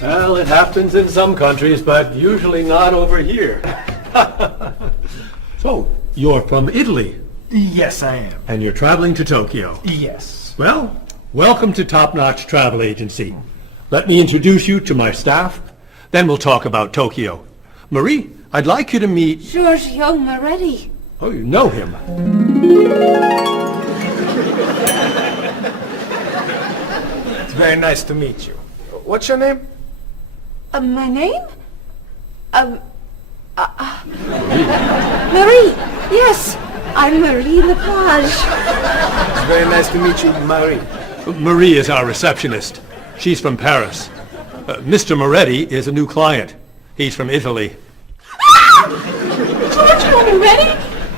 Well, it happens in some countries, but usually not over here. So, you're from Italy, Yes, I am. and you're traveling to Tokyo. Yes. Well, welcome to Top Notch Travel Agency. Let me introduce you to my staff, then we'll talk about Tokyo. Marie, I'd like you to meet... Giorgio Moretti. Oh, you know him. It's very nice to meet you. What's your name? My name? Marie. Yes, I'm Marie Lepage. It's very nice to meet you, Marie. Marie is our receptionist. She's from Paris. Mr. Moretti is a new client. He's from Italy. Giorgio Moretti?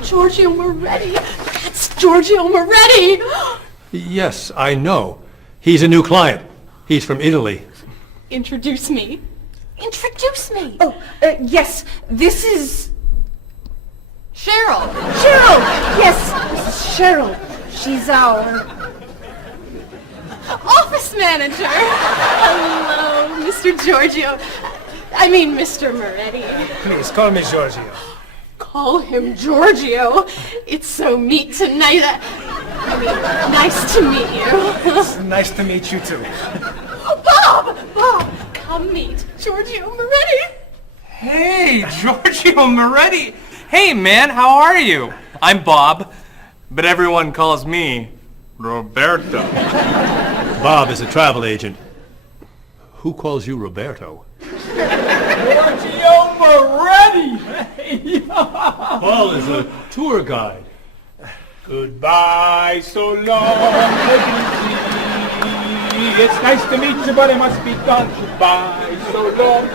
Giorgio Moretti. That's Giorgio Moretti. Yes, I know. He's a new client. He's from Italy. Introduce me. Introduce me. Oh, yes. This is... Cheryl. Cheryl. Yes, this is Cheryl. She's our... office manager. Hello, Mr. Giorgio. I mean, Mr. Moretti. Please, call me Giorgio. Call him Giorgio. It's so neat tonight. Nice to meet you. It's nice to meet you, too. Bob! Bob, come meet Giorgio Moretti. Hey, Giorgio Moretti. Hey, man, how are you? I'm Bob, but everyone calls me Roberto. Bob is a travel agent. Who calls you Roberto? Giorgio Moretti! Paul is a tour guide. Goodbye, so long, it's nice to meet you, but it must be done. Goodbye, so long,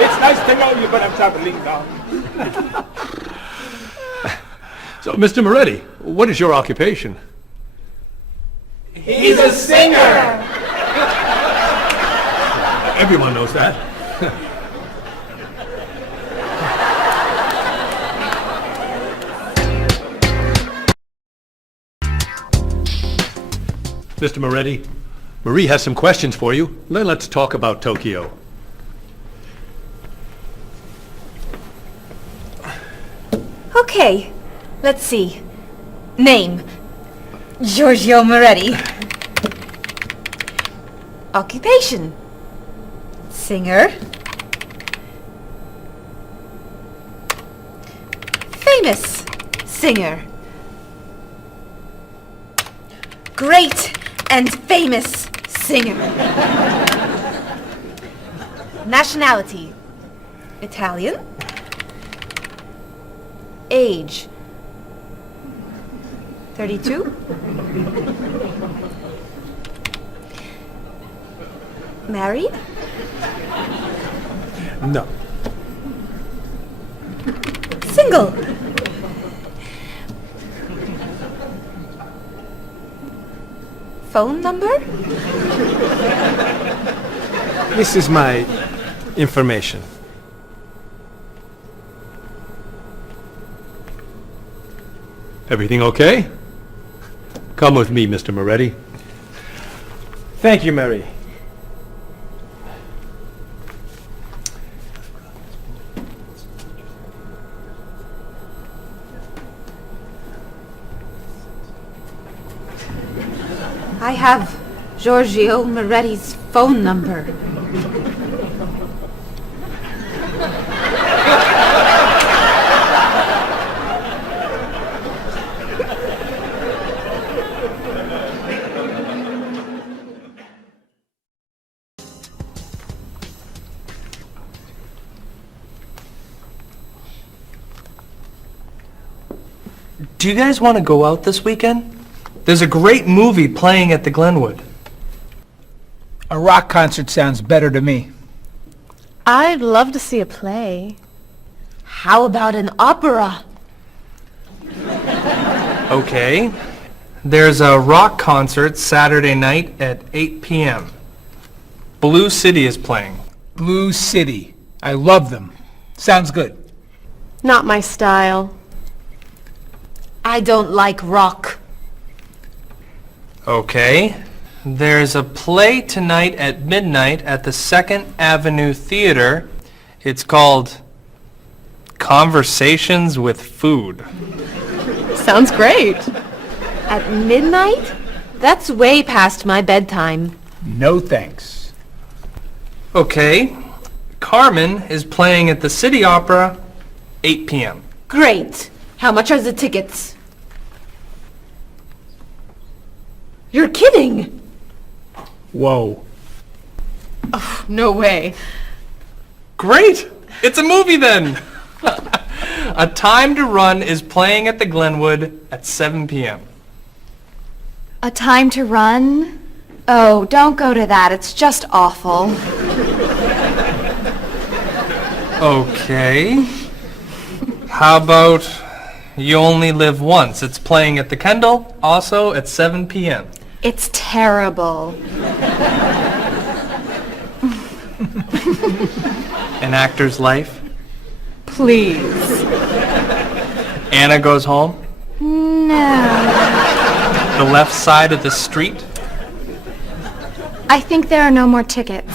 it's nice to know you, but I'm traveling now. So, Mr. Moretti, what is your occupation? He's a singer! Everyone knows that. Mr. Moretti, Marie has some questions for you. Then let's talk about Tokyo. Okay, let's see. Name, Giorgio Moretti. Occupation, singer. Famous singer. Great and famous singer. Nationality, Italian. Age, 32. Married? No. Single? Phone number? This is my information. Everything okay? Come with me, Mr. Moretti. Thank you, Marie. I have Giorgio Moretti's phone number. Do you guys want to go out this weekend? There's a great movie playing at the Glenwood. A rock concert sounds better to me. I'd love to see a play. How about an opera? Okay. There's a rock concert Saturday night at 8 p.m. Blue City is playing. Blue City. I love them. Sounds good. Not my style. I don't like rock. Okay. There's a play tonight at midnight at the 2nd Avenue Theater. It's called Conversations with Food. Sounds great. At midnight? That's way past my bedtime. No thanks. Okay. Carmen is playing at the City Opera, 8 p.m. Great. How much are the tickets? You're kidding! Whoa. No way. Great! It's a movie then! A Time to Run is playing at the Glenwood at 7 p.m. A Time to Run? Oh, don't go to that. It's just awful. Okay. How about You Only Live Once? It's playing at the Kendall, also at 7 p.m. It's terrible. An Actor's Life. Please. Anna Goes Home. No. The Left Side of the Street. I think there are no more tickets.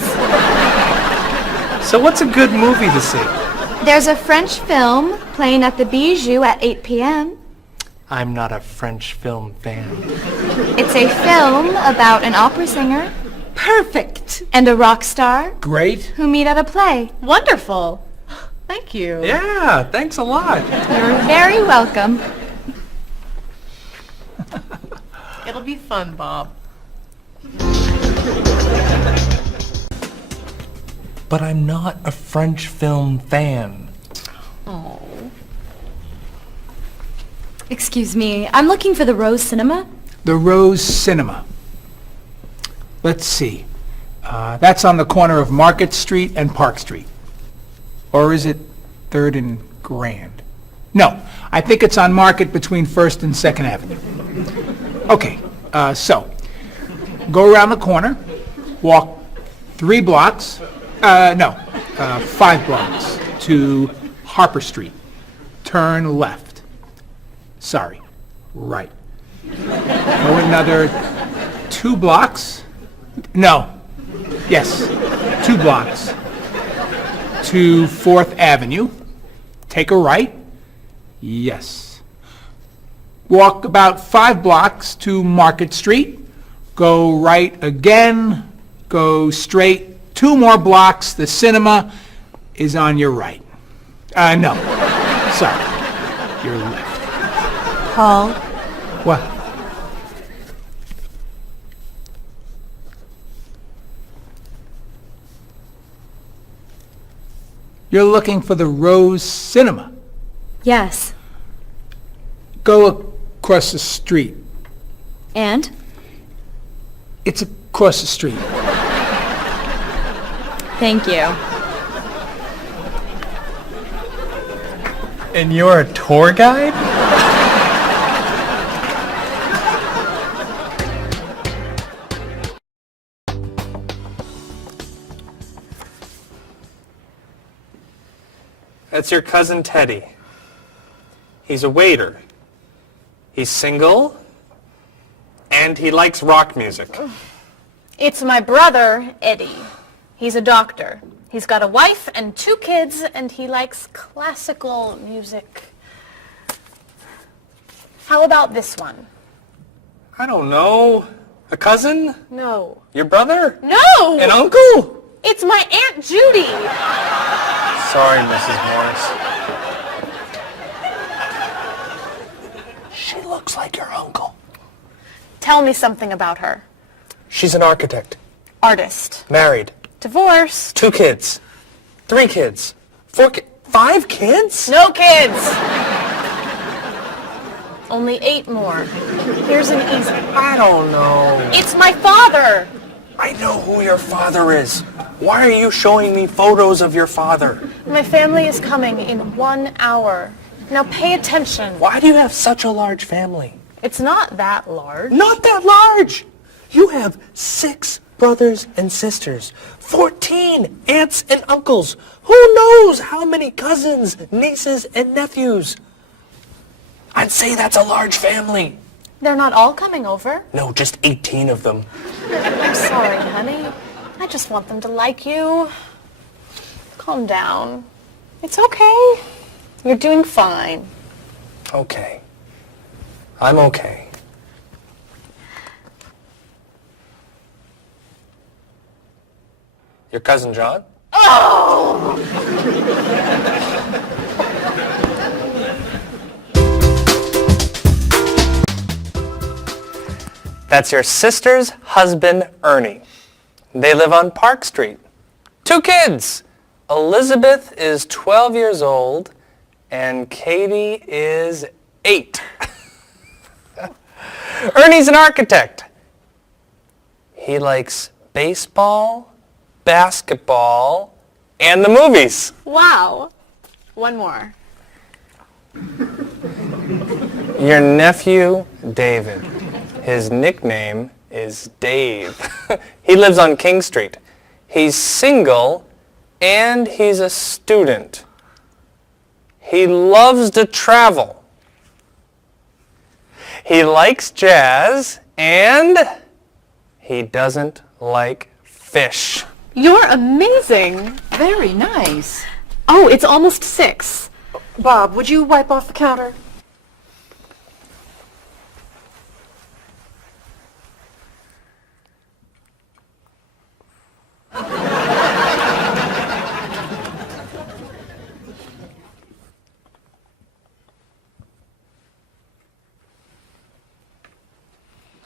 So what's a good movie to see? There's a French film playing at the Bijou at 8 p.m. I'm not a French film fan. It's a film about an opera singer Perfect. and a rock star Great. who meet at a play. Wonderful. Thank you. Yeah, thanks a lot. You're very welcome. It'll be fun, Bob. But I'm not a French film fan. Oh. Excuse me, I'm looking for the Rose Cinema. The Rose Cinema. Let's see. That's on the corner of Market Street and Park Street. Or is it 3rd and Grand? No, I think it's on Market between 1st and 2nd Avenue. Okay, so go around the corner, walk 5 blocks to Harper Street. Turn left. Sorry, right. Go another 2 blocks. No. Yes, 2 blocks to 4th Avenue. Take a right. Yes. Walk about 5 blocks to Market Street. Go right again. Go straight 2 more blocks. The cinema is on your right. No. Sorry. Your left. Paul, What? You're looking for the Rose Cinema. Yes. Go across the street. And? It's across the street. Thank you. And you're a tour guide? That's your cousin Teddy. He's a waiter. He's single, and he likes rock music. It's my brother, Eddie. He's a doctor. He's got a wife and 2 kids, and he likes classical music. How about this one? I don't know. A cousin? No. Your brother? No! An uncle? It's my Aunt Judy. Sorry, Mrs. Morris. She looks like your uncle. Tell me something about her. She's an architect. Artist. Married. Divorced. 2 kids. 3 kids. 5 kids? No kids. Only 8 more. Here's an easy. I don't know. It's my father. I know who your father is. Why are you showing me photos of your father? My family is coming in 1 hour. Now pay attention. Why do you have such a large family? It's not that large. Not that large. You have 6 brothers and sisters, 14 aunts and uncles. Who knows how many cousins, nieces, and nephews? I'd say that's a large family. They're not all coming over. No, just 18 of them. I'm sorry, honey. I just want them to like you. Calm down. It's okay. You're doing fine. Okay. I'm okay. Your cousin John? That's your sister's husband, Ernie. They live on Park Street. 2 kids. Elizabeth is 12 years old, and Katie is 8. Ernie's an architect. He likes baseball, basketball, and the movies. Wow. One more. Your nephew, David. His nickname is Dave. He lives on King Street. He's single and he's a student. He loves to travel. He likes jazz and he doesn't like fish. You're amazing. Very nice. Oh, it's almost 6. Bob, would you wipe off the counter?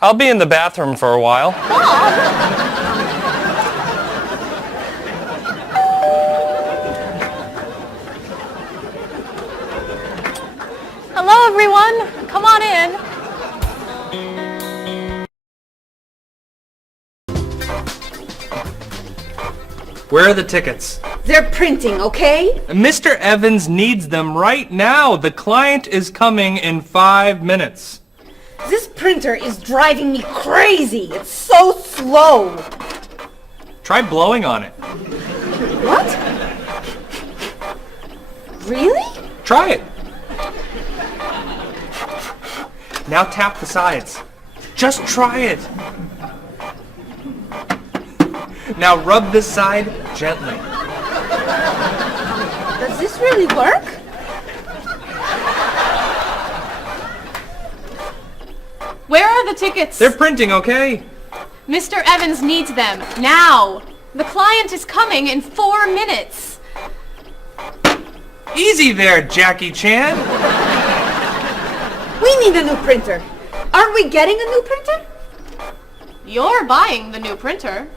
I'll be in the bathroom for a while. Hello, everyone. Come on in. Where are the tickets? They're printing, okay? Mr. Evans needs them right now. The client is coming in 5 minutes. This printer is driving me crazy. It's so slow. Try blowing on it. What? Really? Try it. Now tap the sides. Just try it. Now rub this side gently. Does this really work? Where are the tickets? They're printing, okay? Mr. Evans needs them now. The client is coming in 4 minutes. Easy there, Jackie Chan. We need a new printer. Aren't we getting a new printer? You're buying the new printer,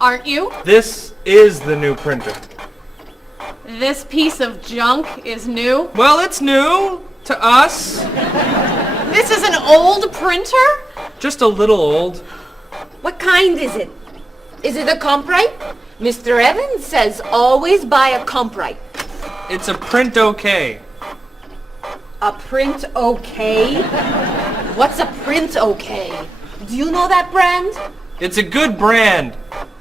aren't you? This is the new printer. This piece of junk is new. Well, it's new to us. This is an old printer? Just a little old. What kind is it? Is it a Comprite? Mr. Evans says always buy a Comprite. It's a print okay. A print okay? What's a print okay? Do you know that brand? It's a good brand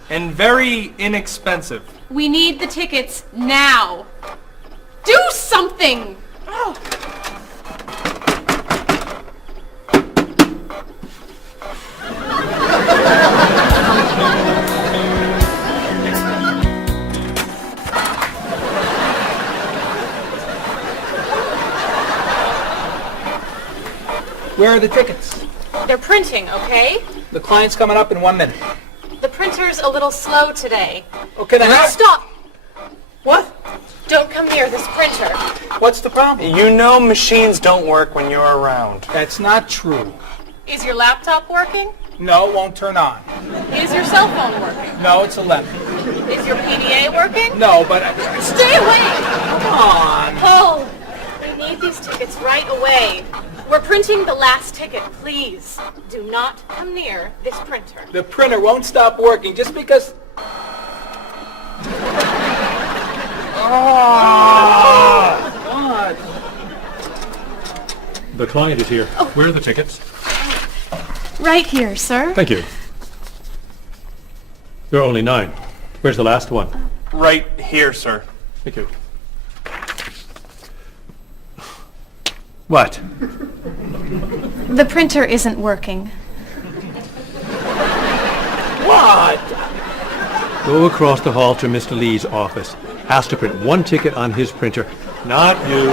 and very inexpensive. We need the tickets now. Do something! Where are the tickets? They're printing, okay? The client's coming up in 1 minute. The printer's a little slow today. Okay, then Stop! What? Don't come near this printer. What's the problem? You know machines don't work when you're around. That's not true. Is your laptop working? No, it won't turn on. Is your cell phone working? No, it's 11. Is your PDA working? No, but... Stay away! Come on. Paul, we need these tickets right away. We're printing the last ticket, please. Do not come near this printer. The printer won't stop working just because... What? The client is here. Where are the tickets? Right here, sir. Thank you. There are only 9. Where's the last one? Right here, sir. Thank you. What? The printer isn't working. What? Go across the hall to Mr. Lee's office. Ask to print one ticket on his printer. Not you.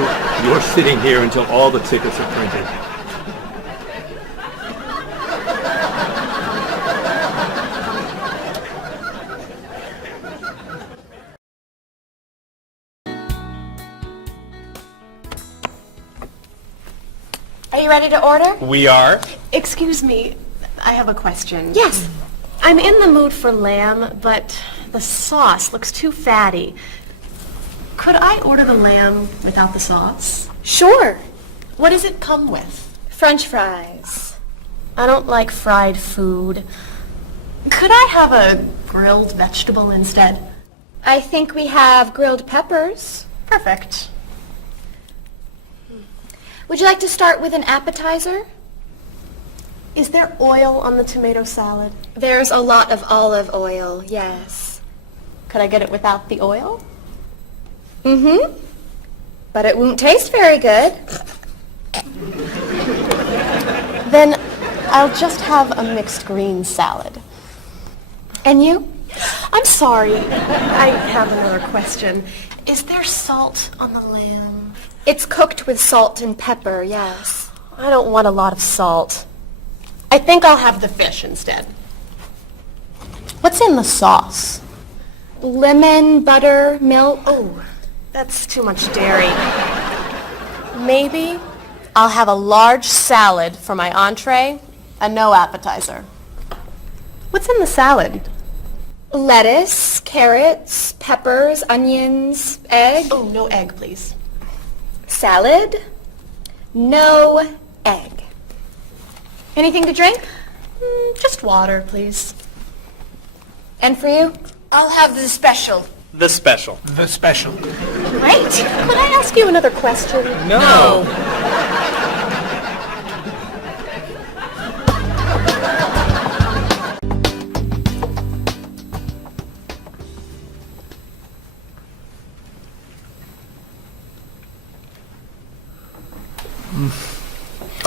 You're sitting here until all the tickets are printed. Are you ready to order? We are. Excuse me, I have a question. Yes. I'm in the mood for lamb, but the sauce looks too fatty. Could I order the lamb without the sauce? Sure. What does it come with? French fries. I don't like fried food. Could I have a grilled vegetable instead? I think we have grilled peppers. Perfect. Would you like to start with an appetizer? Is there oil on the tomato salad? There's a lot of olive oil, yes. Could I get it without the oil? Mm-hmm. But it won't taste very good. Then I'll just have a mixed green salad. And you? I'm sorry, I have another question. Is there salt on the lamb? It's cooked with salt and pepper, yes. I don't want a lot of salt. I think I'll have the fish instead. What's in the sauce? Lemon, butter, milk. Oh, that's too much dairy. Maybe I'll have a large salad for my entree and no appetizer. What's in the salad? Lettuce, carrots, peppers, onions, egg. Oh, no egg, please. Salad, no egg. Anything to drink? Just water, please. And for you? I'll have the special. The special. The special. Great. Could I ask you another question? No.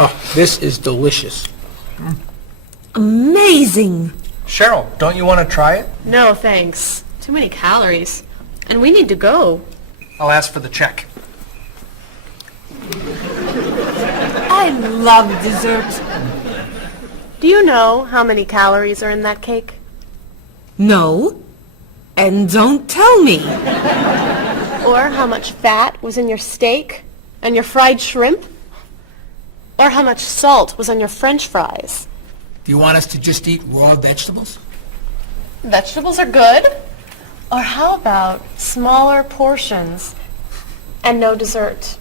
Oh, this is delicious. Amazing. Cheryl, don't you want to try it? No, thanks. Too many calories. And we need to go. I'll ask for the check. I love dessert. Do you know how many calories are in that cake? No. And don't tell me. Or how much fat was in your steak and your fried shrimp? Or how much salt was on your French fries? Do you want us to just eat raw vegetables? Vegetables are good. Or how about smaller portions and no dessert?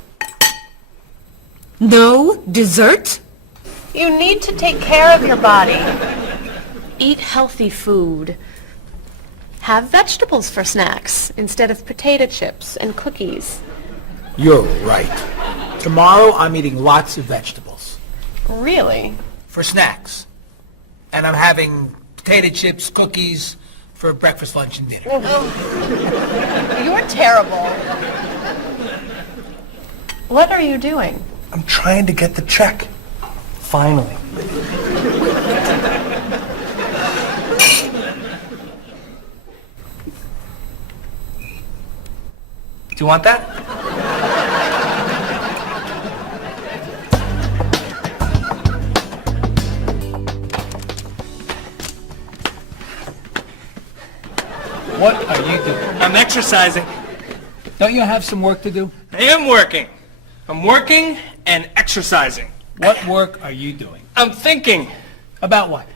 No dessert? You need to take care of your body. Eat healthy food. Have vegetables for snacks instead of potato chips and cookies. You're right. Tomorrow I'm eating lots of vegetables. Really? For snacks. And I'm having potato chips, cookies for breakfast, lunch, and dinner. You're terrible. What are you doing? I'm trying to get the check. Finally. Do you want that? What are you doing? I'm exercising. Don't you have some work to do? I am working. I'm working and exercising. What work are you doing? I'm thinking About what?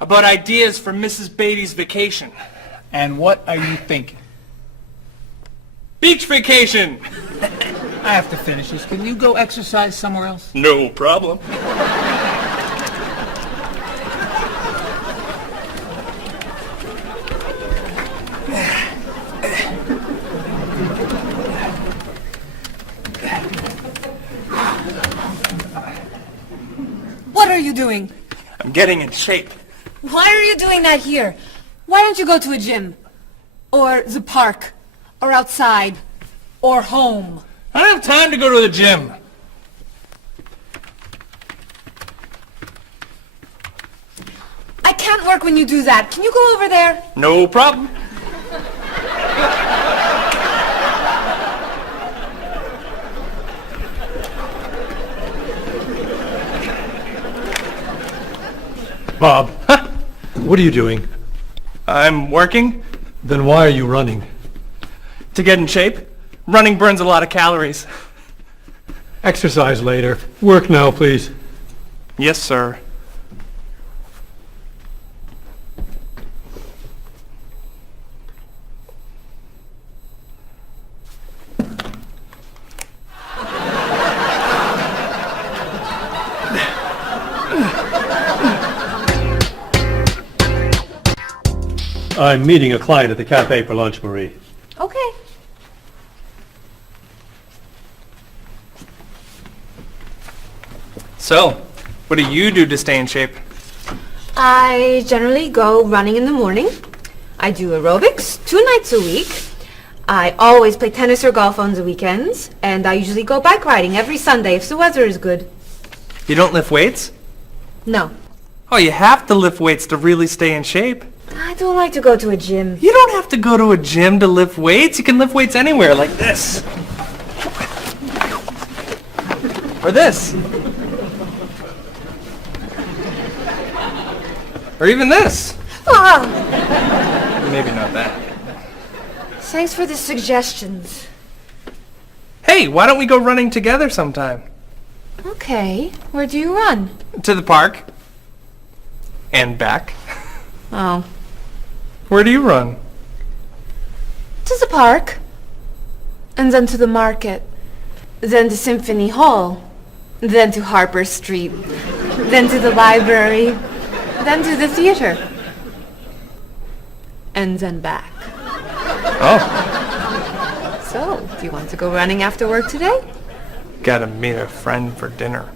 about ideas for Mrs. Beatty's vacation. And what are you thinking? Beach vacation! I have to finish this. Can you go exercise somewhere else? No problem. What are you doing? I'm getting in shape. Why are you doing that here? Why don't you go to a gym? Or the park? Or outside? Or home? I don't have time to go to the gym. can't work when you do that. Can you go over there? No problem. Bob, what are you doing? I'm working Then why are you running? to get in shape. Running burns a lot of calories. Exercise later. Work now, please. Yes, sir. I'm meeting a client at the cafe for lunch, Marie. Okay. So, what do you do to stay in shape? I generally go running in the morning. I do aerobics 2 nights a week. I always play tennis or golf on the weekends. And I usually go bike riding every Sunday if the weather is good. You don't lift weights? No. Oh, you have to lift weights to really stay in shape. I don't like to go to a gym. You don't have to go to a gym to lift weights. You can lift weights anywhere, like this. Or this. Or even this. Ah, Maybe not that. thanks for the suggestions. Hey, why don't we go running together sometime? Okay. Where do you run? To the park. And back. Oh. Where do you run? To the park. And then to the market. Then to Symphony Hall. Then to Harper Street. Then to the library. Then to the theater. And then back. Oh, So, do you want to go running after work today? gotta meet a friend for dinner.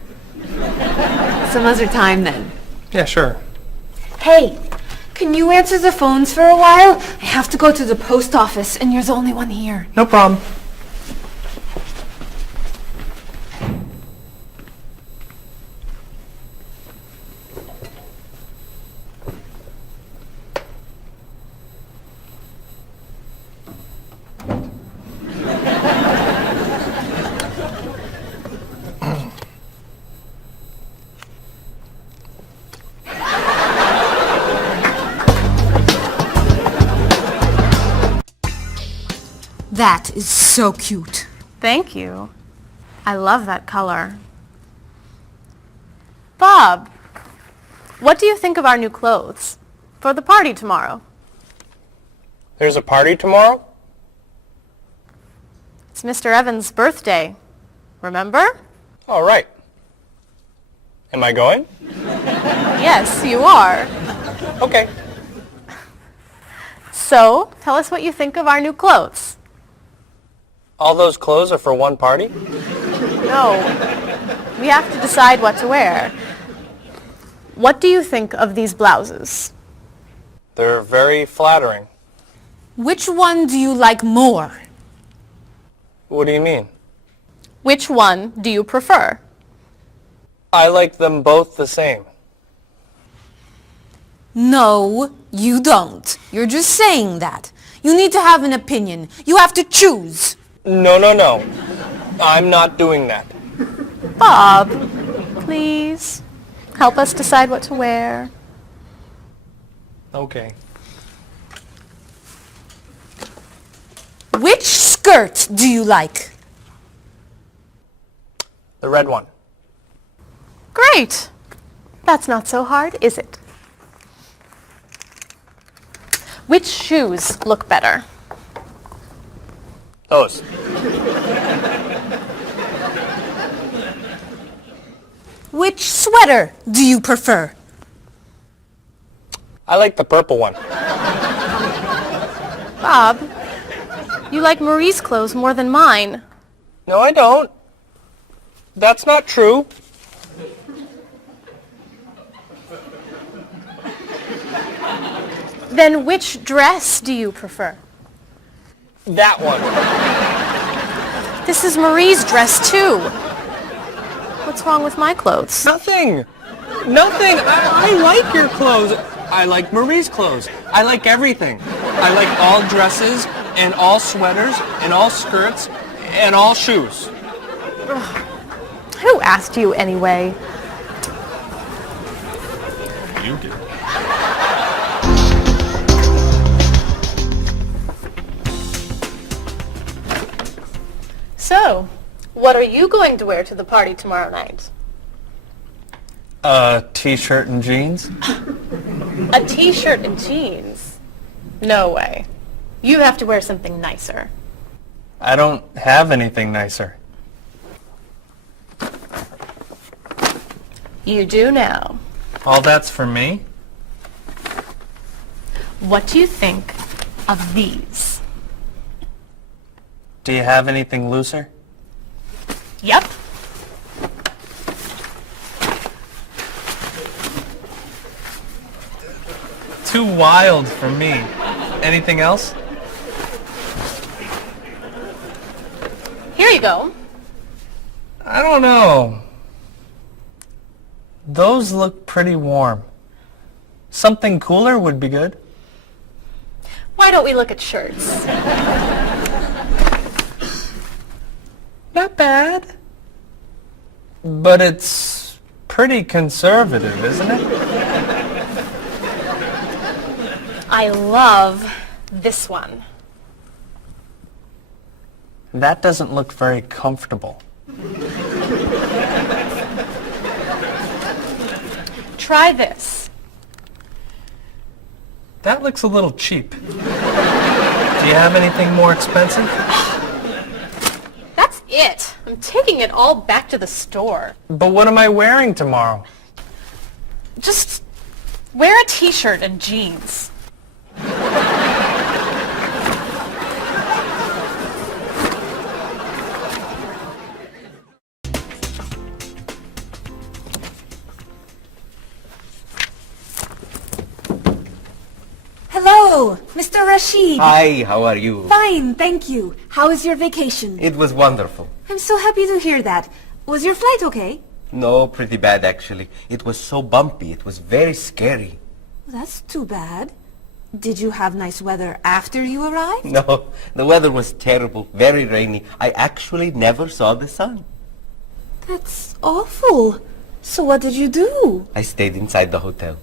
Some other time then. Yeah, sure. Hey, can you answer the phones for a while? I have to go to the post office and you're the only one here. No problem. That is so cute. Thank you. I love that color. Bob, what do you think of our new clothes for the party tomorrow? There's a party tomorrow? It's Mr. Evans' birthday. Remember? All right. Am I going? Yes, you are. Okay. So, tell us what you think of our new clothes. All those clothes are for one party? No, we have to decide what to wear. What do you think of these blouses? They're very flattering. Which one do you like more? What do you mean? Which one do you prefer? I like them both the same. No, you don't. You're just saying that. You need to have an opinion. You have to choose. No. I'm not doing that. Bob, please, help us decide what to wear. Okay. Which skirt do you like? The red one. Great. That's not so hard, is it? Which shoes look better? Those. Which sweater do you prefer? I like the purple one. Bob, you like Marie's clothes more than mine. No, I don't. That's not true. Then which dress do you prefer? That one. This is Marie's dress too. What's wrong with my clothes? Nothing. I like your clothes. I like Marie's clothes. I like everything. I like all dresses and all sweaters and all skirts and all shoes. Who asked you anyway? You did. So, what are you going to wear to the party tomorrow night? A t-shirt and jeans? A t-shirt and jeans? No way. You have to wear something nicer. I don't have anything nicer. You do now. All that's for me? What do you think of these? Do you have anything looser? Yep. Too wild for me. Anything else? Here you go. I don't know. Those look pretty warm. Something cooler would be good. Why don't we look at shirts? Not bad. But it's pretty conservative, isn't it? I love this one. That doesn't look very comfortable. Try this. That looks a little cheap. Do you have anything more expensive? That's it. I'm taking it all back to the store. But what am I wearing tomorrow? Just wear a t-shirt and jeans. Hello, Mr. Rashid. Hi, how are you? Fine, thank you. How was your vacation? It was wonderful. I'm so happy to hear that. Was your flight okay? No, pretty bad actually. It was so bumpy. It was very scary. That's too bad. Did you have nice weather after you arrived? No, the weather was terrible, very rainy. I actually never saw the sun. That's awful. So what did you do? I stayed inside the hotel.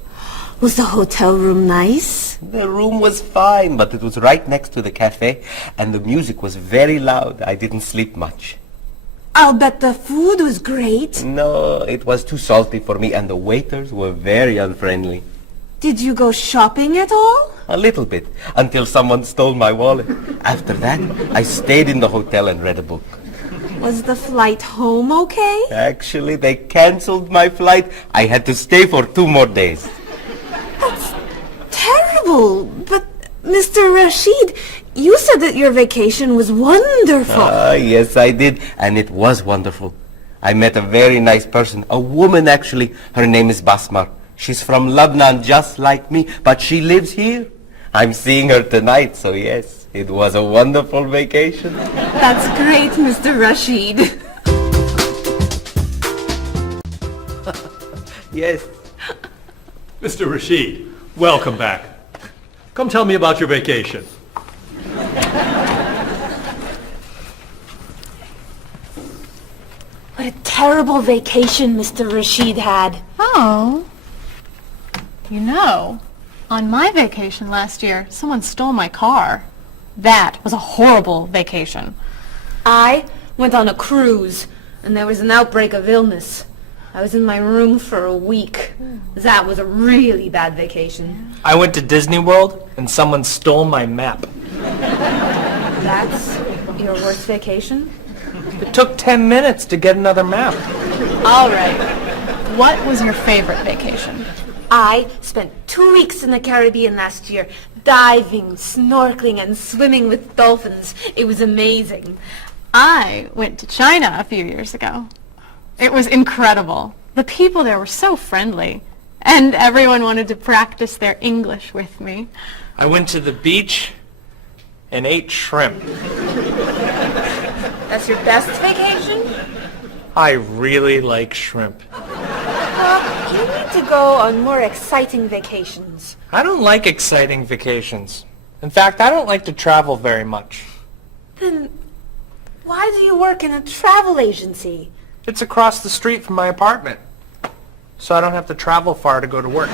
Was the hotel room nice? The room was fine, but it was right next to the cafe, and the music was very loud. I didn't sleep much. I'll bet the food was great. No, it was too salty for me, and the waiters were very unfriendly. Did you go shopping at all? A little bit, until someone stole my wallet. After that, I stayed in the hotel and read a book. Was the flight home okay? Actually, they canceled my flight. I had to stay for 2 more days. That's terrible. But, Mr. Rashid, you said that your vacation was wonderful. Yes, I did. And it was wonderful. I met a very nice person. A woman, actually. Her name is Basmar. She's from Lebanon, just like me. But she lives here. I'm seeing her tonight, so yes. It was a wonderful vacation. That's great, Mr. Rashid. Yes. Mr. Rashid, welcome back. Come tell me about your vacation. What a terrible vacation Mr. Rashid had. Oh. You know, on my vacation last year, someone stole my car. That was a horrible vacation. I went on a cruise, and there was an outbreak of illness. I was in my room for a week. That was a really bad vacation. I went to Disney World and someone stole my map. That's your worst vacation? It took 10 minutes to get another map. All right. What was your favorite vacation? I spent 2 weeks in the Caribbean last year, diving, snorkeling, and swimming with dolphins. It was amazing. I went to China a few years ago. It was incredible. The people there were so friendly, and everyone wanted to practice their English with me. I went to the beach and ate shrimp. That's your best vacation? I really like shrimp. You need to go on more exciting vacations. I don't like exciting vacations. In fact, I don't like to travel very much. Then why do you work in a travel agency? It's across the street from my apartment, so I don't have to travel far to go to work.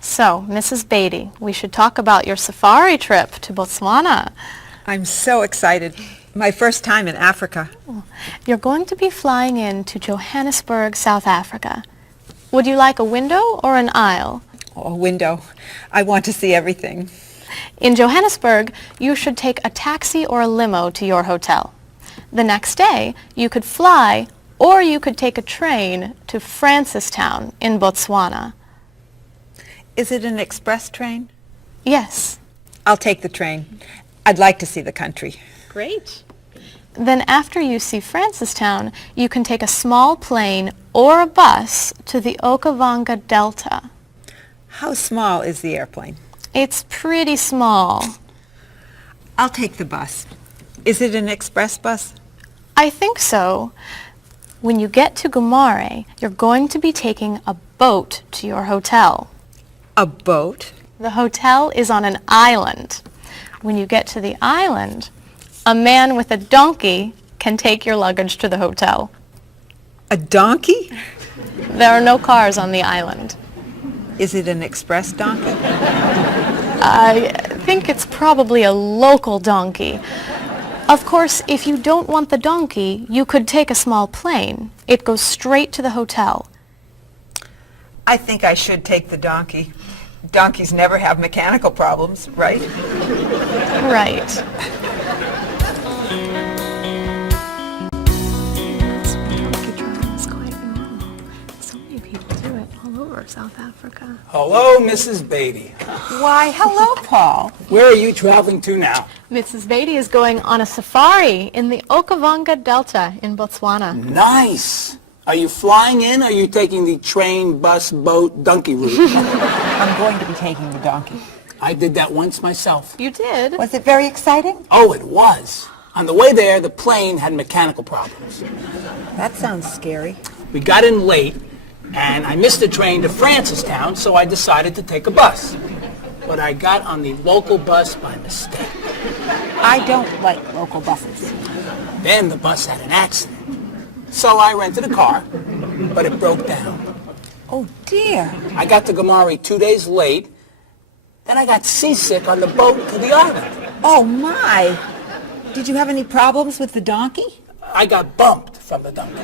So, Mrs. Beatty, we should talk about your safari trip to Botswana. I'm so excited. My first time in Africa. You're going to be flying in to Johannesburg, South Africa. Would you like a window or an aisle? Oh, a window. I want to see everything. In Johannesburg, you should take a taxi or a limo to your hotel. The next day, you could fly or you could take a train to Francistown in Botswana. Is it an express train? Yes. I'll take the train. I'd like to see the country. Great. Then after you see Francistown, you can take a small plane or a bus to the Okavango Delta. How small is the airplane? It's pretty small. I'll take the bus. Is it an express bus? I think so. When you get to Gumare, you're going to be taking a boat to your hotel. A boat? The hotel is on an island. When you get to the island, a man with a donkey can take your luggage to the hotel. A donkey? There are no cars on the island. Is it an express donkey? I think it's probably a local donkey. Of course, if you don't want the donkey, you could take a small plane. It goes straight to the hotel. I think I should take the donkey. Donkeys never have mechanical problems, right? Right. So many people do it all over South Africa. Hello, Mrs. Beatty. Why, hello, Paul. Where are you traveling to now? Mrs. Beatty is going on a safari in the Okavango Delta in Botswana. Nice. Are you flying in, or are you taking the train, bus, boat, donkey route? I'm going to be taking the donkey. I did that once myself. You did? Was it very exciting? Oh, it was. On the way there, the plane had mechanical problems. That sounds scary. We got in late, and I missed the train to Francistown, so I decided to take a bus. But I got on the local bus by mistake. I don't like local buses. Then the bus had an accident. So I rented a car, but it broke down. Oh, dear. I got to Gumare 2 days late, then I got seasick on the boat to the island. Oh, my. Did you have any problems with the donkey? I got bumped from the donkey.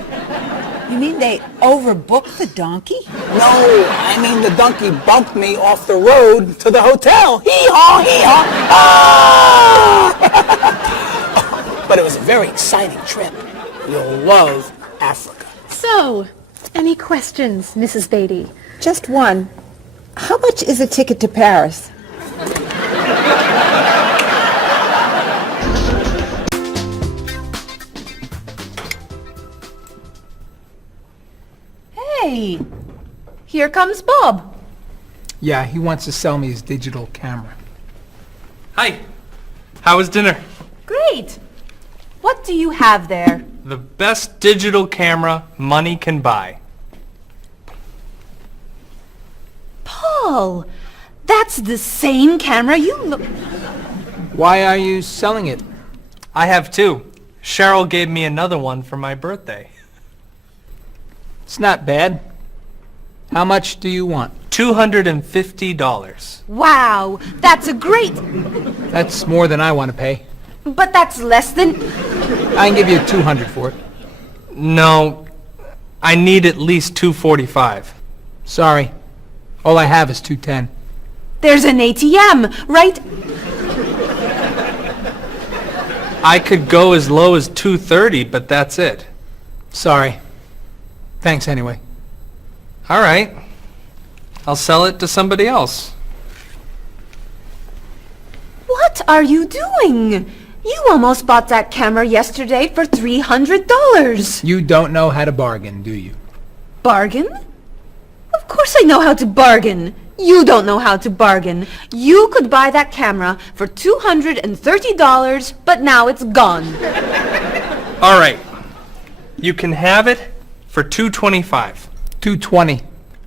You mean they overbooked the donkey? No, I mean the donkey bumped me off the road to the hotel. Hee-haw, hee-haw, ah! But it was a very exciting trip. You'll love Africa. So, any questions, Mrs. Beatty? Just one. How much is a ticket to Paris? Hey, here comes Bob. Yeah, he wants to sell me his digital camera. Hi. How was dinner? Great. What do you have there? The best digital camera money can buy. Paul, that's the same camera you... Why are you selling it? I have two. Cheryl gave me another one for my birthday. It's not bad. How much do you want? $250. Wow, that's a great... That's more than I want to pay. But that's less than... I can give you $200 for it. No, I need at least $245. Sorry. All I have is $210. There's an ATM, right? I could go as low as $230, but that's it. Sorry. Thanks anyway. All right. I'll sell it to somebody else. What are you doing? You almost bought that camera yesterday for $300. You don't know how to bargain, do you? Bargain? Of course I know how to bargain. You don't know how to bargain. You could buy that camera for $230, but now it's gone. All right. You can have it for $225. $220.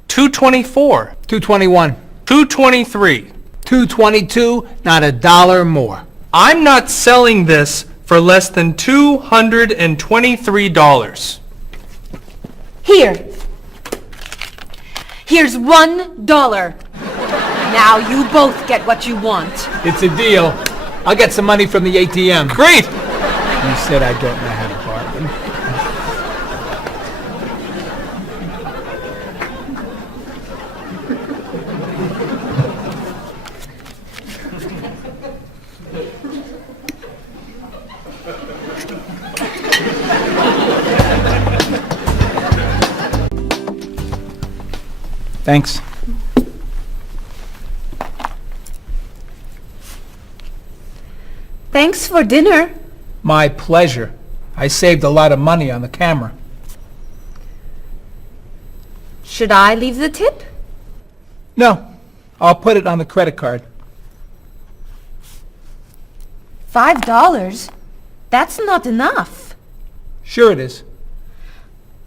$224. $221. $223. $222, not a dollar more. I'm not selling this for less than $223. Here. Here's $1. Now you both get what you want. It's a deal. I'll get some money from the ATM. Great! You said I don't know how to bargain. Thanks. Thanks for dinner. My pleasure. I saved a lot of money on the camera. Should I leave the tip? No, I'll put it on the credit card. $5? That's not enough. Sure it is.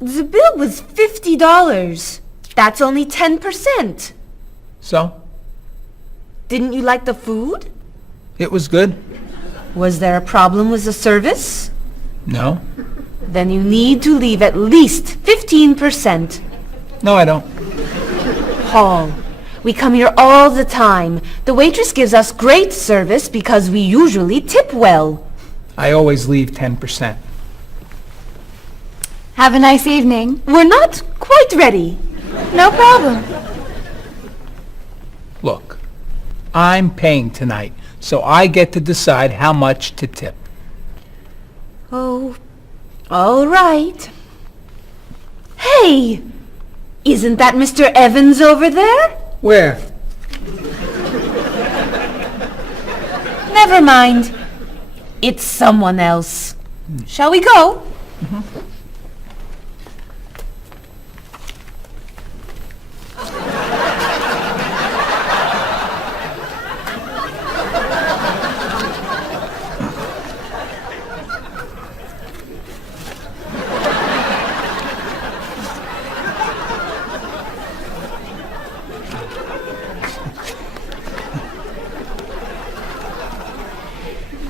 The bill was $50. That's only 10%. So? Didn't you like the food? It was good. Was there a problem with the service? No. Then you need to leave at least 15%. No, I don't. Paul, we come here all the time. The waitress gives us great service because we usually tip well. I always leave 10%. Have a nice evening. We're not quite ready. No problem. Look, I'm paying tonight, so I get to decide how much to tip. Oh, all right. Hey! Isn't that Mr. Evans over there? Where? Never mind. It's someone else. Shall we go?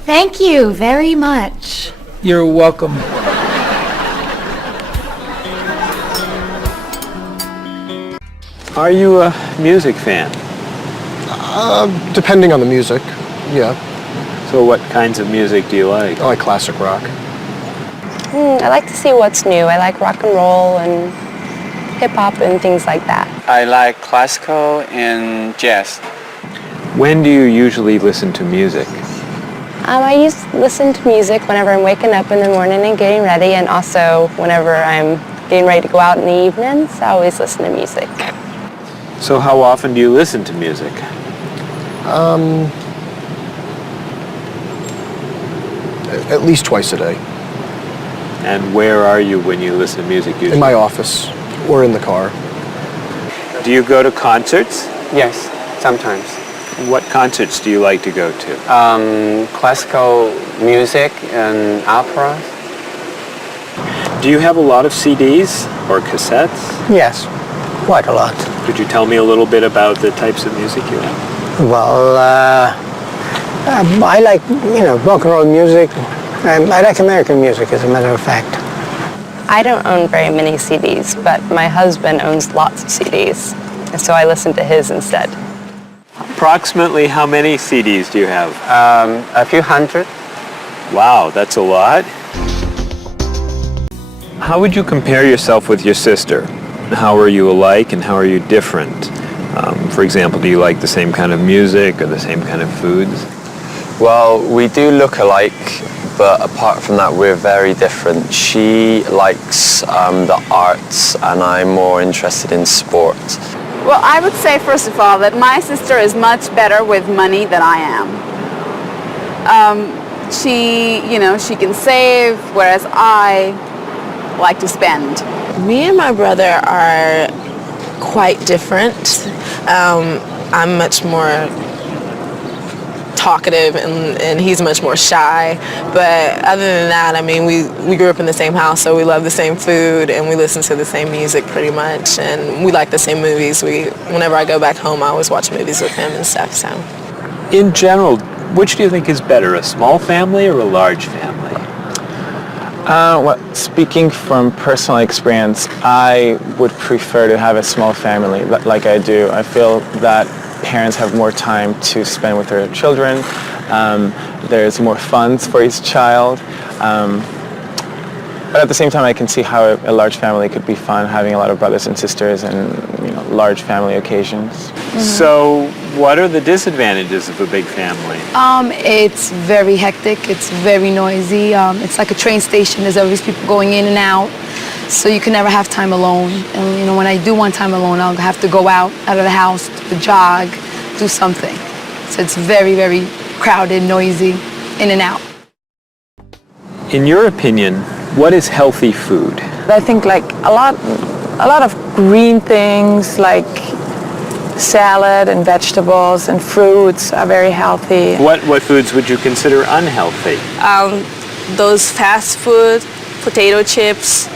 Thank you very much. You're welcome. Are you a music fan? Depending on the music, yeah. So what kinds of music do you like? I like classic rock. I like to see what's new. I like rock and roll and hip-hop and things like that. I like classical and jazz. When do you usually listen to music? I used to listen to music whenever I'm waking up in the morning and getting ready, and also whenever I'm getting ready to go out in the evenings. I always listen to music. So how often do you listen to music? At least twice a day. And where are you when you listen to music usually? In my office or in the car. Do you go to concerts? Yes, sometimes. What concerts do you like to go to? Classical music and operas. Do you have a lot of CDs or cassettes? Yes, quite a lot. Could you tell me a little bit about the types of music you have? Well, I like, rock and roll music. I like American music, as a matter of fact. I don't own very many CDs, but my husband owns lots of CDs, and so I listen to his instead. Approximately how many CDs do you have? A few hundred. Wow, that's a lot. How would you compare yourself with your sister? How are you alike and how are you different? For example, do you like the same kind of music or the same kind of foods? Well, we do look alike, but apart from that, we're very different. She likes the arts and I'm more interested in sports. Well, I would say, first of all, that my sister is much better with money than I am. She can save, whereas I like to spend. Me and my brother are quite different. I'm much more talkative and he's much more shy. But other than that, I mean, we grew up in the same house, so we love the same food and we listen to the same music pretty much, and we like the same movies. Whenever I go back home, I always watch movies with him and stuff. So, In general, which do you think is better, a small family or a large family? Well, speaking from personal experience, I would prefer to have a small family like I do. I feel that parents have more time to spend with their children. There's more funds for each child. But at the same time, I can see how a large family could be fun, having a lot of brothers and sisters and, large family occasions. So what are the disadvantages of a big family? It's very hectic. It's very noisy. It's like a train station. There's always people going in and out. So you can never have time alone. And, when I do want time alone, I'll have to go out of the house, to jog, do something. So it's very, very crowded, noisy, in and out. In your opinion, what is healthy food? I think like a lot of green things like salad and vegetables and fruits are very healthy. What foods would you consider unhealthy? Those fast food, potato chips,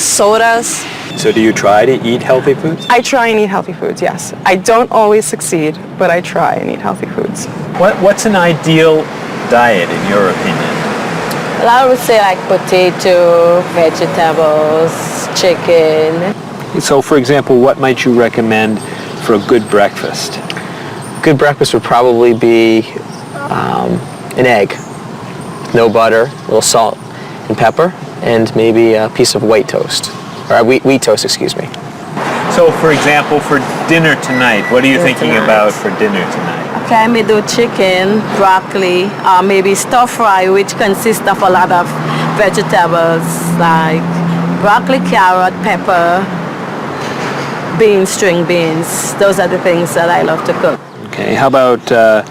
sodas. So do you try to eat healthy foods? I try and eat healthy foods, yes. I don't always succeed, but I try and eat healthy foods. What's an ideal diet in your opinion? Well, I would say like potato, vegetables, chicken. So for example, what might you recommend for a good breakfast? Good breakfast would probably be an egg, no butter, a little salt and pepper, and maybe a piece of white toast, or wheat toast, excuse me. So for example, for dinner tonight, what are you thinking about for dinner tonight? Okay, I may do chicken, broccoli, maybe stir fry, which consists of a lot of vegetables like broccoli, carrot, pepper, beans, string beans. Those are the things that I love to cook. Okay, how about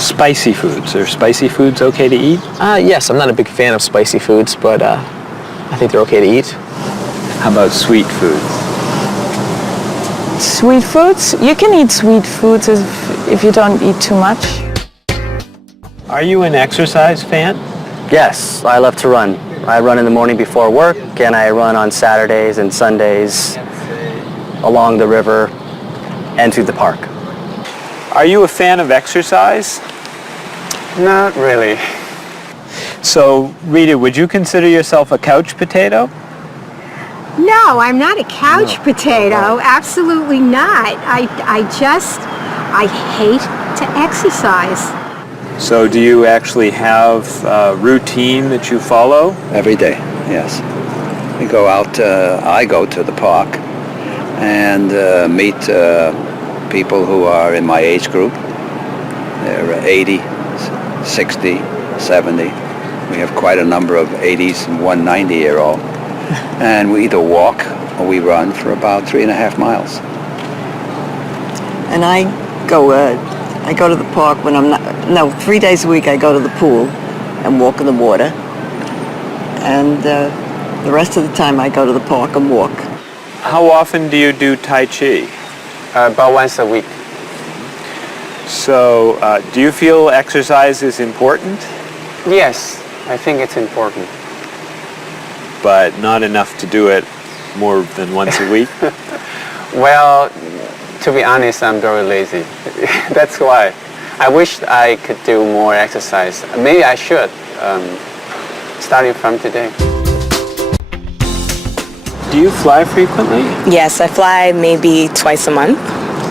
spicy foods? Are spicy foods okay to eat? Yes, I'm not a big fan of spicy foods, but I think they're okay to eat. How about sweet foods? Sweet foods? You can eat sweet foods if you don't eat too much. Are you an exercise fan? Yes, I love to run. I run in the morning before work, and I run on Saturdays and Sundays along the river and through the park. Are you a fan of exercise? Not really. So, Rita, would you consider yourself a couch potato? No, I'm not a couch potato. Absolutely not. I hate to exercise. So do you actually have a routine that you follow? Every day, yes. We go out, I go to the park and meet people who are in my age group. They're 80, 60, 70. We have quite a number of 80s and one 90-year-old. And we either walk or we run for about 3.5 miles. And I go to the park when I'm not, 3 days a week I go to the pool and walk in the water. And the rest of the time I go to the park and walk. How often do you do Tai Chi? About once a week. So do you feel exercise is important? Yes, I think it's important. But not enough to do it more than once a week? Well, to be honest, I'm very lazy. That's why. I wish I could do more exercise. Maybe I should, starting from today. Do you fly frequently? Yes, I fly maybe twice a month.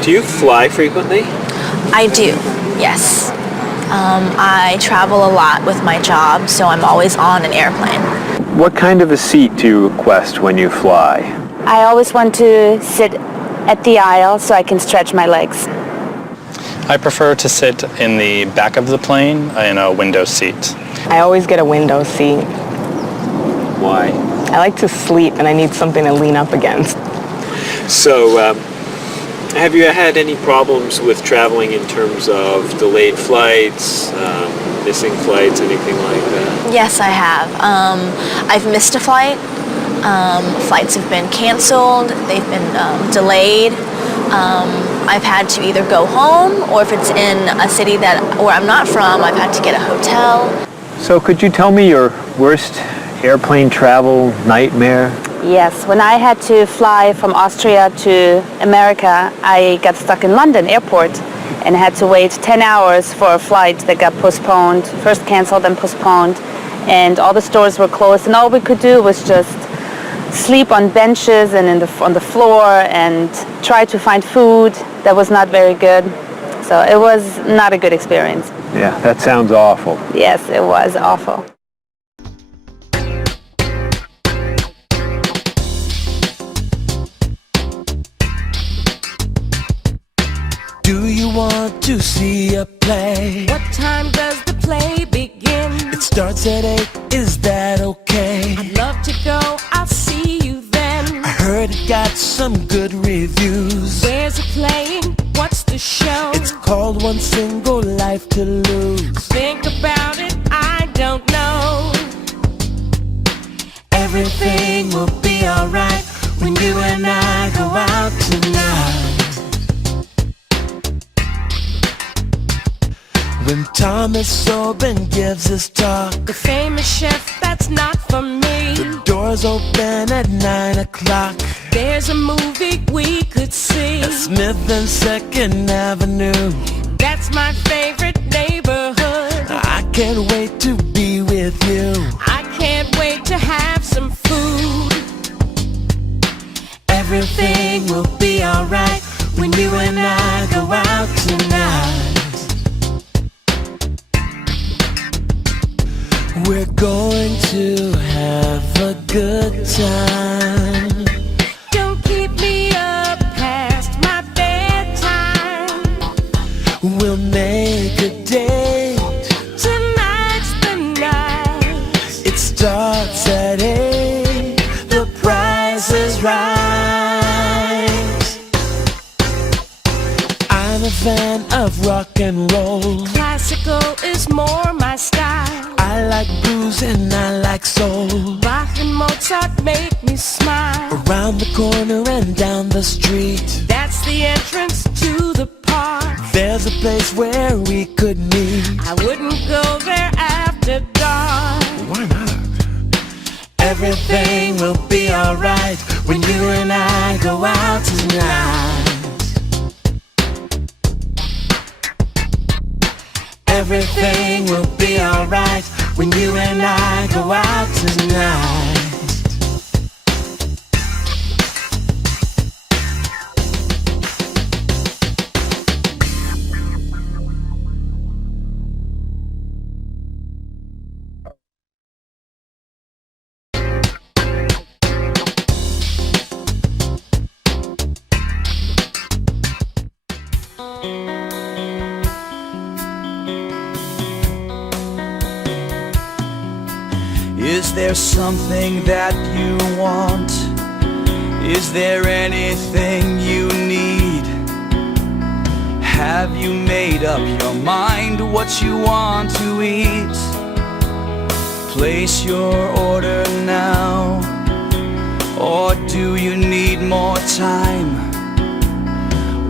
Do you fly frequently? I do, yes. I travel a lot with my job, so I'm always on an airplane. What kind of a seat do you request when you fly? I always want to sit at the aisle so I can stretch my legs. I prefer to sit in the back of the plane in a window seat. I always get a window seat. Why? I like to sleep and I need something to lean up against. So, have you had any problems with traveling in terms of delayed flights, missing flights, anything like that? Yes, I have. I've missed a flight. Flights have been canceled. They've been delayed. I've had to either go home, or if it's in a city where I'm not from, I've had to get a hotel. So could you tell me your worst airplane travel nightmare? Yes, when I had to fly from Austria to America, I got stuck in London airport and had to wait 10 hours for a flight that got postponed, first canceled and postponed, and all the stores were closed, and all we could do was just sleep on benches and on the floor and try to find food that was not very good. So it was not a good experience. Yeah, that sounds awful. Yes, it was awful. Do you want to see a play? What time does the play begin? It starts at 8, is that okay? I'd love to go, I'll see you then. I heard it got some good reviews. Where's it playing? What's the show? It's called One Single Life to Lose. Think about it, I don't know. Everything will be alright when you and I go out tonight. When Thomas Sobin gives his talk, The famous chef, that's not for me. the doors open at 9 o'clock. There's a movie we could see. At Smith and 2nd Avenue. That's my favorite neighborhood. I can't wait to be with you. I can't wait to have some food. Everything will be alright when you and I go out tonight. We're going to have a good time. Don't keep me up past my bedtime. We'll make a date. Tonight's the night. It starts at 8. The price is right. I'm a fan of rock and roll. Classical is more my style. I like blues and I like soul. Bach and Mozart make me smile. Around the corner and down the street, That's the entrance to the park. there's a place where we could meet. I wouldn't go there after dark. Why not? Everything will be alright when you and I go out tonight. Everything will be alright when you and I go out tonight. Is there something that you want? Is there anything you need? Have you made up your mind what you want to eat? Place your order now, or do you need more time?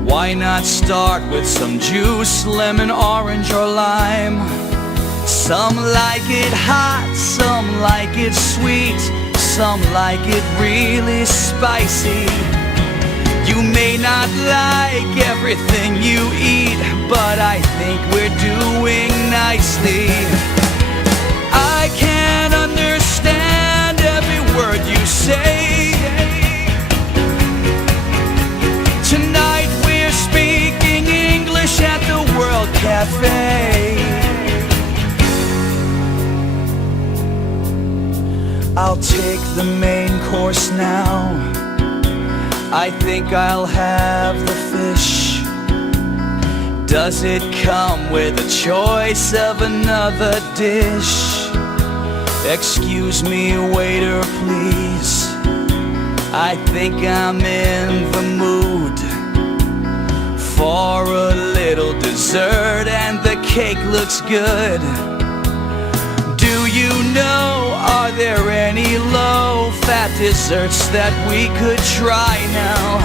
Why not start with some juice, lemon, orange, or lime? Some like it hot, some like it sweet, some like it really spicy. You may not like everything you eat, but I think we're doing nicely. I can't understand every word you say. Tonight we're speaking English at the World Cafe. I'll take the main course now. I think I'll have the fish. Does it come with a choice of another dish? Excuse me, waiter, please. I think I'm in the mood for a little dessert, and the cake looks good. Do you know, are there any low-fat desserts that we could try now?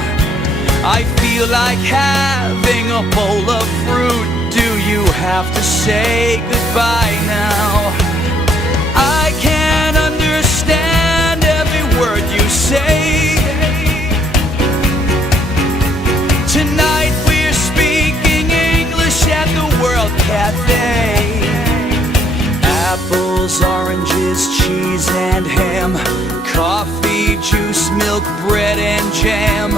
I feel like having a bowl of fruit. Do you have to say goodbye now? I can't understand every word you say. Tonight we're speaking English at the World Cafe. Apples, oranges, cheese and ham, coffee, juice, milk, bread and jam,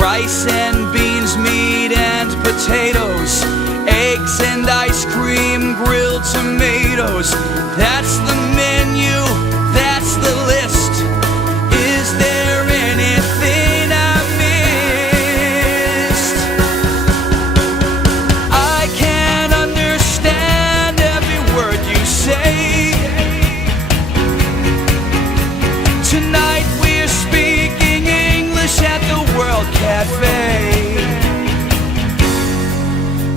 rice and beans, meat and potatoes, eggs and ice cream, grilled tomatoes. That's the menu, that's the list. Is there anything I missed? I can't understand every word you say. Tonight we're speaking English at the World Cafe.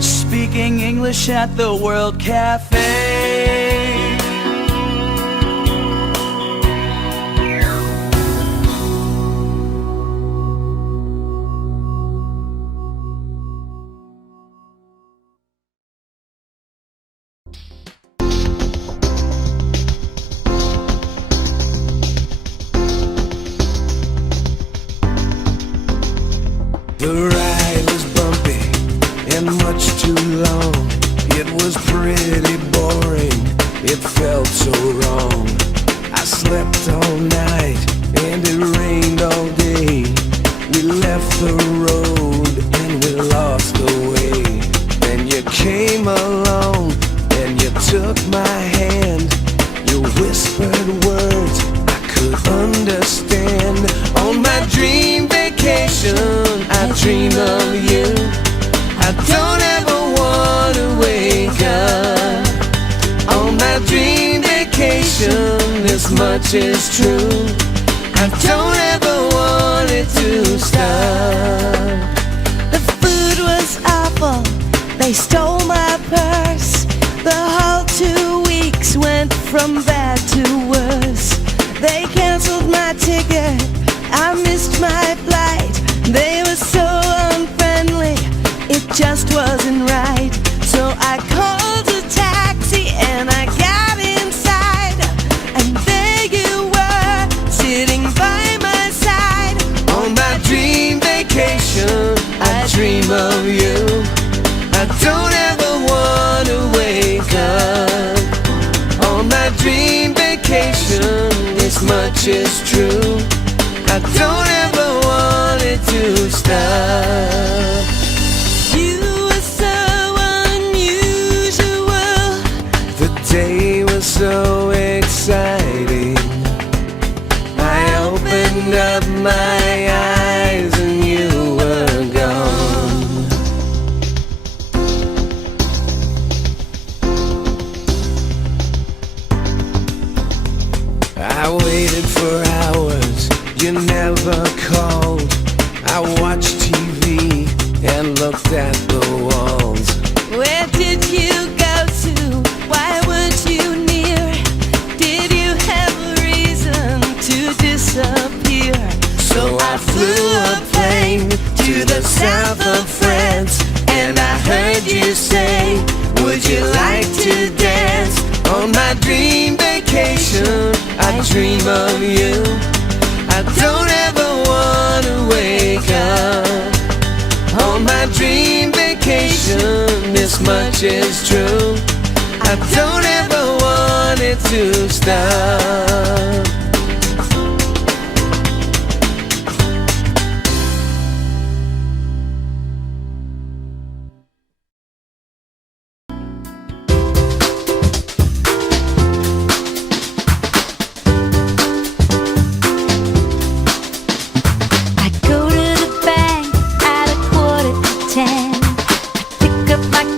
Speaking English at the World Cafe. The ride was bumpy and much too long. It was pretty boring, it felt so wrong. I slept all night and it rained all day. We left the road and we lost the way. Then you came along and you took my hand. You whispered words I could understand. On my dream vacation I dream of you. I don't ever want to wake up. On my dream vacation, this much is true. I don't ever want it to stop. The food was awful, they stole my purse. The whole 2 weeks went from bad to worse. They canceled my ticket, I missed my flight. They were so unfriendly, it just wasn't right. So I called a taxi and I got inside, and there you were, sitting by my side. On my dream vacation, I dream of you. I don't ever want to wake up. On my dream vacation, this much is true. I don't ever want it to stop. You were so unusual. The day was so exciting. I opened up my eyes and you were gone. I waited for hours, you never called. I watched TV and looked at the walls. Where did you go to? Why weren't you near? Did you have a reason to disappear? So I flew a plane to the south of France, and I heard you say, would you like to dance? On my dream vacation, I dream of you. I don't ever want to wake up. On my dream vacation, this much is true. I don't ever want it to stop.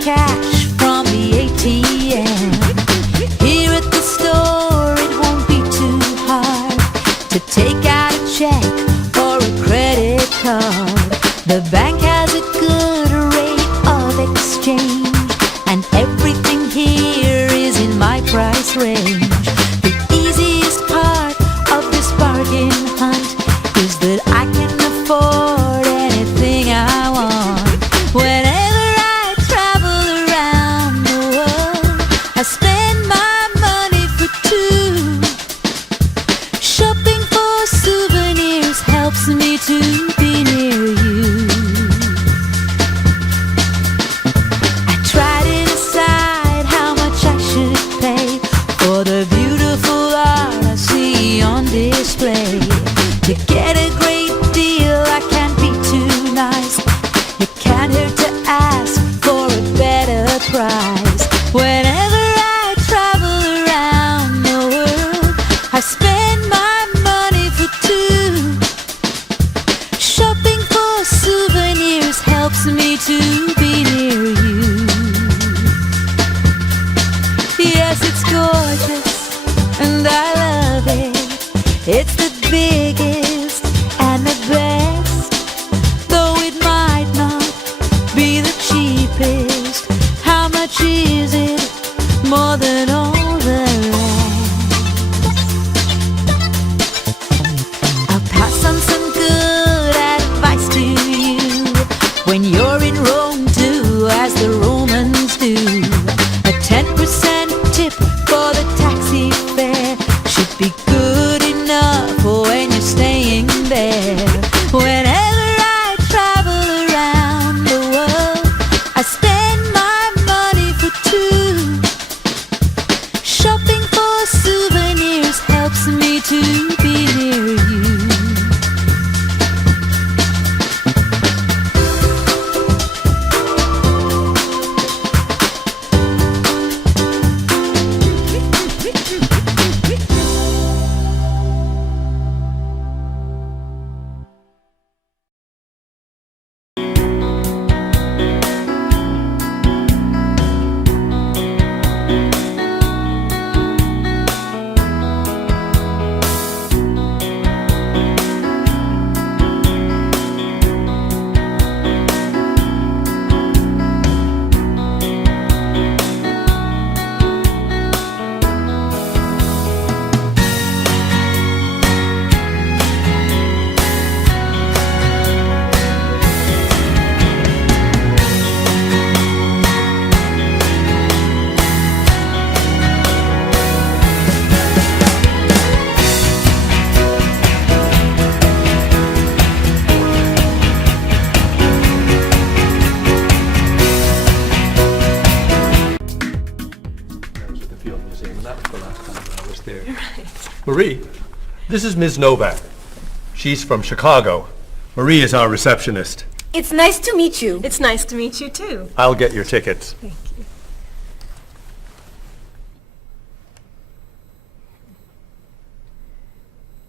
Cash from the ATM. Here at the store, it won't be Marie, this is Ms. Novak. She's from Chicago. Marie is our receptionist. It's nice to meet you. It's nice to meet you, too. I'll get your tickets. Thank you.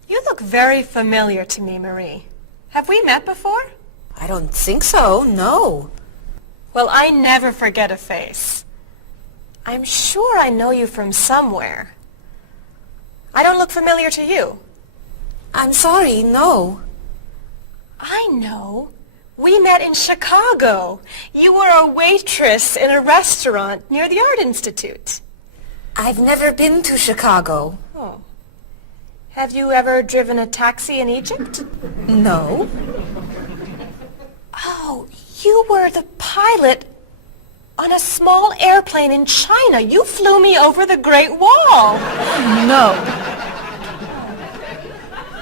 You look very familiar to me, Marie. Have we met before? I don't think so, no. Well, I never forget a face. I'm sure I know you from somewhere. I don't look familiar to you. I'm sorry, no. I know. We met in Chicago. You were a waitress in a restaurant near the Art Institute. I've never been to Chicago. Oh. Have you ever driven a taxi in Egypt? No. Oh, you were the pilot on a small airplane in China. You flew me over the Great Wall. No.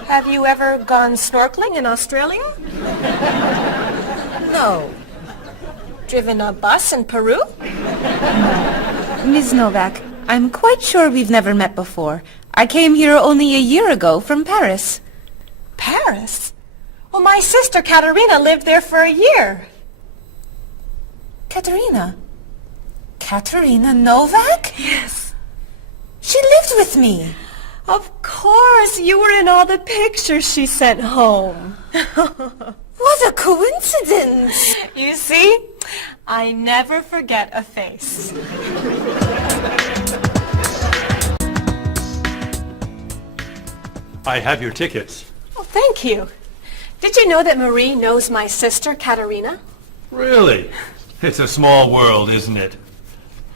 Have you ever gone snorkeling in Australia? No. Driven a bus in Peru? Ms. Novak, I'm quite sure we've never met before. I came here only a year ago from Paris. Paris? Well, my sister Katerina lived there for a year. Katerina? Katerina Novak? Yes. She lived with me. Of course, you were in all the pictures she sent home. What a coincidence! You see, I never forget a face. I have your tickets. Oh, thank you. Did you know that Marie knows my sister, Katerina? Really? It's a small world, isn't it?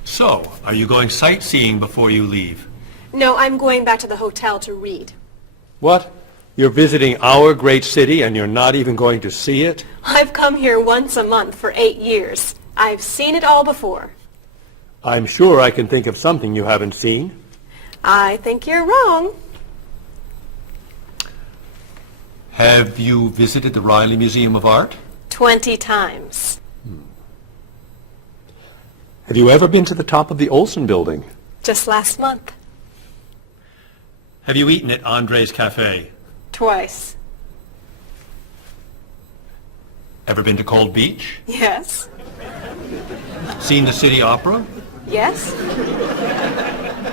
So, are you going sightseeing before you leave? No, I'm going back to the hotel to read. What? You're visiting our great city and you're not even going to see it? I've come here once a month for 8 years. I've seen it all before. I'm sure I can think of something you haven't seen. I think you're wrong. Have you visited the Riley Museum of Art? 20 times. Have you ever been to the top of the Olson building? Just last month. Have you eaten at Andre's Cafe? Twice. Ever been to Cold Beach? Yes. Seen the City Opera? Yes.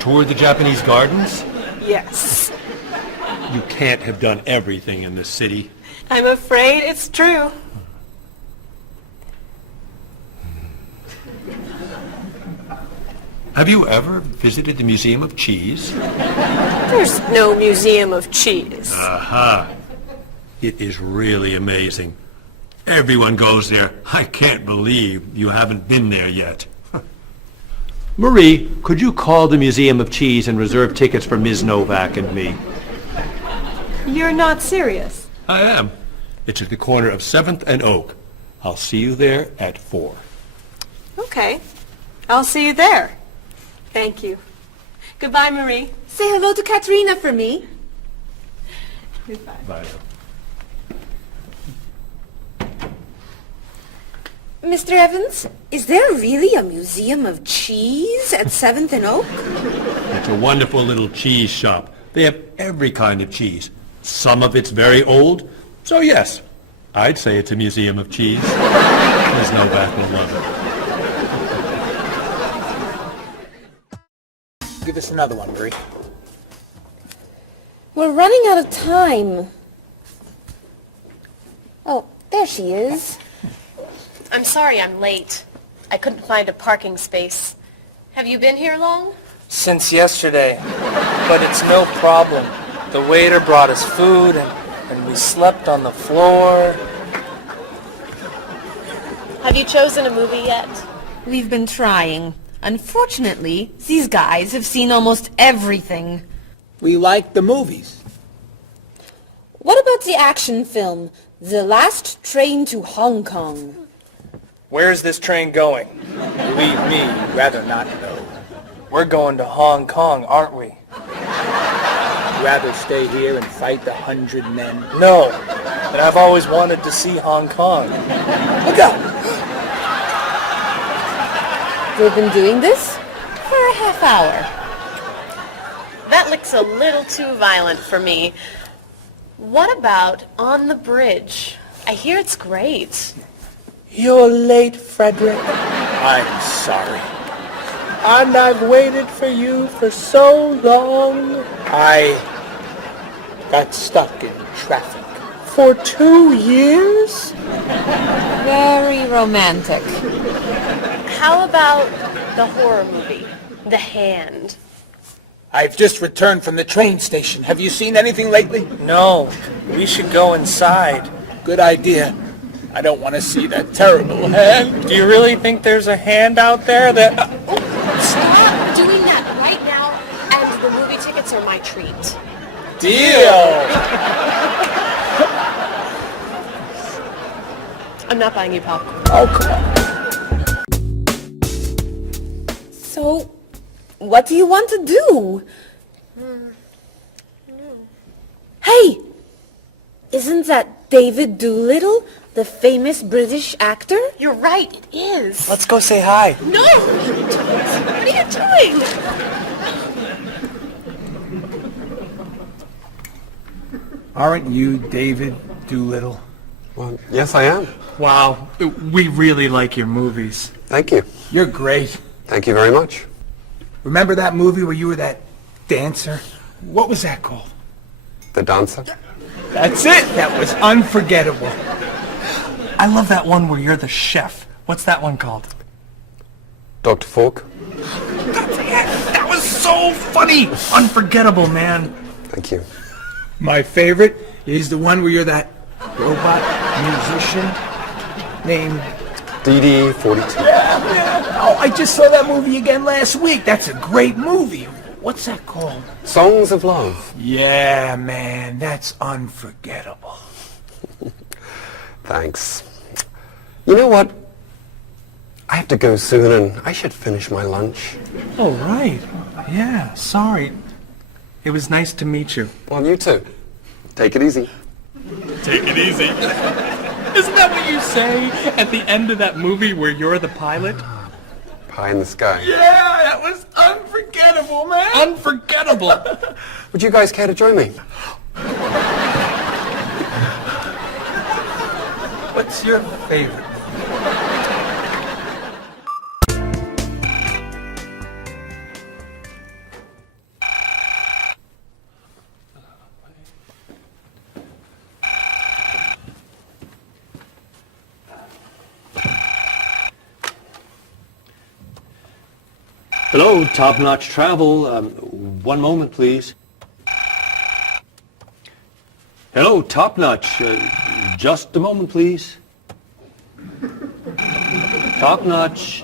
Toured the Japanese gardens? Yes. You can't have done everything in this city. I'm afraid it's true. Have you ever visited the Museum of Cheese? There's no museum of cheese. Aha. It is really amazing. Everyone goes there. I can't believe you haven't been there yet. Marie, could you call the Museum of Cheese and reserve tickets for Ms. Novak and me? You're not serious. I am. It's at the corner of 7th and Oak. I'll see you there at 4. Okay. I'll see you there. Thank you. Goodbye, Marie. Say hello to Katerina for me. Goodbye. Bye. Mr. Evans, is there really a museum of cheese at 7th and Oak? It's a wonderful little cheese shop. They have every kind of cheese. Some of it's very old, so yes, I'd say it's a museum of cheese. Ms. Novak will love it. Give us another one, Marie. We're running out of time. Oh, there she is. I'm sorry I'm late. I couldn't find a parking space. Have you been here long? Since yesterday, but it's no problem. The waiter brought us food and we slept on the floor. Have you chosen a movie yet? We've been trying. Unfortunately, these guys have seen almost everything. We like the movies. What about the action film, The Last Train to Hong Kong? Where's this train going? Believe me, you'd rather not know. We're going to Hong Kong, aren't we? You'd rather stay here and fight the 100 men? No, but I've always wanted to see Hong Kong. Look out! They've been doing this for a half hour. That That looks a little too violent for me. What about On the Bridge? I hear it's great. You're late, Frederick. I'm sorry. And I've waited for you for so long. I got stuck in traffic for 2 years. Very romantic. How about the horror movie, The Hand? I've just returned from the train station. Have you seen anything lately? No, we should go inside. Good idea. I don't want to see that terrible hand. Do you really think there's a hand out there that... Stop doing that right now, and the movie tickets are my treat. Deal! I'm not buying you popcorn. Oh, come on. So, what do you want to do? Hey! Isn't that David Doolittle, the famous British actor? You're right, it is. Let's go say hi. No! What are you doing? Aren't you David Doolittle? Well, yes, I am. Wow, we really like your movies. Thank you. You're great. Thank you very much. Remember that movie where you were that dancer? What was that called? The Dancer? That's it! That was unforgettable. I love that one where you're the chef. What's that one called? Dr. Fork? That was so funny! Unforgettable, man. Thank you. My favorite is the one where you're that robot musician named... DD-42. Yeah. Oh, I just saw that movie again last week. That's a great movie. What's that called? Songs of Love. Yeah, man, that's unforgettable. Thanks. You know what? I have to go soon and I should finish my lunch. Oh, right. Yeah, sorry. It was nice to meet you. Well, you too. Take it easy. Take it easy. Isn't that what you say at the end of that movie where you're the pilot? Pie in the sky. Yeah, that was unforgettable, man. Unforgettable. Would you guys care to join me? What's your favorite? Hello, Top Notch Travel. One moment, please. Hello, Top Notch. Just a moment, please. Top Notch.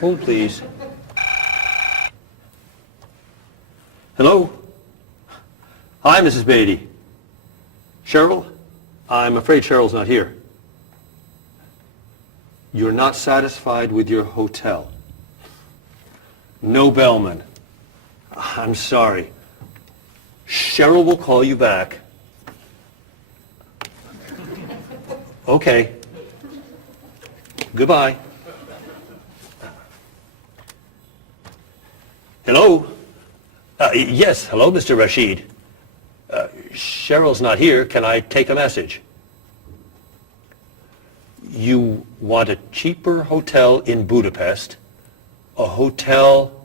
Hold, please. Hello? Hi, Mrs. Beatty. Cheryl? I'm afraid Cheryl's not here. You're not satisfied with your hotel? No bellman. I'm sorry. Cheryl will call you back. Okay. Goodbye. Hello? Yes, hello, Mr. Rashid. Cheryl's not here. Can I take a message? You want a cheaper hotel in Budapest? A hotel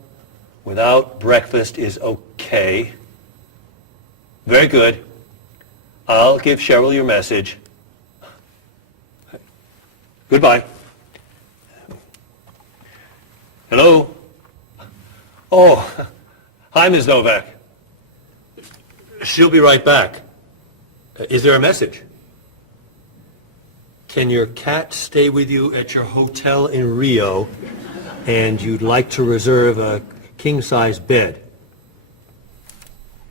without breakfast is okay. Very good. I'll give Cheryl your message. Goodbye. Hello? Oh, hi, Ms. Novak. She'll be right back. Is there a message? Can your cat stay with you at your hotel in Rio, and you'd like to reserve a king-size bed?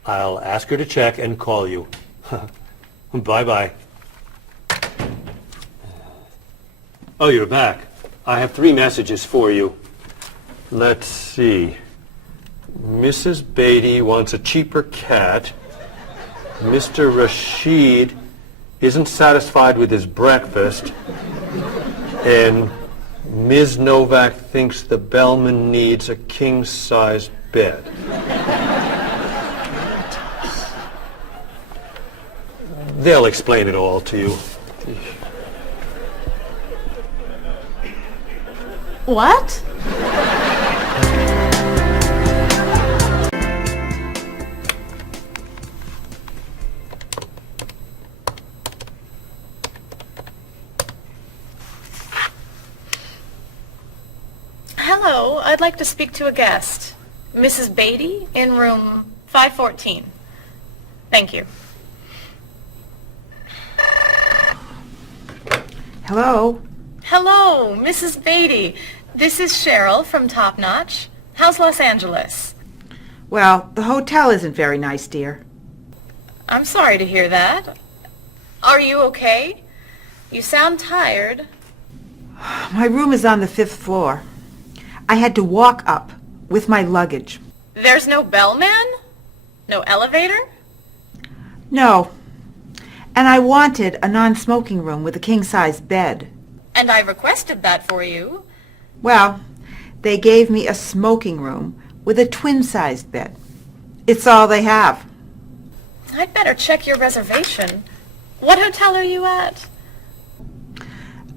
I'll ask her to check and call you. Bye-bye. Oh, you're back. I have 3 messages for you. Let's see. Mrs. Beatty wants a cheaper cat. Mr. Rashid isn't satisfied with his breakfast. And Ms. Novak thinks the bellman needs a king-size bed. They'll explain it all to you. What? Hello, I'd like to speak to a guest. Mrs. Beatty in room 514. Thank you. Hello? Hello, Mrs. Beatty. This is Cheryl from Top Notch. How's Los Angeles? Well, the hotel isn't very nice, dear. I'm sorry to hear that. Are you okay? You sound tired. My room is on the 5th floor. I had to walk up with my luggage. There's no bellman? No elevator? No. And I wanted a non-smoking room with a king-size bed. And I requested that for you. Well, they gave me a smoking room with a twin-sized bed. It's all they have. I'd better check your reservation. What hotel are you at?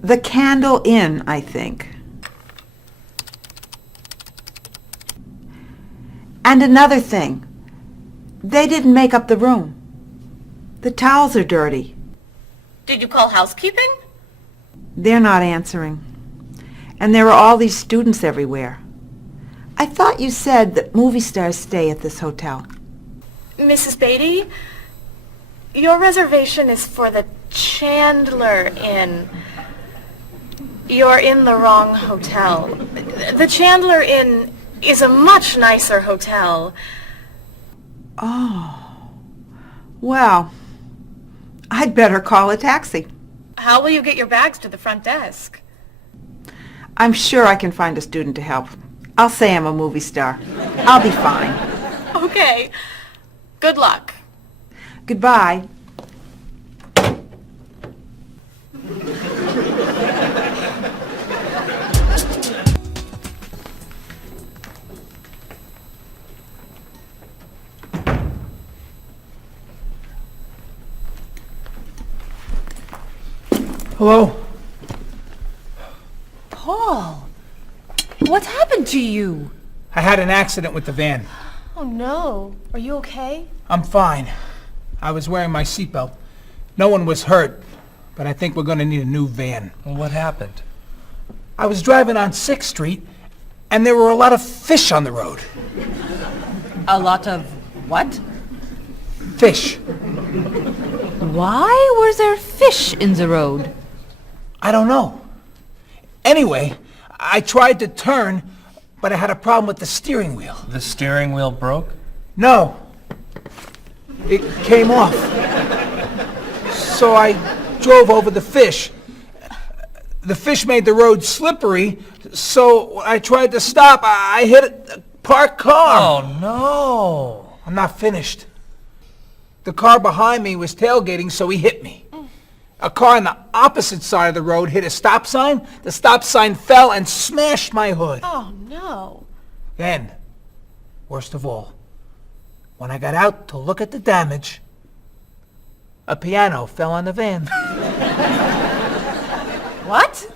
The Candle Inn, I think. And another thing. They didn't make up the room. The towels are dirty. Did you call housekeeping? They're not answering. And there are all these students everywhere. I thought you said that movie stars stay at this hotel. Mrs. Beatty, your reservation is for the Chandler Inn. You're in the wrong hotel. The Chandler Inn is a much nicer hotel. Oh. Well, I'd better call a taxi. How will you get your bags to the front desk? I'm sure I can find a student to help. I'll say I'm a movie star. I'll be fine. Okay. Good luck. Goodbye. Hello? Paul, what happened to you? I had an accident with the van. Oh no. Are you okay? I'm fine. I was wearing my seatbelt. No one was hurt, but I think we're going to need a new van. What happened? I was driving on 6th Street, and there were a lot of fish on the road. A lot of what? Fish. Why were there fish in the road? I don't know. Anyway, I tried to turn, but I had a problem with the steering wheel. The steering wheel broke? No. It came off. So I drove over the fish. The fish made the road slippery, so I tried to stop. I hit a parked car. Oh, no. I'm not finished. The car behind me was tailgating, so he hit me. A car on the opposite side of the road hit a stop sign. The stop sign fell and smashed my hood. Oh no. Then, worst of all, when I got out to look at the damage, a piano fell on the van. What?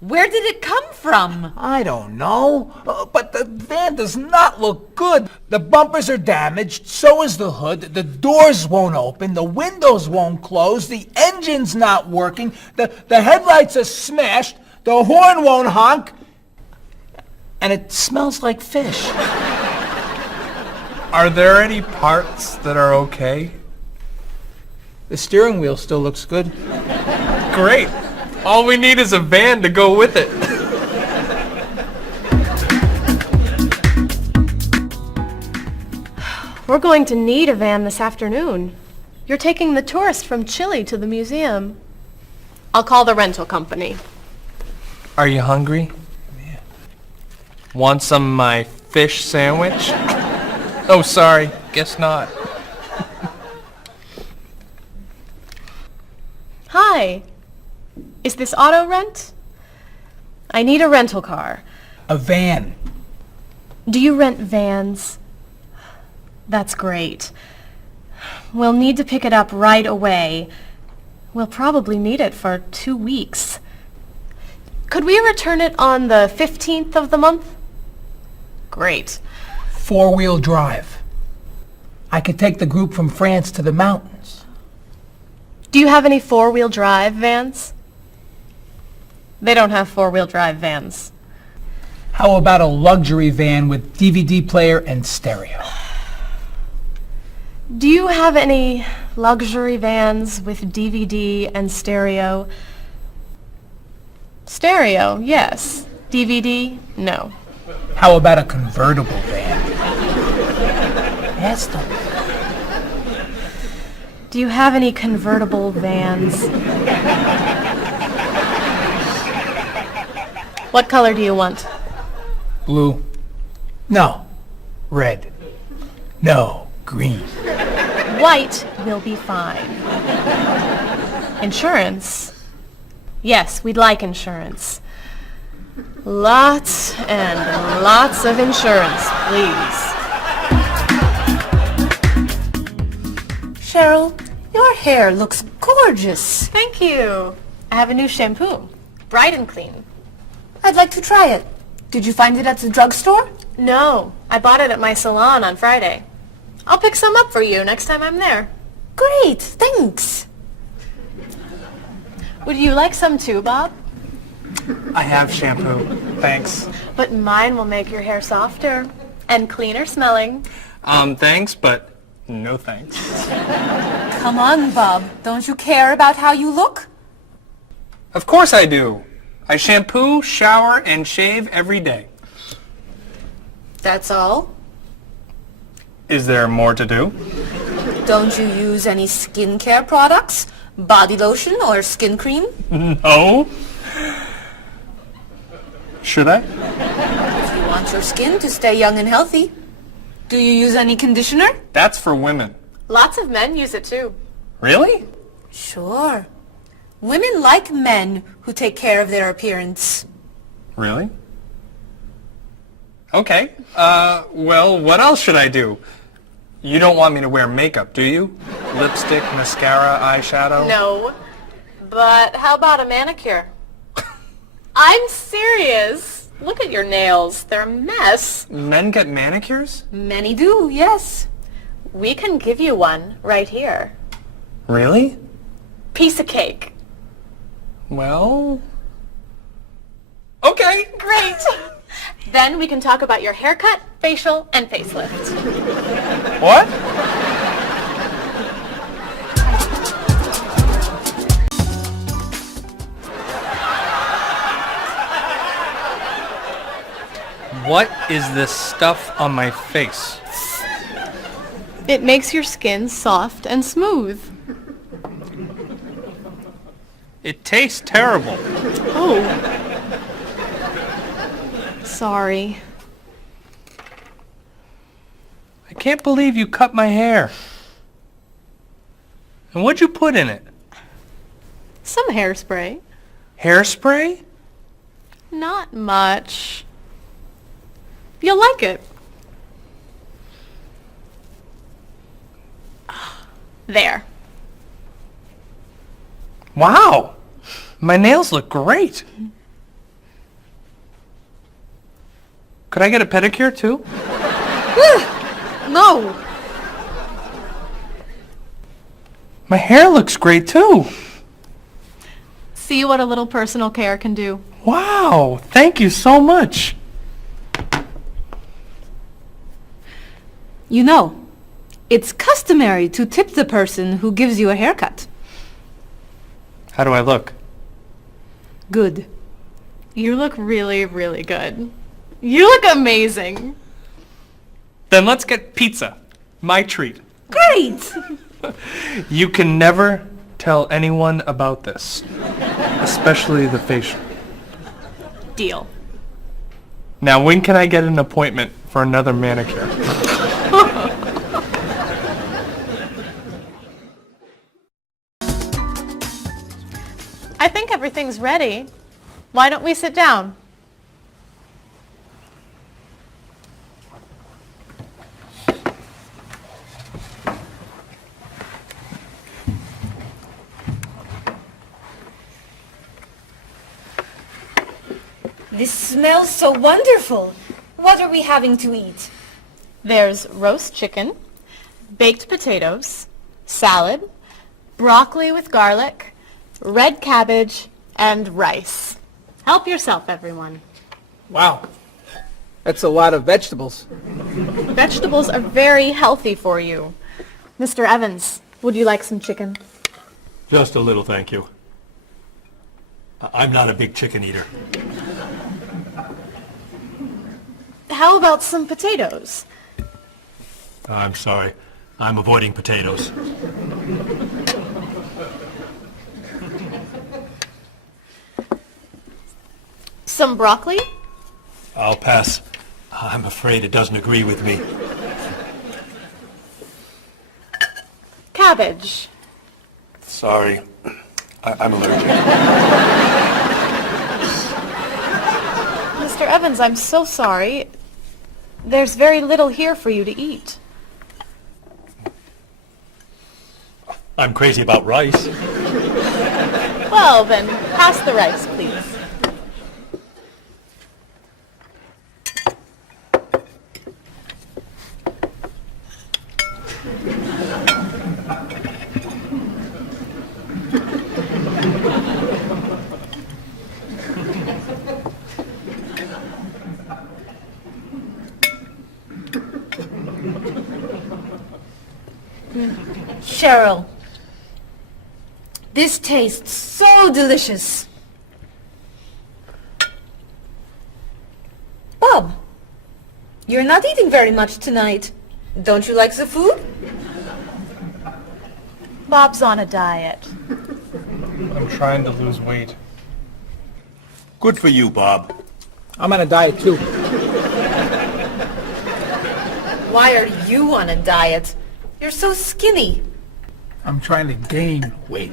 Where did it come from? I don't know, but the van does not look good. The bumpers are damaged, so is the hood, the doors won't open, the windows won't close, the engine's not working, the headlights are smashed, the horn won't honk, and it smells like fish. Are there any parts that are okay? The steering wheel still looks good. Great. All we need is a van to go with it. We're going to need a van this afternoon. You're taking the tourists from Chile to the museum. I'll call the rental company. Are you hungry? Yeah. Want some of my fish sandwich? Oh, sorry. Guess not. Hi. Is this auto rent? I need a rental car. A van. Do you rent vans? That's great. We'll need to pick it up right away. We'll probably need it for 2 weeks. Could we return it on the 15th of the month? Great. 4-wheel drive. I could take the group from France to the mountains. Do you have any 4-wheel drive vans? They don't have 4-wheel drive vans. How about a luxury van with DVD player and stereo? Do you have any luxury vans with DVD and stereo? Stereo, yes. DVD, no. How about a convertible van? Ask them. Do you have any convertible vans? What color do you want? Blue. No. Red. No. Green. White will be fine. Insurance? Yes, we'd like insurance. Lots and lots of insurance, please. Cheryl, your hair looks gorgeous. Thank you. I have a new shampoo. Bright and clean. I'd like to try it. Did you find it at the drugstore? No, I bought it at my salon on Friday. I'll pick some up for you next time I'm there. Great, thanks. Would you like some too, Bob? I have shampoo. Thanks. But mine will make your hair softer and cleaner smelling. Thanks, but no thanks. Come on, Bob. Don't you care about how you look? Of course I do. I shampoo, shower, and shave every day. That's all? Is there more to do? Don't you use any skincare products? Body lotion or skin cream? No. Should I? If you want your skin to stay young and healthy. Do you use any conditioner? That's for women. Lots of men use it too. Really? Sure. Women like men who take care of their appearance. Really? Okay. Well, what else should I do? You don't want me to wear makeup, do you? Lipstick, mascara, eyeshadow? No. But how about a manicure? I'm serious. Look at your nails. They're a mess. Men get manicures? Many do, yes. We can give you one right here. Really? Piece of cake. Well... Okay. Great. Then we can talk about your haircut, facial, and facelift. What? What is this stuff on my face? It makes your skin soft and smooth. It tastes terrible. Oh. Sorry. I can't believe you cut my hair. And what'd you put in it? Some hairspray. Hairspray? Not much. You'll like it. There. Wow! My nails look great. Could I get a pedicure too? No. My hair looks great too. See what a little personal care can do. Wow! Thank you so much. You know, it's customary to tip the person who gives you a haircut. How do I look? Good. You look really, really good. You look amazing. Then let's get pizza. My treat. Great! You can never tell anyone about this, especially the facial. Deal. Now, when can I get an appointment for another manicure? I think everything's ready. Why don't we sit down? This smells so wonderful. What are we having to eat? There's roast chicken, baked potatoes, salad, broccoli with garlic, red cabbage, and rice. Help yourself, everyone. Wow. That's a lot of vegetables. Vegetables are very healthy for you. Mr. Evans, would you like some chicken? Just a little, thank you. I'm not a big chicken eater. How about some potatoes? I'm sorry. I'm avoiding potatoes. Some broccoli? I'll pass. I'm afraid it doesn't agree with me. Cabbage. Sorry. I'm allergic. Mr. Evans, I'm so sorry. There's very little here for you to eat. I'm crazy about rice. Well, then, pass the rice, please. Cheryl, this tastes so delicious. Bob, you're not eating very much tonight. Don't you like the food? Bob's on a diet. I'm trying to lose weight. Good for you, Bob. I'm on a diet too. Why are you on a diet? You're so skinny. I'm trying to gain weight.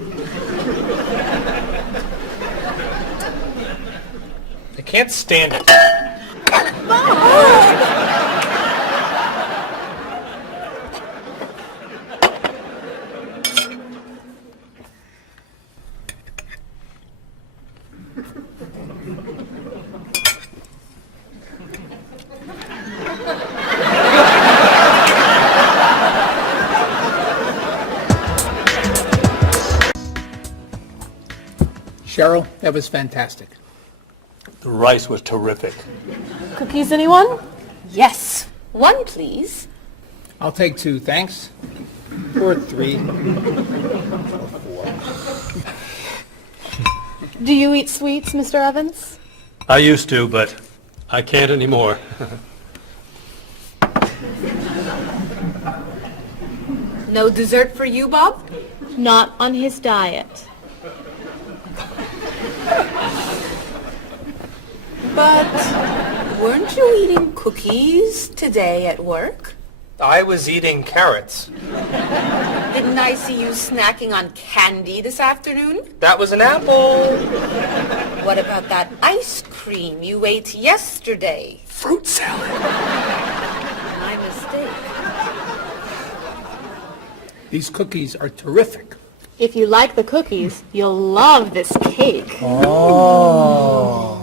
I can't stand it. Cheryl, that was fantastic. The rice was terrific. Cookies, anyone? Yes. One, please. I'll take 2, thanks. Or 3. Or 4. Do you eat sweets, Mr. Evans? I used to, but I can't anymore. No dessert for you, Bob? Not on his diet. But weren't you eating cookies today at work? I was eating carrots. Didn't I see you snacking on candy this afternoon? That was an apple. What about that ice cream you ate yesterday? Fruit salad. My mistake. These cookies are terrific. If you like the cookies, you'll love this cake. Oh.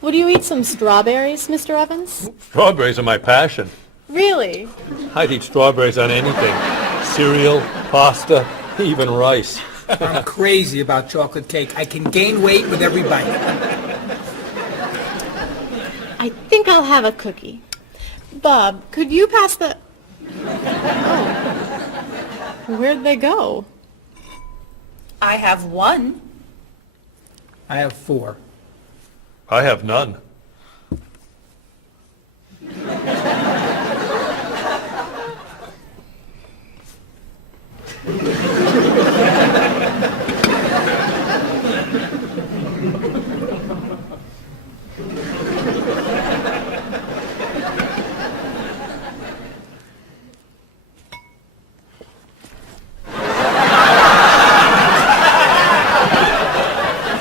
Would you eat some strawberries, Mr. Evans? Strawberries are my passion. Really? I'd eat strawberries on anything. Cereal, pasta, even rice. I'm crazy about chocolate cake. I can gain weight with every bite. I think I'll have a cookie. Bob, could you pass the... Oh. Where'd they go? I have 1. I have 4. I have none.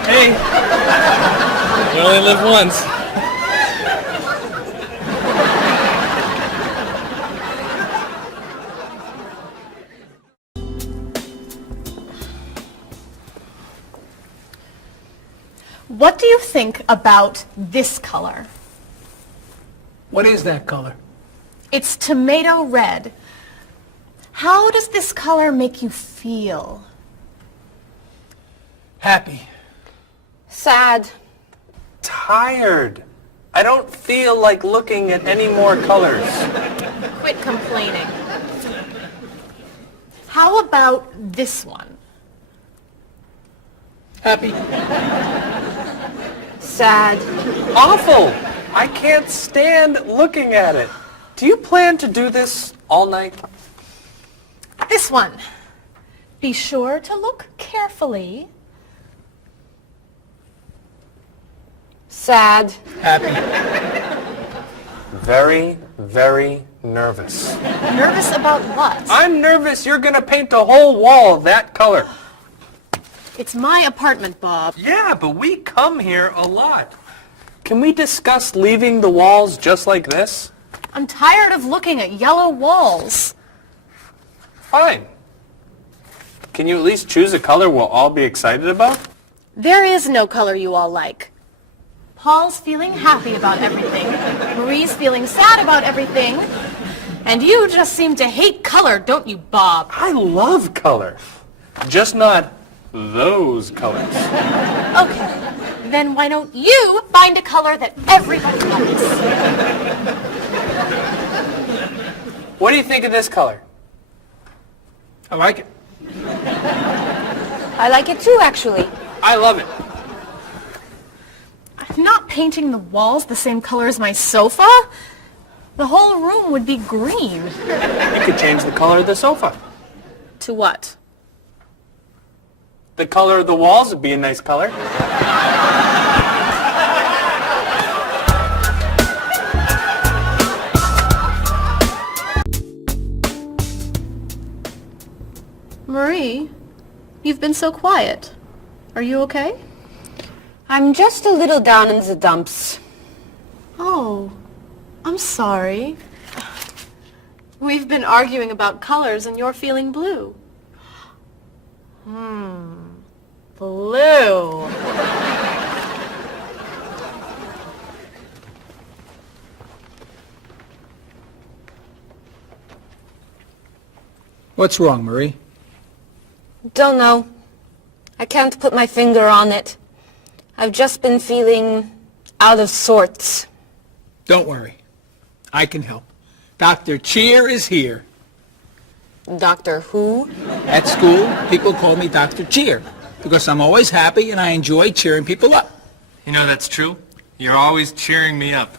Hey, you only live once. What do you think about this color? What is that color? It's tomato red. How does this color make you feel? Happy. Sad. Tired. I don't feel like looking at any more colors. Quit complaining. How about this one? Happy. Sad. Awful. I can't stand looking at it. Do you plan to do this all night? This one. Be sure to look carefully. Sad. Happy. Very, very nervous. Nervous about what? I'm nervous you're gonna paint a whole wall that color. It's my apartment, Bob. Yeah, but we come here a lot. Can we discuss leaving the walls just like this? I'm tired of looking at yellow walls. Fine. Can you at least choose a color we'll all be excited about? There is no color you all like. Paul's feeling happy about everything. Marie's feeling sad about everything. And you just seem to hate color, don't you, Bob? I love color. Just not those colors. Okay, then why don't you find a color that everybody likes? What do you think of this color? I like it. I like it too, actually. I love it. I'm not painting the walls the same color as my sofa. The whole room would be green. You could change the color of the sofa. To what? The color of the walls would be a nice color. Marie, you've been so quiet. Are you okay? I'm just a little down in the dumps. Oh, I'm sorry. We've been arguing about colors and you're feeling blue. Blue. What's wrong, Marie? Don't know. I can't put my finger on it. I've just been feeling out of sorts. Don't worry. I can help. Dr. Cheer is here. Doctor who? At school, people call me Dr. Cheer because I'm always happy and I enjoy cheering people up. You know that's true. You're always cheering me up.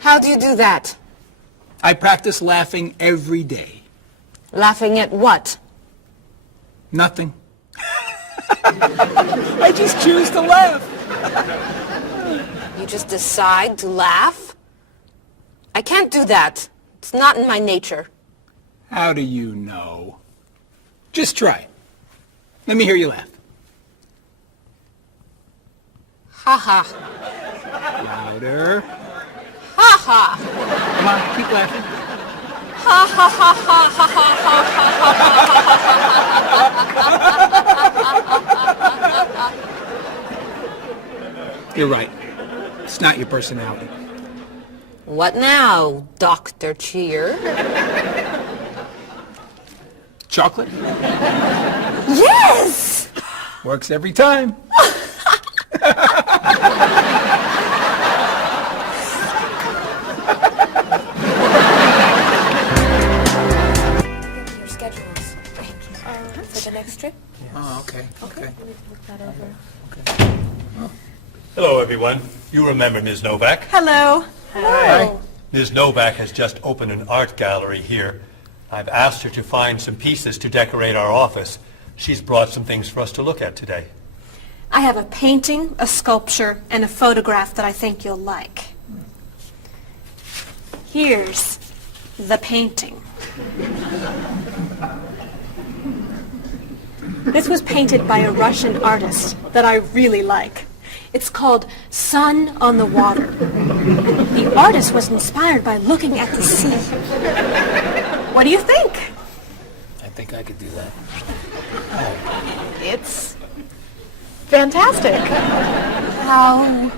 How do you do that? I practice laughing every day. Laughing at what? Nothing. I just choose to laugh. You just decide to laugh? I can't do that. It's not in my nature. How do you know? Just try. Let me hear you laugh. Ha ha. Louder. Ha ha. Come on, keep laughing. Ha ha ha ha ha ha ha. You're right. It's not your personality. What now, Dr. Cheer? Chocolate? Yes! Works every time. Your schedules. For the next trip? Oh, okay. Okay. Look that over. Hello, everyone. You remember Ms. Novak? Hello. Hello. Ms. Novak has just opened an art gallery here. I've asked her to find some pieces to decorate our office. She's brought some things for us to look at today. I have a painting, a sculpture, and a photograph that I think you'll like. Here's the painting. This was painted by a Russian artist that I really like. It's called Sun on the Water. The artist was inspired by looking at the sea. What do you think? I think I could do that. It's fantastic. How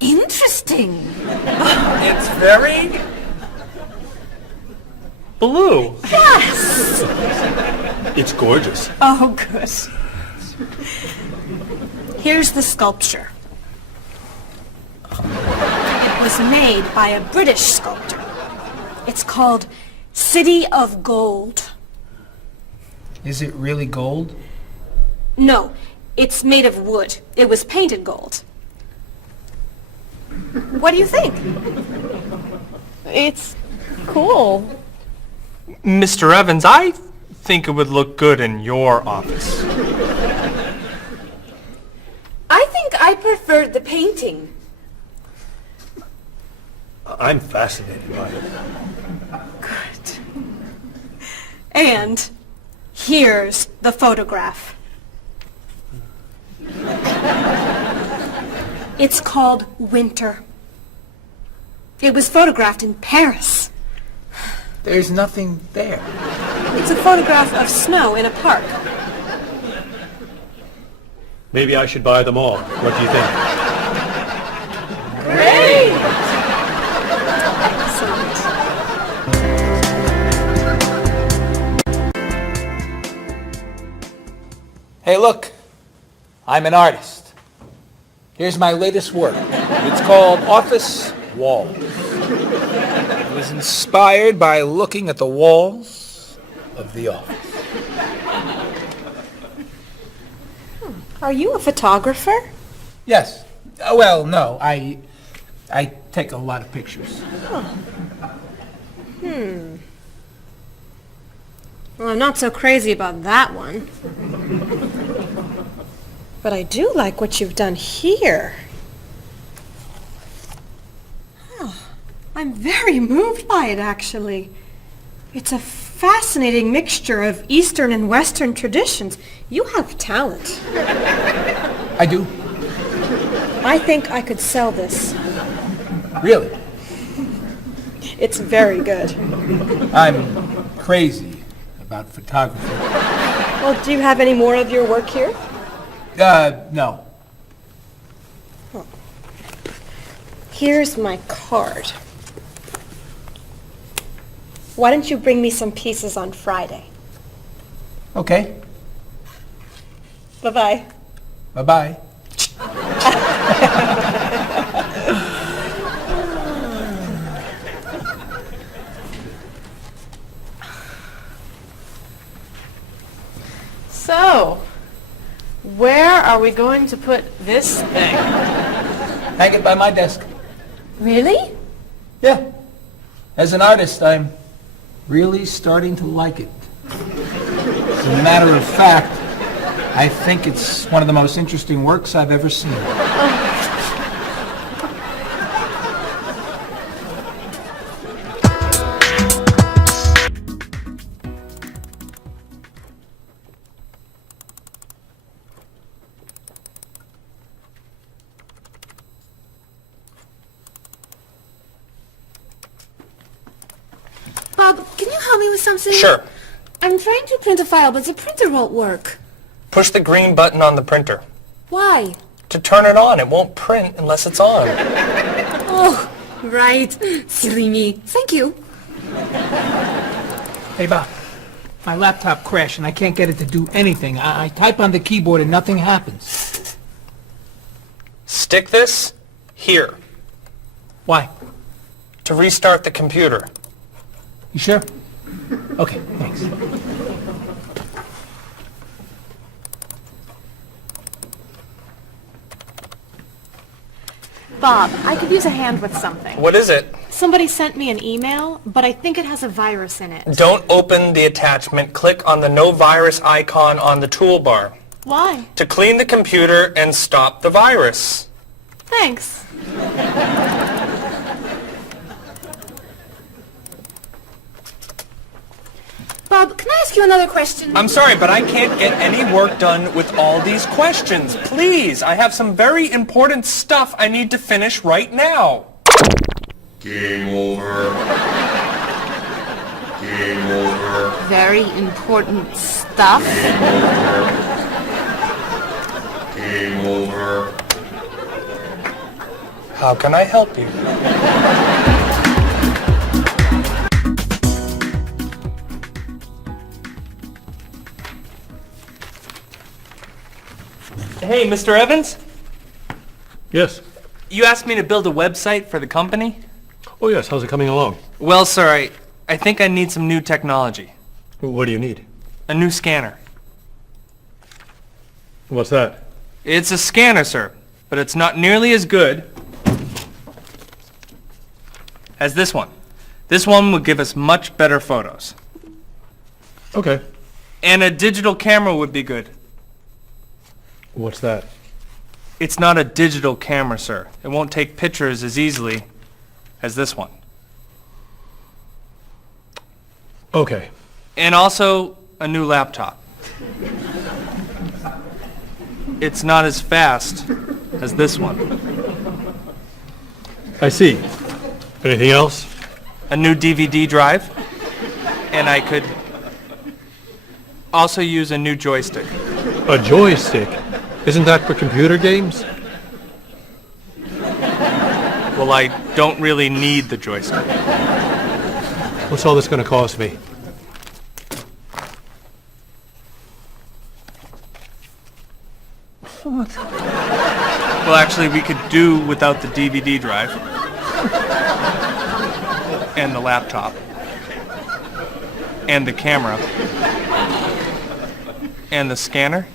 interesting. It's very blue. Yes. It's gorgeous. Oh, good. Here's the sculpture. It was made by a British sculptor. It's called City of Gold. Is it really gold? No, it's made of wood. It was painted gold. What do you think? It's cool. Mr. Evans, I think it would look good in your office. I think I preferred the painting. I'm fascinated by it. Good. And here's the photograph. It's called Winter. It was photographed in Paris. There's nothing there. It's a photograph of snow in a park. Maybe I should buy them all. What do you think? Great! Hey, look. I'm an artist. Here's my latest work. It's called Office Walls. It was inspired by looking at the walls of the office. Are you a photographer? Yes. Well, no. I take a lot of pictures. Well, I'm not so crazy about that one. But I do like what you've done here. Oh, I'm very moved by it, actually. It's a fascinating mixture of Eastern and Western traditions. You have talent. I do. I think I could sell this. Really? It's very good. I'm crazy about photography. Well, do you have any more of your work here? No. Here's my card. Why don't you bring me some pieces on Friday? Okay. Bye-bye. Bye-bye. So, where are we going to put this thing? Hang it by my desk. Really? Yeah. As an artist, I'm really starting to like it. As a matter of fact, I think it's one of the most interesting works I've ever seen. Bob, can you help me with something? Sure. I'm trying to print a file, but the printer won't work. Push the green button on the printer. Why? To turn it on. It won't print unless it's on. Oh, right. Silly me. Thank you. Hey, Bob. My laptop crashed and I can't get it to do anything. I type on the keyboard and nothing happens. Stick this here Why? to restart the computer. You sure? Okay, thanks. Bob, I could use a hand with something. What is it? Somebody sent me an email, but I think it has a virus in it. Don't open the attachment. Click on the no virus icon on the toolbar Why? to clean the computer and stop the virus. Thanks. Bob, can I ask you another question? I'm sorry, but I can't get any work done with all these questions. Please, I have some very important stuff I need to finish right now. Game over. Game over. Very important stuff. Game over. How can I help you? Hey, Mr. Evans? Yes. You asked me to build a website for the company? Oh, yes. How's it coming along? Well, sir, I think I need some new technology. What do you need? A new scanner. What's that? It's a scanner, sir, but it's not nearly as good as this one. This one will give us much better photos. Okay. And a digital camera would be good. What's that? It's not a digital camera, sir. It won't take pictures as easily as this one. Okay. And also a new laptop. It's not as fast as this one. I see. Anything else? A new DVD drive. And I could also use a new joystick. A joystick? Isn't that for computer games? Well, I don't really need the joystick. What's all this going to cost me? What? Well, actually, we could do without the DVD drive. And the laptop. And the camera. And the scanner.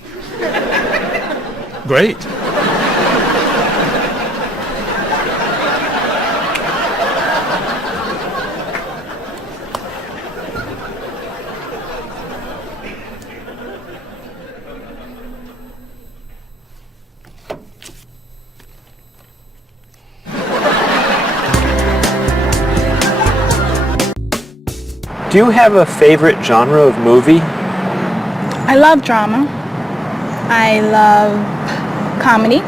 Great. Do you have a favorite genre of movie? I love drama. I love comedy,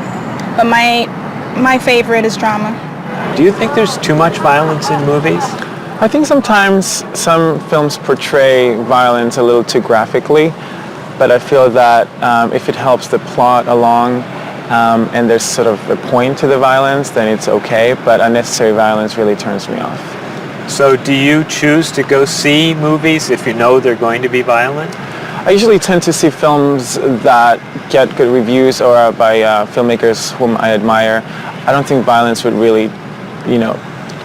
but my favorite is drama. Do you think there's too much violence in movies? I think sometimes some films portray violence a little too graphically, but I feel that if it helps the plot along and there's sort of a point to the violence, then it's okay, but unnecessary violence really turns me off. So do you choose to go see movies if you know they're going to be violent? I usually tend to see films that get good reviews or are by filmmakers whom I admire. I don't think violence would really,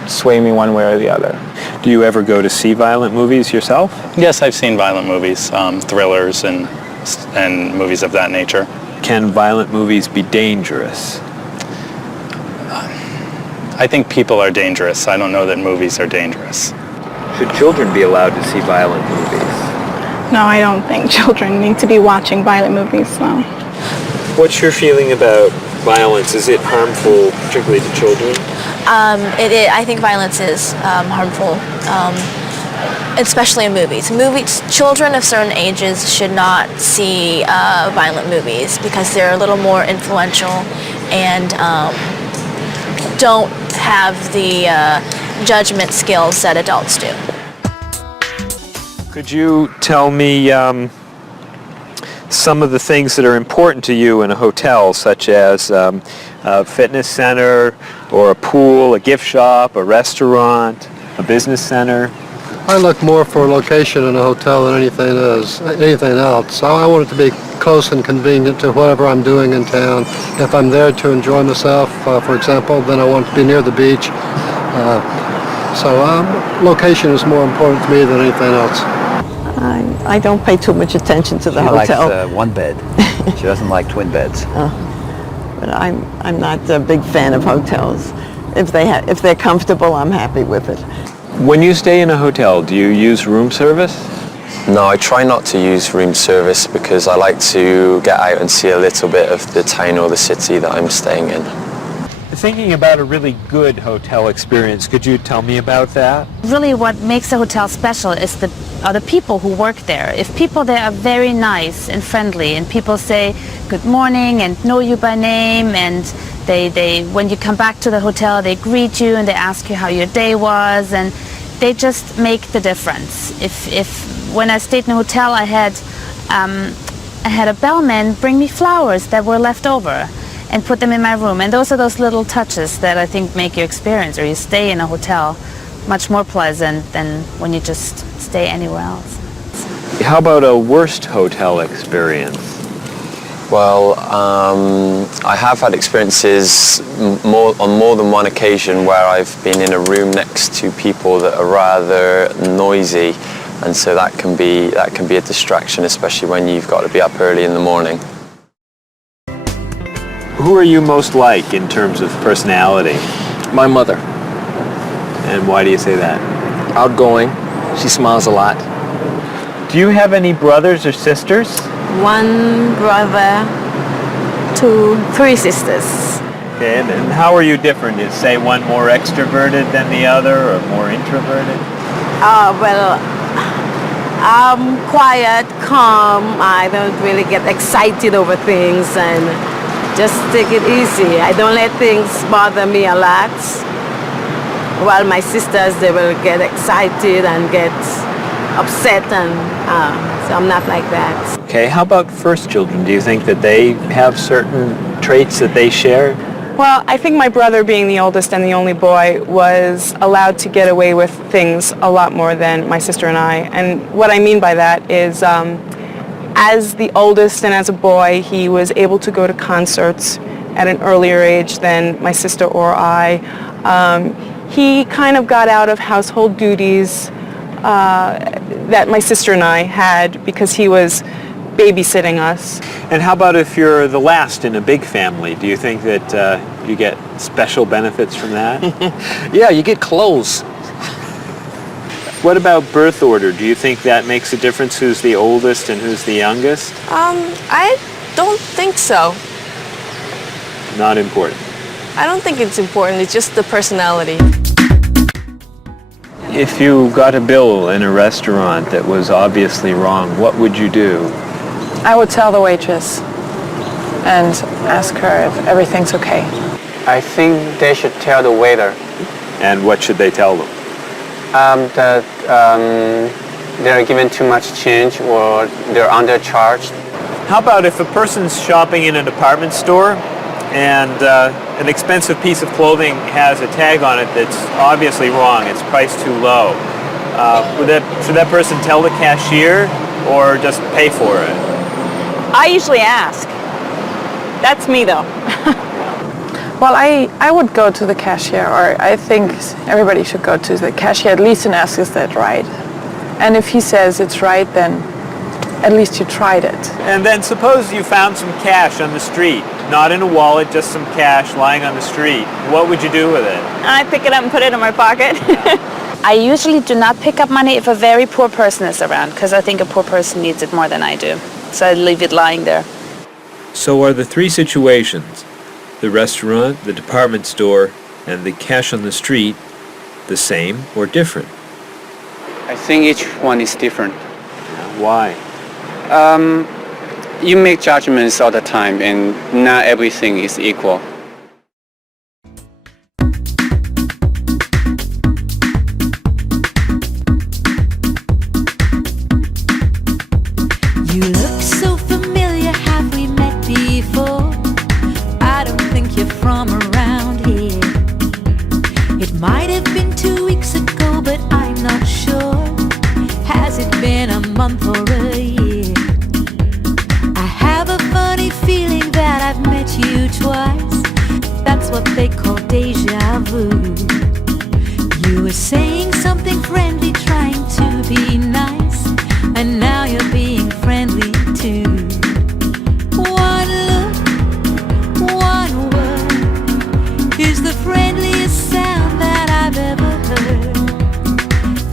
sway me one way or the other. Do you ever go to see violent movies yourself? Yes, I've seen violent movies, thrillers and movies of that nature. Can violent movies be dangerous? I think people are dangerous. I don't know that movies are dangerous. Should children be allowed to see violent movies? No, I don't think children need to be watching violent movies, no. What's your feeling about violence? Is it harmful, particularly to children? I think violence is harmful, especially in movies. Children of certain ages should not see violent movies because they're a little more influential and don't have the judgment skills that adults do. Could you tell me some of the things that are important to you in a hotel, such as a fitness center, or a pool, a gift shop, a restaurant, a business center? I look more for a location in a hotel than anything else. I want it to be close and convenient to whatever I'm doing in town. If I'm there to enjoy myself, for example, then I want to be near the beach. So location is more important to me than anything else. I don't pay too much attention to the hotel. She likes one bed. She doesn't like twin beds. But I'm not a big fan of hotels. If they're comfortable, I'm happy with it. When you stay in a hotel, do you use room service? No, I try not to use room service because I like to get out and see a little bit of the town or the city that I'm staying in. Thinking about a really good hotel experience, could you tell me about that? Really what makes a hotel special is are the people who work there. If people there are very nice and friendly and people say good morning and know you by name, and they when you come back to the hotel they greet you and they ask you how your day was, and they just make the difference. If when I stayed in a hotel, I had a bellman bring me flowers that were left over and put them in my room. And those are those little touches that I think make your experience, or you stay in a hotel, much more pleasant than when you just stay anywhere else. How about a worst hotel experience? Well, I have had experiences on more than one occasion where I've been in a room next to people that are rather noisy, and so that can be a distraction, especially when you've got to be up early in the morning. Who are you most like in terms of personality? My mother. And why do you say that? Outgoing. She smiles a lot. Do you have any brothers or sisters? One brother, 3 sisters. Okay, and how are you different? Is, say, one more extroverted than the other, or more introverted? Well, I'm quiet, calm. I don't really get excited over things and just take it easy. I don't let things bother me a lot. While my sisters, they will get excited and get upset, and so I'm not like that. Okay, how about first children? Do you think that they have certain traits that they share? Well, I think my brother, being the oldest and the only boy, was allowed to get away with things a lot more than my sister and I. And what I mean by that is, as the oldest and as a boy, he was able to go to concerts at an earlier age than my sister or I. He kind of got out of household duties that my sister and I had because he was babysitting us. And how about if you're the last in a big family? Do you think that you get special benefits from that? Yeah, you get clothes. What about birth order? Do you think that makes a difference who's the oldest and who's the youngest? I don't think so. Not important. I don't think it's important. It's just the personality. If you got a bill in a restaurant that was obviously wrong, what would you do? I would tell the waitress and ask her if everything's okay. I think they should tell the waiter. And what should they tell them? That they're given too much change or they're undercharged. How about if a person's shopping in a department store and an expensive piece of clothing has a tag on it that's obviously wrong, it's priced too low. Should that person tell the cashier or just pay for it? I usually ask. That's me, though. Well, I would go to the cashier, or I think everybody should go to the cashier at least and ask, is that right? And if he says it's right, then at least you tried it. And then suppose you found some cash on the street, not in a wallet, just some cash lying on the street. What would you do with it? I pick it up and put it in my pocket. I usually do not pick up money if a very poor person is around, because I think a poor person needs it more than I do. So I leave it lying there. So are the 3 situations, the restaurant, the department store, and the cash on the street, the same or different? I think each one is different. Why? You make judgments all the time, and not everything is equal. You look so familiar, have we met before? I don't think you're from around here. It might have been 2 weeks ago, but I'm not sure. Has it been a month or a year? I have a funny feeling that I've met you twice. That's what they call deja vu. You were saying something friendly, trying to be nice, and now you're being friendly too. One look, one word is the friendliest sound that I've ever heard.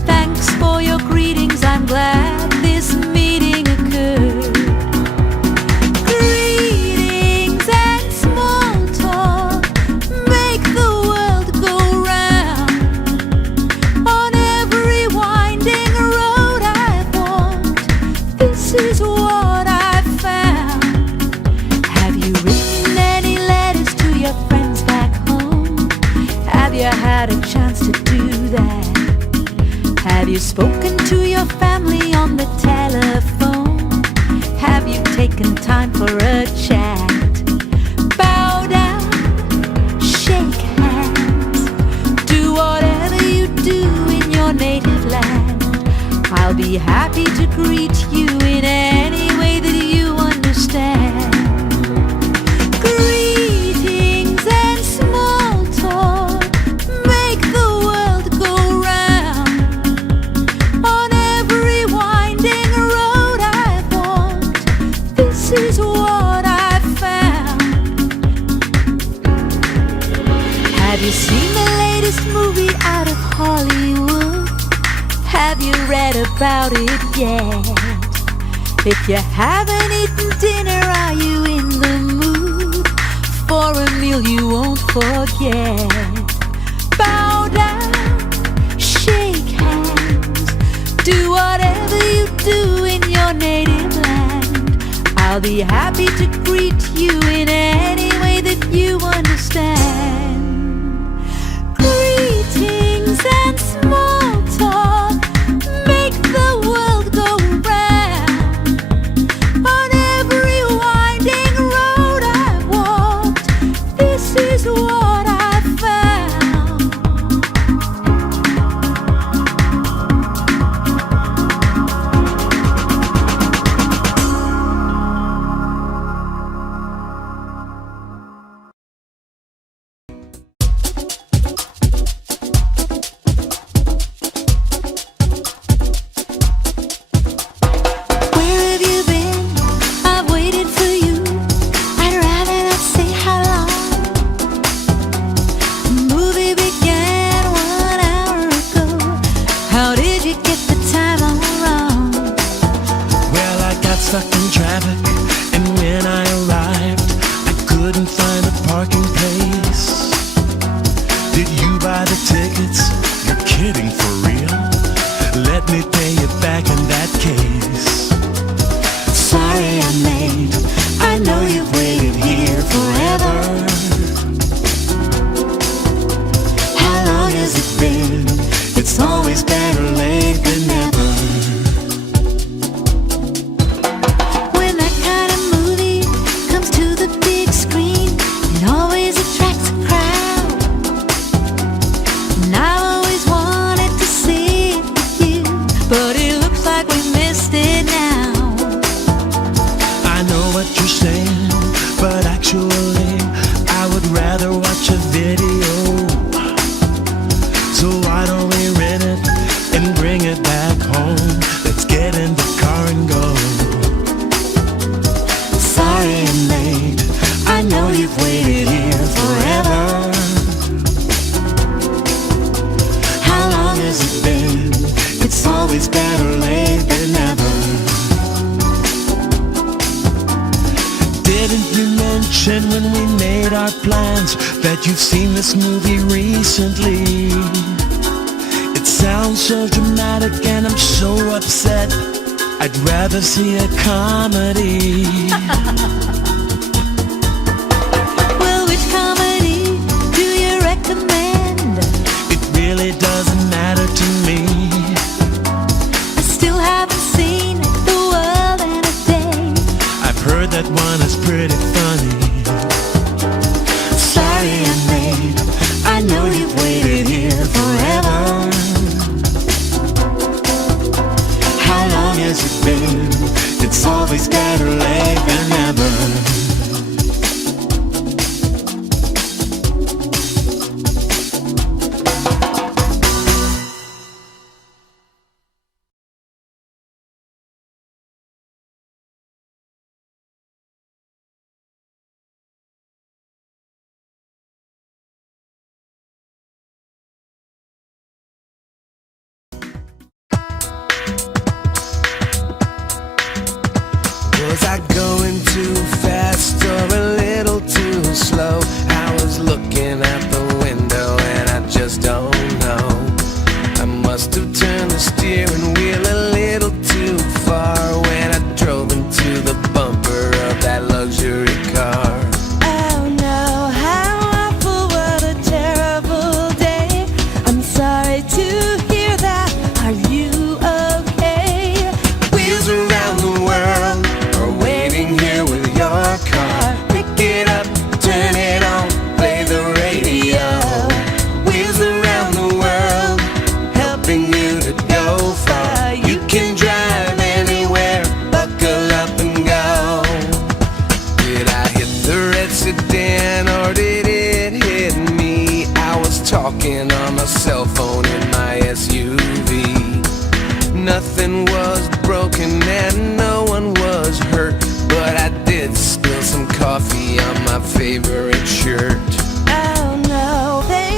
Thanks for your greetings, I'm glad this meeting occurred. Greetings and small talk make the world go round. On every winding road I've walked, this is what I've found. Have you written any letters to your friends back home? Have you had a chance to do that? Have you spoken to your family on the Have you seen the latest movie out of Hollywood? Have you read about it yet? If you haven't eaten dinner, are you in the mood for a meal you won't forget? Bow down, shake hands, do whatever you do in your native land. I'll be happy to greet you in any way that you understand. Greetings and small talk make the world go round. On every winding road I've walked, this is what I found. Where have you been? I've waited for you. I'd rather not say how long. The movie began 1 hour ago. How did you get the time all wrong? Well, I got stuck in traffic, and when I arrived, I couldn't find a parking place. Did you buy the tickets? You're kidding, for real? Let me pay you back in that case. Sorry I'm late. I know you've waited here forever. How long has it been? It's always better late than never. When that kind of movie comes to the big screen, it always attracts a crowd. And I always wanted to see it with you, but it looks like we missed it now. I know what you're saying, but actually, I would rather watch a video. So why don't we rent it and bring it back home? Let's get in the car and go. Sorry I'm late. I know you've waited here forever. How long has it been? It's always better late than never. Didn't you mention when we made our plans that you've seen this movie recently? It sounds so dramatic and I'm so upset. I'd rather see a comedy. Well, which comedy do you recommend? It really doesn't matter to me. I still haven't seen The World in a Day. I've heard that one is pretty funny. Sorry I'm late. I know you've waited here forever. How long has it been? It's always better late than never. Was I going too fast or a little too slow? I was looking out the window and I just don't know. I must have turned the steering wheel a little too far when I drove into the bumper of that luxury car. Oh no, how awful, what a terrible day. I'm sorry to hear that. Are you okay? Wheels around the world are waiting here with your car. Pick it up, turn it on, play the radio. Wheels around the world, helping you to go far. You can drive anywhere, buckle up and go. Did I hit the red sedan or did it hit me? I was talking on my cell phone in my SUV. Nothing was broken and no one was hurt, but I did spill some coffee on my favorite shirt. Oh no, they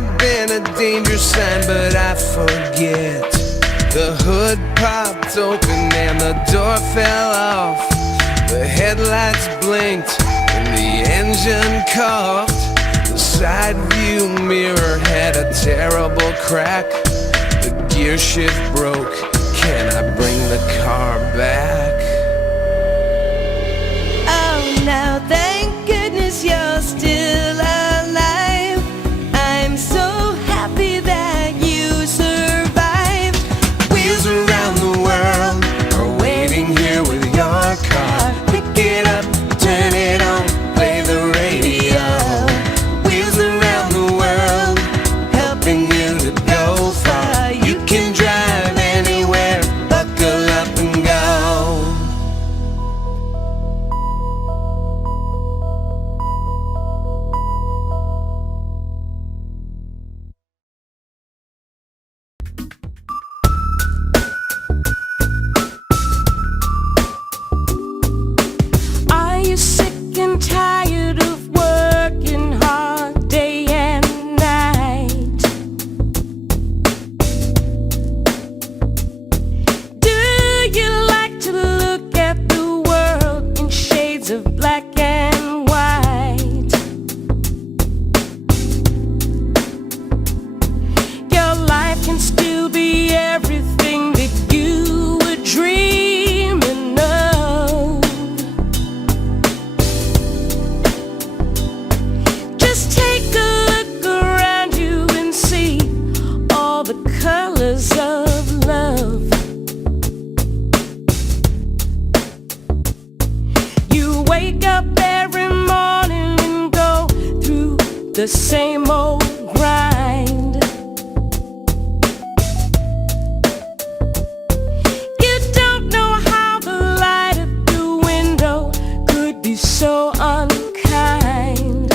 have been a danger sign, but I forget. The hood popped open and the door fell off. The headlights blinked and the engine coughed. The side view mirror had a terrible crack. The gear shift broke. Can I bring the car back? Oh no, thank goodness you're still alive. I'm so happy that you survived. Wheels around the world are waiting here with your car. Pick it up, turn it on, play the radio. Wheels around the world, helping you to go far. You can drive anywhere, buckle up and go. Are you sick and tired of working hard day and night? Do you like to look at the world in shades of black and white? Your life can still be everything that you were dreaming of. Just take a look around you and see all the colors of love. You wake up every morning and go through the same old grind. You don't know how the light at the window could be so unkind.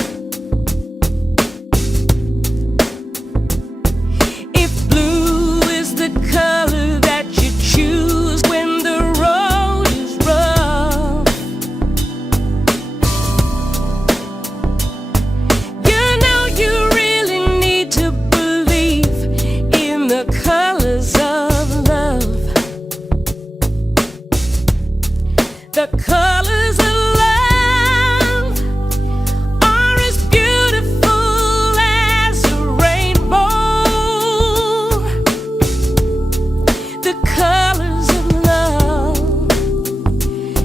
If blue is the color that you choose when the road is rough, you know you really need to believe in the colors of love. The colors of love are as beautiful as a rainbow. The colors of love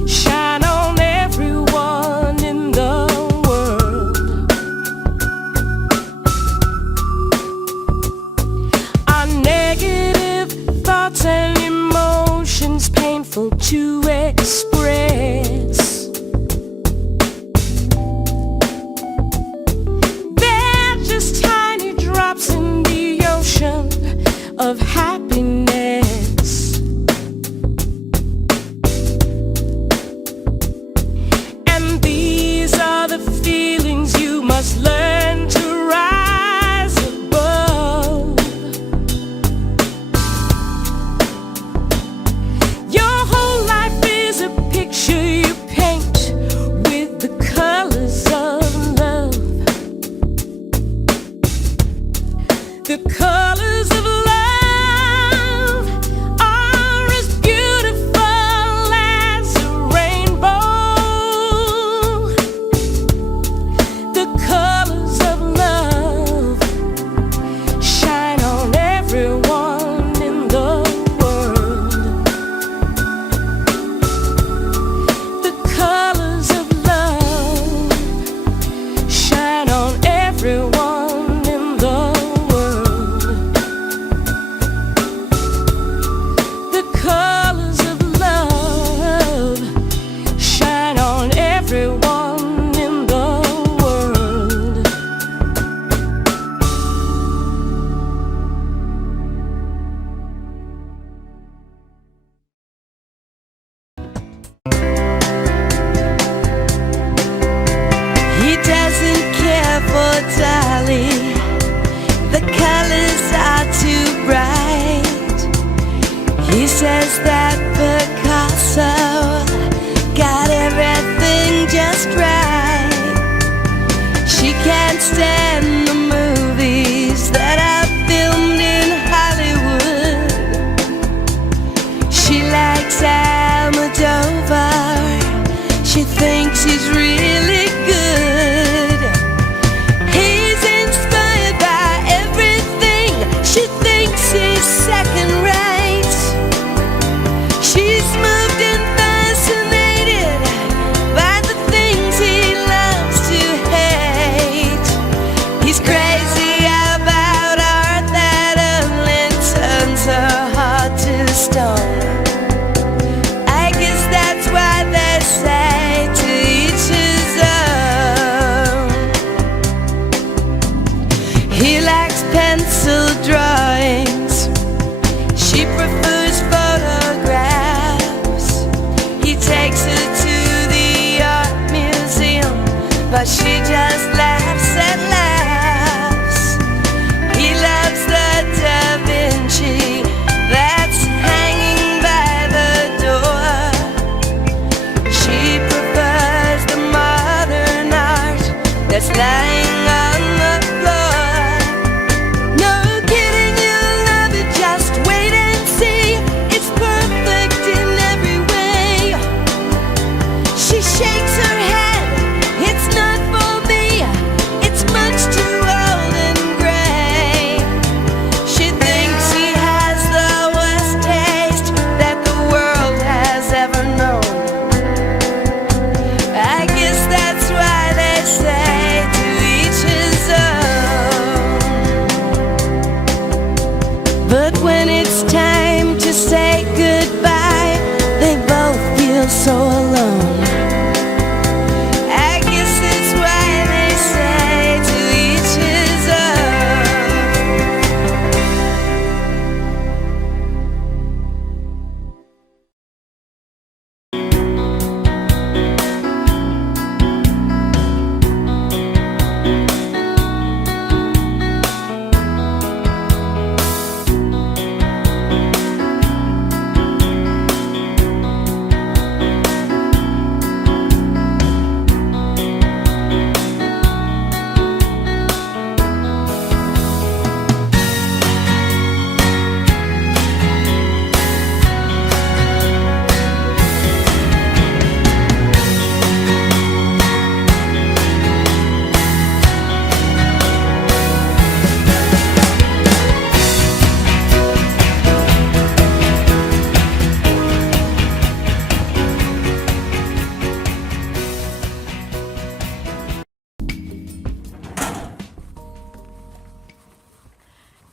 shine on everyone in the world. Our negative thoughts and emotions painful to express. They're just tiny drops in the ocean of happiness. And these are the feelings you must learn to rise above. Your whole life is a picture you paint with the colors of love. The colors of love are as beautiful as a rainbow. The colors of love shine on everyone in the world. The colors of love shine on everyone in the world. The colors of love shine on everyone in the world. He doesn't care for Dolly. The colors are too bright. He says that Picasso got everything just right. She can't stand the movies she just laughs and laughs. He loves the Da Vinci that's hanging by the door. She prefers the modern art that's lying on the floor. No kidding, you'll love it, just wait and see. It's perfect in every way. She shakes her head, it's not for me. It's much too old and gray. She thinks he has the worst taste that the world has ever known. I guess that's why they say to each his own. But when it's time to say goodbye, they both feel so alone. I guess that's why they say to each his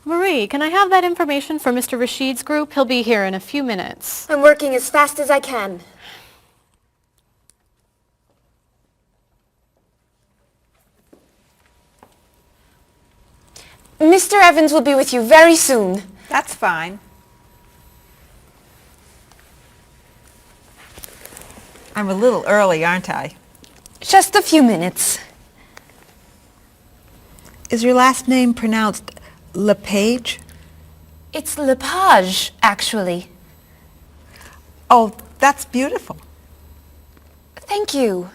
Marie, can I have that information for Mr. Rashid's group? He'll be here in a few minutes. I'm working as fast as I can. Mr. Evans will be with you very soon. That's fine. I'm a little early, aren't I? Just a few minutes. Is your last name pronounced LePage? It's Lepage, actually. Oh, that's beautiful. Thank you.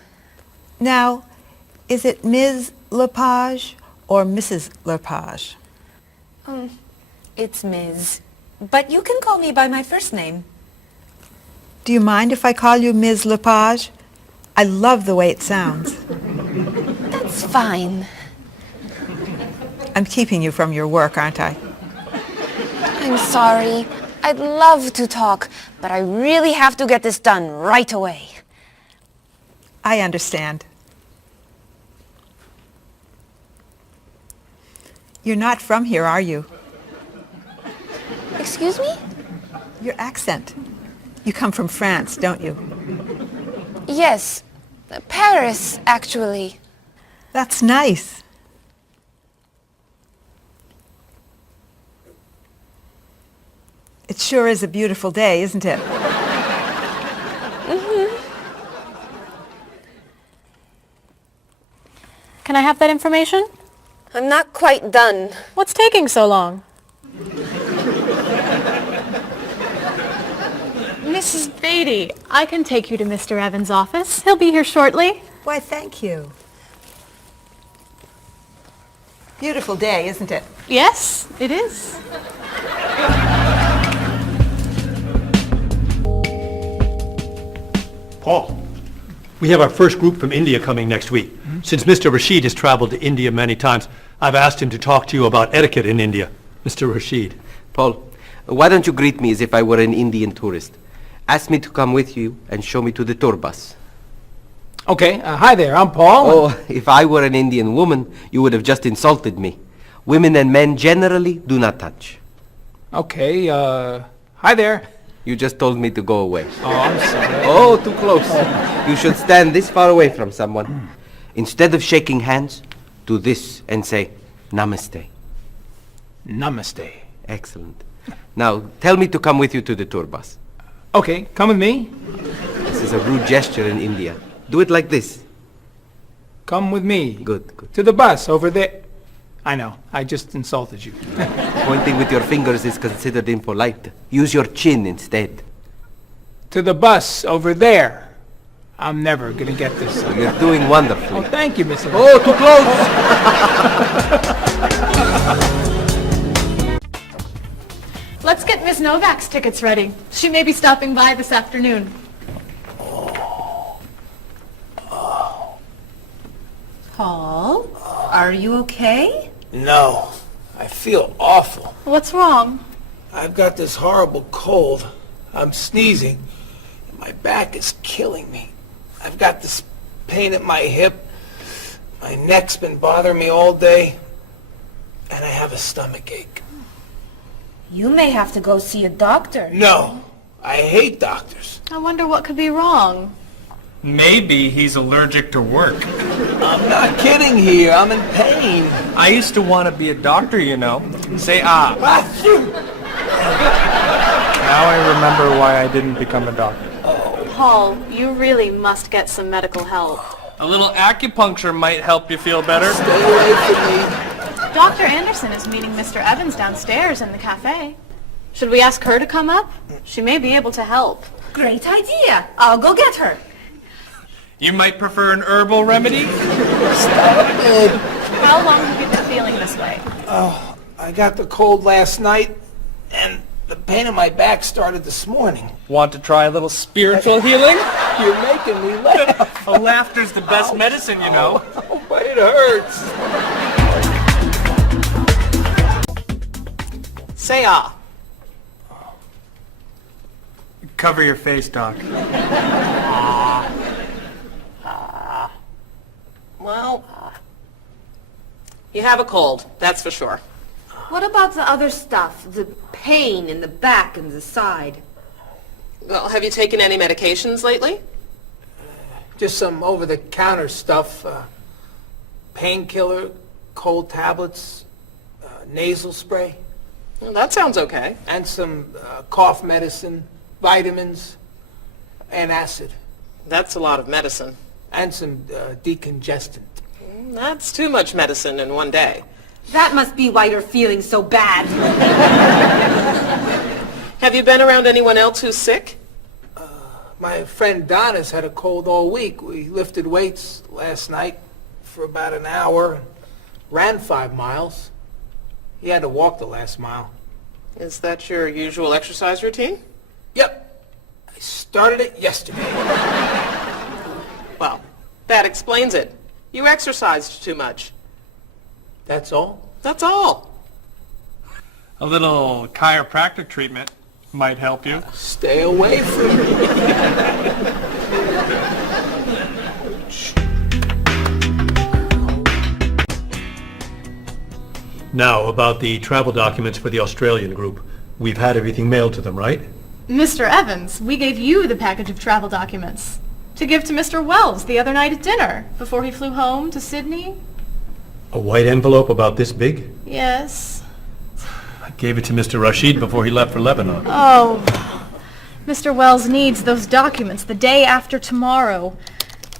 Now, is it Ms. Lepage or Mrs. Lepage? It's Ms. But you can call me by my first name. Do you mind if I call you Ms. Lepage? I love the way it sounds. That's fine. I'm keeping you from your work, aren't I? I'm sorry. I'd love to talk, but I really have to get this done right away. I understand. You're not from here, are you? Excuse me? Your accent. You come from France, don't you? Yes. Paris, actually. That's nice. It sure is a beautiful day, isn't it? Can I have that information? I'm not quite done. What's taking so long? Mrs. Beatty, I can take you to Mr. Evans' office. He'll be here shortly. Why, thank you. Beautiful day, isn't it? Yes, it is. Paul, we have our first group from India coming next week. Since Mr. Rashid has traveled to India many times, I've asked him to talk to you about etiquette in India. Mr. Rashid. Paul, why don't you greet me as if I were an Indian tourist? Ask me to come with you and show me to the tour bus. Okay, hi there, I'm Paul. Oh, if I were an Indian woman, you would have just insulted me. Women and men generally do not touch. Okay, hi there. You just told me to go away. Oh, I'm sorry. Oh, too close. You should stand this far away from someone. Instead of shaking hands, do this and say, Namaste. Namaste. Excellent. Now, tell me to come with you to the tour bus. Okay, come with me. This is a rude gesture in India. Do it like this. Come with me. Good, good. To the bus over there. I know, I just insulted you. Pointing with your fingers is considered impolite. Use your chin instead. To the bus over there. I'm never gonna get this. You're doing wonderfully. Oh, thank you, Mr. Oh, too close! Let's get Miss Novak's tickets ready. She may be stopping by this afternoon. Paul, are you okay? No, I feel awful. What's wrong? I've got this horrible cold. I'm sneezing. And my back is killing me. I've got this pain at my hip. My neck's been bothering me all day. And I have a stomach ache. You may have to go see a doctor. No, I hate doctors. I wonder what could be wrong. Maybe he's allergic to work. I'm not kidding here. I'm in pain. I used to want to be a doctor, you know. Say ah. Now I remember why I didn't become a doctor. Paul, you really must get some medical help. A little acupuncture might help you feel better. Stay away from me. Dr. Anderson is meeting Mr. Evans downstairs in the cafe. Should we ask her to come up? She may be able to help. Great idea. I'll go get her. You might prefer an herbal remedy? Stop it. How long have you been feeling this way? Oh, I got the cold last night, and the pain in my back started this morning. Want to try a little spiritual healing? You're making me laugh. Oh, laughter's the best medicine, you know. Oh, but it hurts. Say ah. Cover your face, Doc. Well, you have a cold, that's for sure. What about the other stuff? The pain in the back and the side? Well, have you taken any medications lately? Just some over-the-counter stuff. Painkiller, cold tablets, nasal spray. Well, that sounds okay. And some cough medicine, vitamins, and acid. That's a lot of medicine. And some decongestant. That's too much medicine in one day. That must be why you're feeling so bad. Have you been around anyone else who's sick? My friend Don has had a cold all week. We lifted weights last night for about an hour, ran 5 miles. He had to walk the last mile. Is that your usual exercise routine? Yep. I started it yesterday. Well, that explains it. You exercised too much. That's all? That's all. A little chiropractic treatment might help you. Stay away from me. Now, about the travel documents for the Australian group. We've had everything mailed to them, right? Mr. Evans, we gave you the package of travel documents to give to Mr. Wells the other night at dinner before he flew home to Sydney. A white envelope about this big? Yes. I gave it to Mr. Rashid before he left for Lebanon. Oh, Mr. Wells needs those documents the day after tomorrow.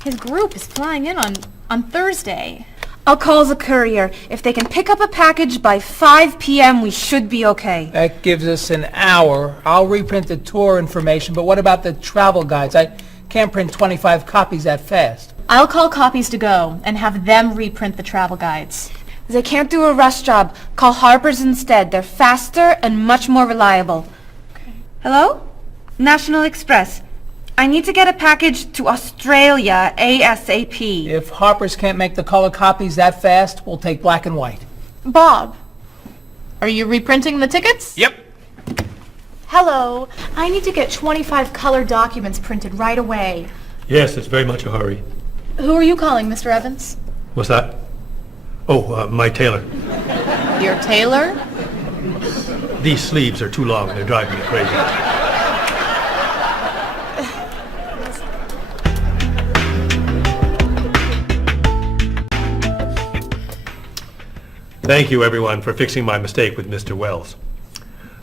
His group is flying in on Thursday. I'll call the courier. If they can pick up a package by 5 p.m., we should be okay. That gives us an hour. I'll reprint the tour information, but what about the travel guides? I can't print 25 copies that fast. I'll call Copies to Go and have them reprint the travel guides. They can't do a rush job. Call Harper's instead. They're faster and much more reliable. Okay. Hello? National Express. I need to get a package to Australia ASAP. If Harper's can't make the color copies that fast, we'll take black and white. Bob, are you reprinting the tickets? Yep. Hello. I need to get 25 color documents printed right away. Yes, it's very much a hurry. Who are you calling, Mr. Evans? What's that? Oh, my tailor. Your tailor? These sleeves are too long. They're driving me crazy. Thank you, everyone, for fixing my mistake with Mr. Wells.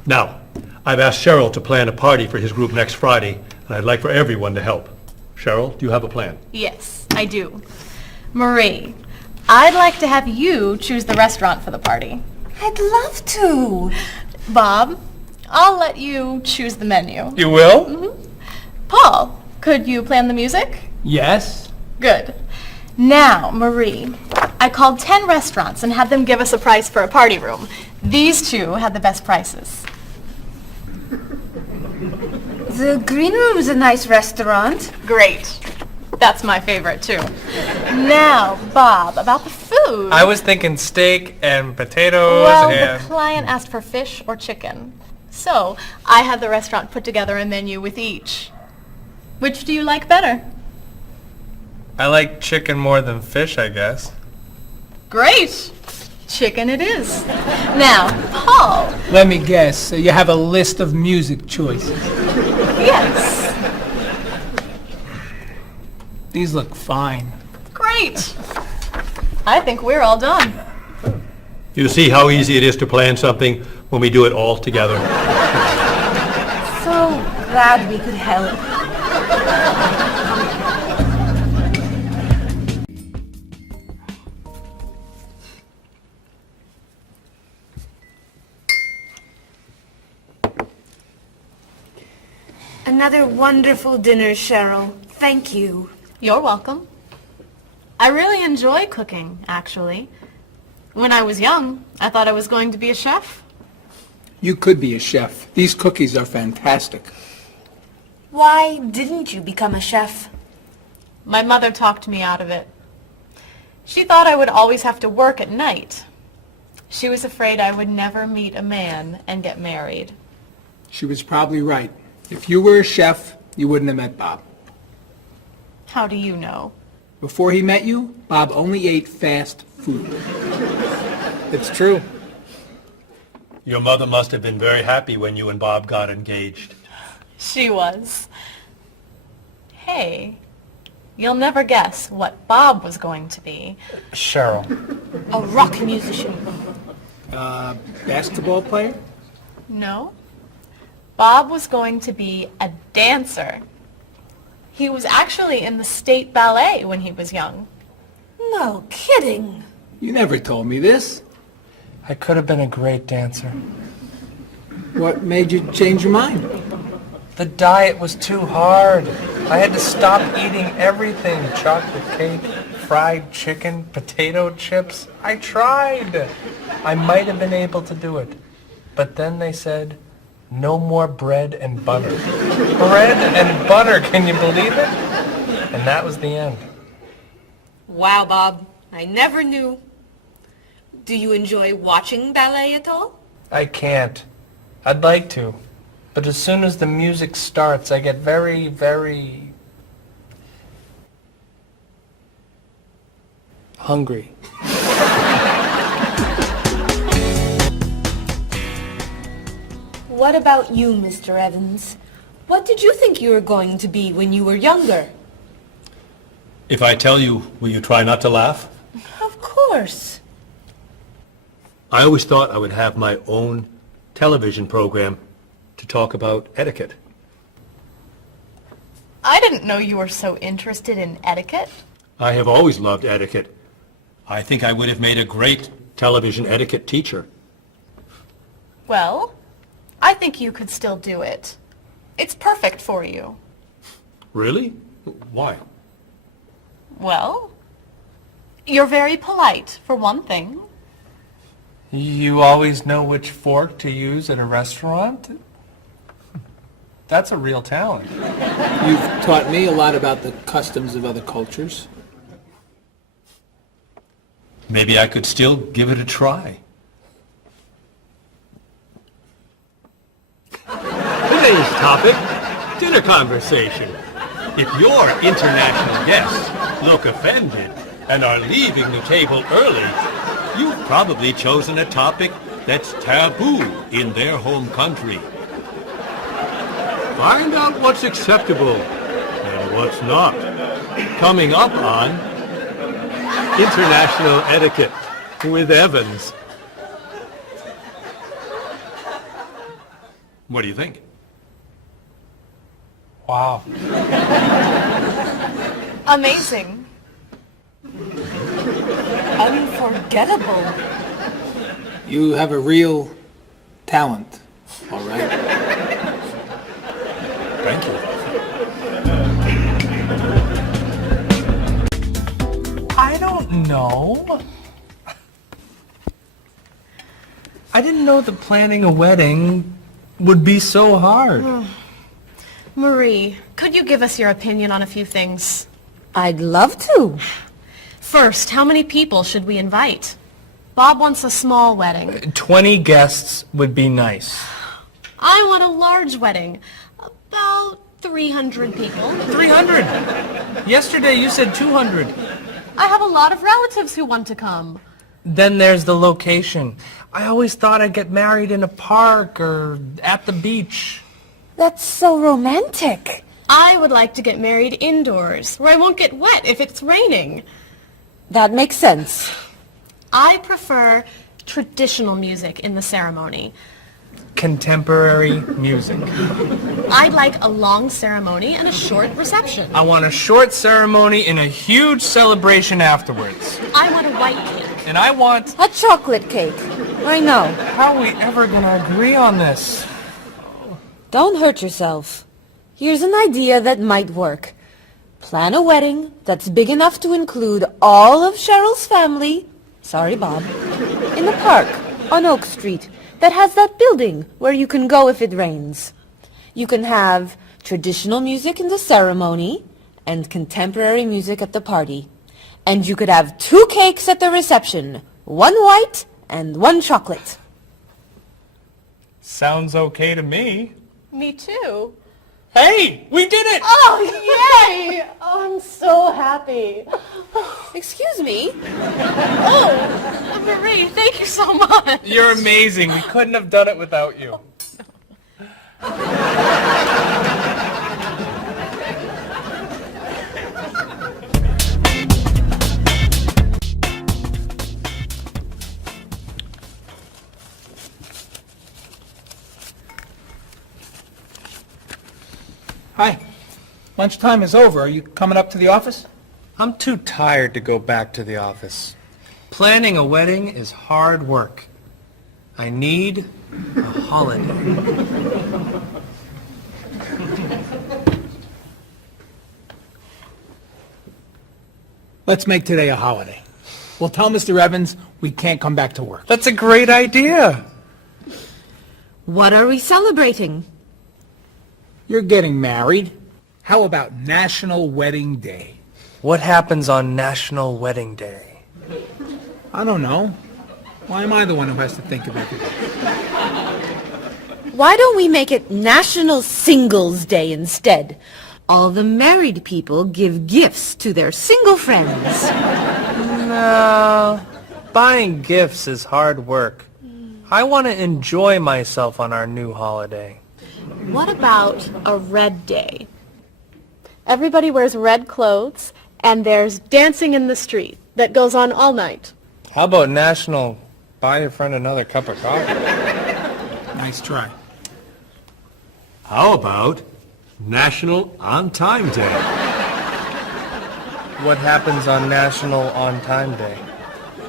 Now, I've asked Cheryl to plan a party for his group next Friday, and I'd like for everyone to help. Cheryl, do you have a plan? Yes, I do. Marie, I'd like to have you choose the restaurant for the party. I'd love to. Bob, I'll let you choose the menu. You will? Mm-hmm. Paul, could you plan the music? Yes. Good. Now, Marie, I called 10 restaurants and had them give us a price for a party room. These two had the best prices. The Green Room's a nice restaurant. Great. That's my favorite, too. Now, Bob, about the food. I was thinking steak and potatoes Well, and... the client asked for fish or chicken. So, I had the restaurant put together a menu with each. Which do you like better? I like chicken more than fish, I guess. Great. Chicken it is. Now, Paul. Let me guess. You have a list of music choices. Yes. These look fine. Great. I think we're all done. You see how easy it is to plan something when we do it all together. So glad we could help. Another wonderful dinner, Cheryl. Thank you. You're welcome. I really enjoy cooking, actually. When I was young, I thought I was going to be a chef. You could be a chef. These cookies are fantastic. Why didn't you become a chef? My mother talked me out of it. She thought I would always have to work at night. She was afraid I would never meet a man and get married. She was probably right. If you were a chef, you wouldn't have met Bob. How do you know? Before he met you, Bob only ate fast food. It's true. Your mother must have been very happy when you and Bob got engaged. She was. Hey, you'll never guess what Bob was going to be. Cheryl. A rock musician. Basketball player? No. Bob was going to be a dancer. He was actually in the state ballet when he was young. No kidding. You never told me this. I could have been a great dancer. What made you change your mind? The diet was too hard. I had to stop eating everything. Chocolate cake, fried chicken, potato chips. I tried. I might have been able to do it. But then they said, no more bread and butter. Bread and butter, can you believe it? And that was the end. Wow, Bob. I never knew. Do you enjoy watching ballet at all? I can't. I'd like to. But as soon as the music starts, I get very, very... hungry. What about you, Mr. Evans? What did you think you were going to be when you were younger? If I tell you, will you try not to laugh? Of course. I always thought I would have my own television program to talk about etiquette. I didn't know you were so interested in etiquette. I have always loved etiquette. I think I would have made a great television etiquette teacher. Well, I think you could still do it. It's perfect for you. Really? Why? Well, you're very polite, for one thing. You always know which fork to use at a restaurant? That's a real talent. You've taught me a lot about the customs of other cultures. Maybe I could still give it a try. Today's topic, dinner conversation. If your international guests look offended and are leaving the table early, you've probably chosen a topic that's taboo in their home country. Find out what's acceptable and what's not. Coming up on International Etiquette with Evans. What do you think? Wow. Amazing. Unforgettable. You have a real talent, all right? Thank you. I don't know. I didn't know that planning a wedding would be so hard. Marie, could you give us your opinion on a few things? I'd love to. First, how many people should we invite? Bob wants a small wedding. 20 guests would be nice. I want a large wedding. About 300 people. 300? Yesterday you said 200. I have a lot of relatives who want to come. Then there's the location. I always thought I'd get married in a park or at the beach. That's so romantic. I would like to get married indoors, where I won't get wet if it's raining. That makes sense. I prefer traditional music in the ceremony. Contemporary music. I'd like a long ceremony and a short reception. I want a short ceremony and a huge celebration afterwards. I want a white cake. And I want... a chocolate cake. I know. How are we ever gonna agree on this? Don't hurt yourself. Here's an idea that might work. Plan a wedding that's big enough to include all of Cheryl's family, sorry Bob, in a park on Oak Street that has that building where you can go if it rains. You can have traditional music in the ceremony and contemporary music at the party. And you could have 2 cakes at the reception, 1 white and 1 chocolate. Sounds okay to me. Me too. Hey, we did it! Oh, yay! Oh, I'm so happy. Excuse me? Oh, Marie, thank you so much. You're amazing. We couldn't have done it without you. Hi. Lunchtime is over. Are you coming up to the office? I'm too tired to go back to the office. Planning a wedding is hard work. I need a holiday. Let's make today a holiday. We'll tell Mr. Evans we can't come back to work. That's a great idea. What are we celebrating? You're getting married. How about National Wedding Day? What happens on National Wedding Day? I don't know. Why am I the one who has to think of everything? Why don't we make it National Singles Day instead? All the married people give gifts to their single friends. No, buying gifts is hard work. I want to enjoy myself on our new holiday. What about a red day? Everybody wears red clothes, and there's dancing in the street that goes on all night. How about National Buy Your Friend Another Cup of Coffee? Nice try. How about National On Time Day? What happens on National On Time Day?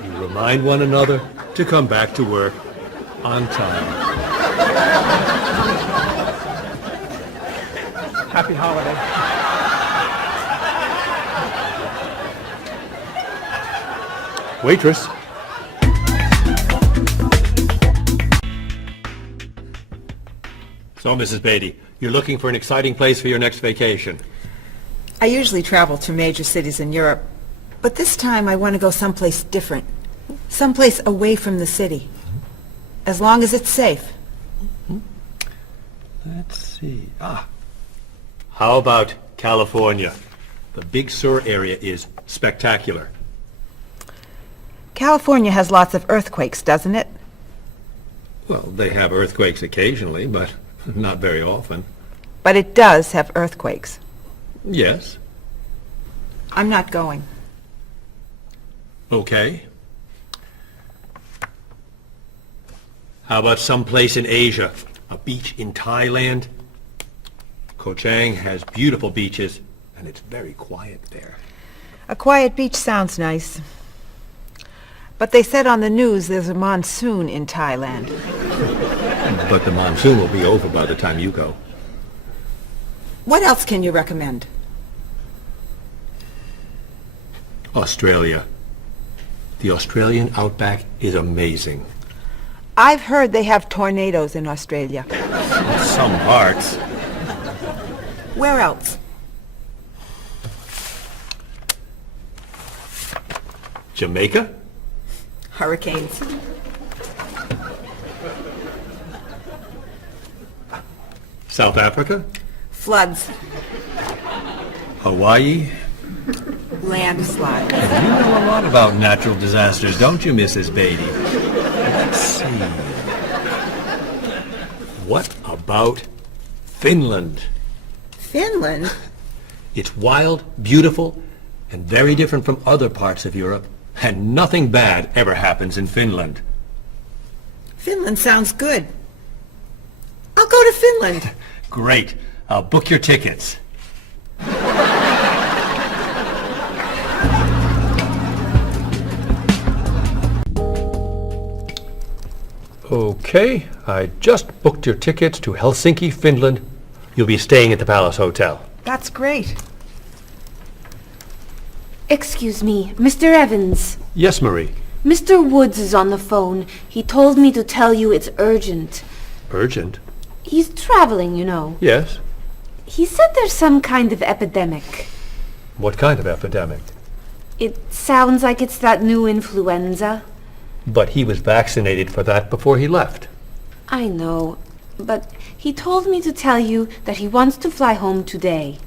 You remind one another to come back to work on time. Happy holiday. Waitress. So, Mrs. Beatty, you're looking for an exciting place for your next vacation. I usually travel to major cities in Europe, but this time I want to go someplace different. Someplace away from the city. As long as it's safe. Let's see. How about California? The Big Sur area is spectacular. California has lots of earthquakes, doesn't it? Well, they have earthquakes occasionally, but not very often. But it does have earthquakes. Yes. I'm not going. Okay. How about someplace in Asia? A beach in Thailand? Koh Chang has beautiful beaches, and it's very quiet there. A quiet beach sounds nice. But they said on the news there's a monsoon in Thailand. But the monsoon will be over by the time you go. What else can you recommend? Australia. The Australian outback is amazing. I've heard they have tornadoes in Australia. Some parts. Where else? Jamaica? Hurricanes. South Africa? Floods. Hawaii? Landslides. You know a lot about natural disasters, don't you, Mrs. Beatty? Let's see. What about Finland? Finland? It's wild, beautiful, and very different from other parts of Europe, and nothing bad ever happens in Finland. Finland sounds good. I'll go to Finland. Great. I'll book your tickets. Okay, I just booked your tickets to Helsinki, Finland. You'll be staying at the Palace Hotel. That's great. Excuse me, Mr. Evans. Yes, Marie. Mr. Woods is on the phone. He told me to tell you it's urgent. Urgent? He's traveling, you know. Yes. He said there's some kind of epidemic. What kind of epidemic? It sounds like it's that new influenza. But he was vaccinated for that before he left. I know, but he told me to tell you that he wants to fly home today.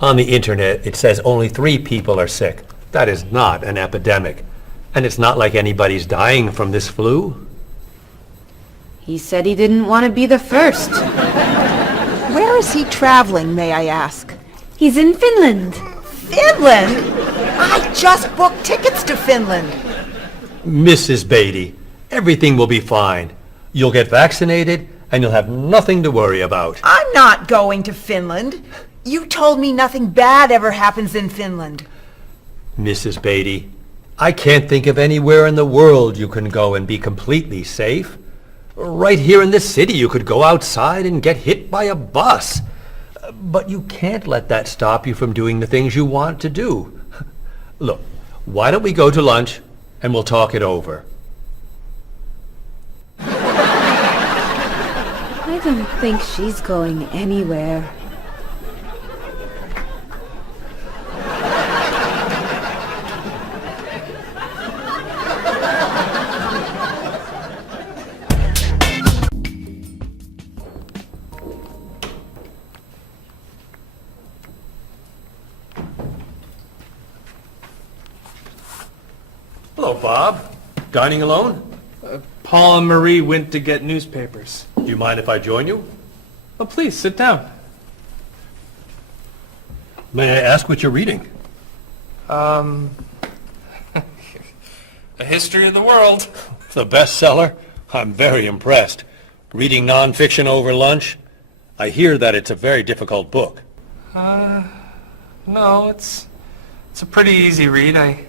On the internet, it says only 3 people are sick. That is not an epidemic. And it's not like anybody's dying from this flu. He said he didn't want to be the first. Where is he traveling, may I ask? He's in Finland. Finland? I just booked tickets to Finland. Mrs. Beatty, everything will be fine. You'll get vaccinated, and you'll have nothing to worry about. I'm not going to Finland. You told me nothing bad ever happens in Finland. Mrs. Beatty, I can't think of anywhere in the world you can go and be completely safe. Right here in this city, you could go outside and get hit by a bus. But you can't let that stop you from doing the things you want to do. Look, why don't we go to lunch and we'll talk it over? I don't think she's going anywhere. Hello, Bob. Dining alone? Paul and Marie went to get newspapers. Do you mind if I join you? Oh, please, sit down. May I ask what you're reading? A History of the World. The bestseller? I'm very impressed. Reading nonfiction over lunch? I hear that it's a very difficult book. No, it's a pretty easy read.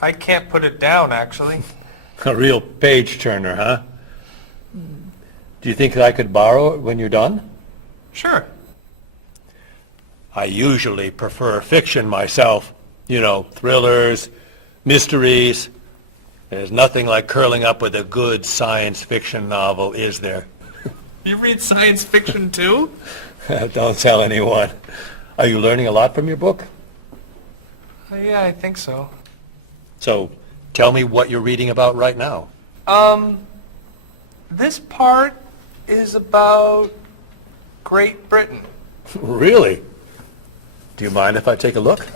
I can't put it down, actually. A real page-turner, huh? Do you think I could borrow it when you're done? Sure. I usually prefer fiction myself. You know, thrillers, mysteries. There's nothing like curling up with a good science fiction novel, is there? You read science fiction too? Don't tell anyone. Are you learning a lot from your book? Yeah, I think so. So, tell me what you're reading about right now. This part is about Great Britain. Really? Do you mind if I take a look?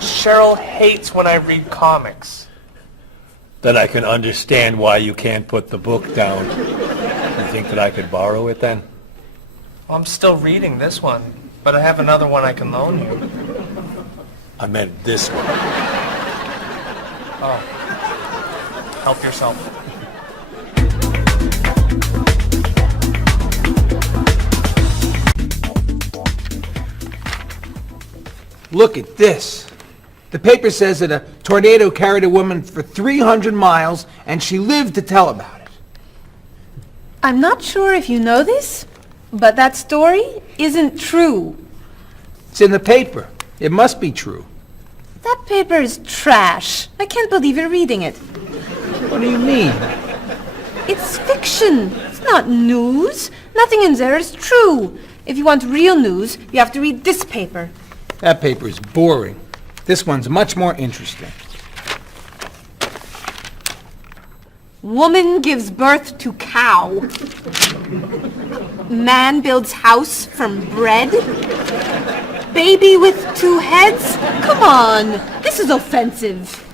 Cheryl hates when I read comics. Then I can understand why you can't put the book down. You think that I could borrow it then? Well, I'm still reading this one, but I have another one I can loan you. I meant this one. Oh. Help yourself. Look at this. The paper says that a tornado carried a woman for 300 miles, and she lived to tell about it. I'm not sure if you know this, but that story isn't true. It's in the paper. It must be true. That paper is trash. I can't believe you're reading it. What do you mean? It's fiction. It's not news. Nothing in there is true. If you want real news, you have to read this paper. That paper is boring. This one's much more interesting. Woman gives birth to cow. Man builds house from bread. Baby with 2 heads? Come on, this is offensive.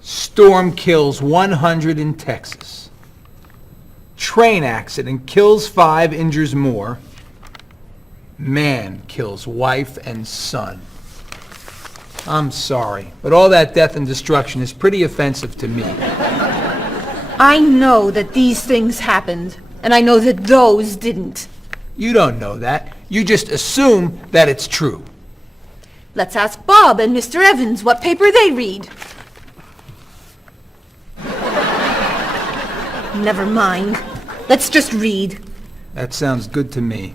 Storm kills 100 in Texas. Train accident kills 5, injures more. Man kills wife and son. I'm sorry, but all that death and destruction is pretty offensive to me. I know that these things happened, and I know that those didn't. You don't know that. You just assume that it's true. Let's ask Bob and Mr. Evans what paper they read. Never mind. Let's just read. That sounds good to me.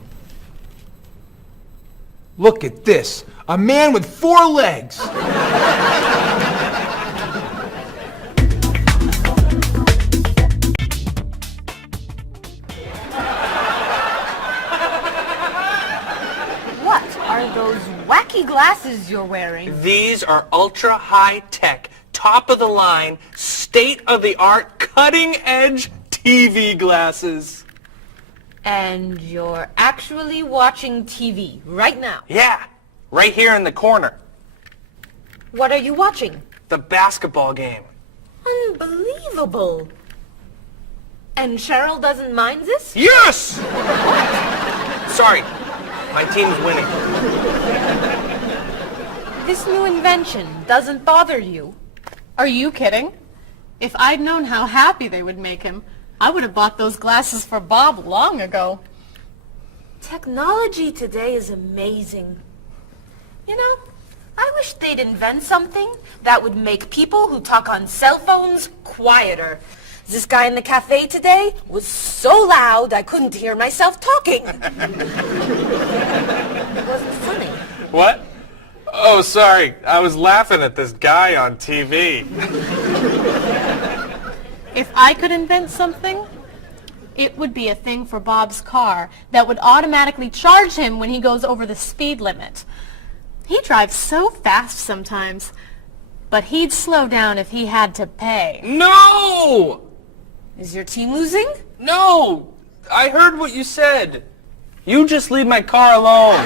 Look at this. A man with 4 legs. What are those wacky glasses you're wearing? These are ultra high tech, top of the line, state of the art, cutting edge TV glasses. And you're actually watching TV right now? Yeah, right here in the corner. What are you watching? The basketball game. Unbelievable. And Cheryl doesn't mind this? Yes! Sorry, my team's winning. This new invention doesn't bother you? Are you kidding? If I'd known how happy they would make him, I would have bought those glasses for Bob long ago. Technology today is amazing. You know, I wish they'd invent something that would make people who talk on cell phones quieter. This guy in the cafe today was so loud I couldn't hear myself talking. It wasn't funny. What? Oh, sorry. I was laughing at this guy on TV. If I could invent something, it would be a thing for Bob's car that would automatically charge him when he goes over the speed limit. He drives so fast sometimes, but he'd slow down if he had to pay. No! Is your team losing? No! I heard what you said. You just leave my car alone.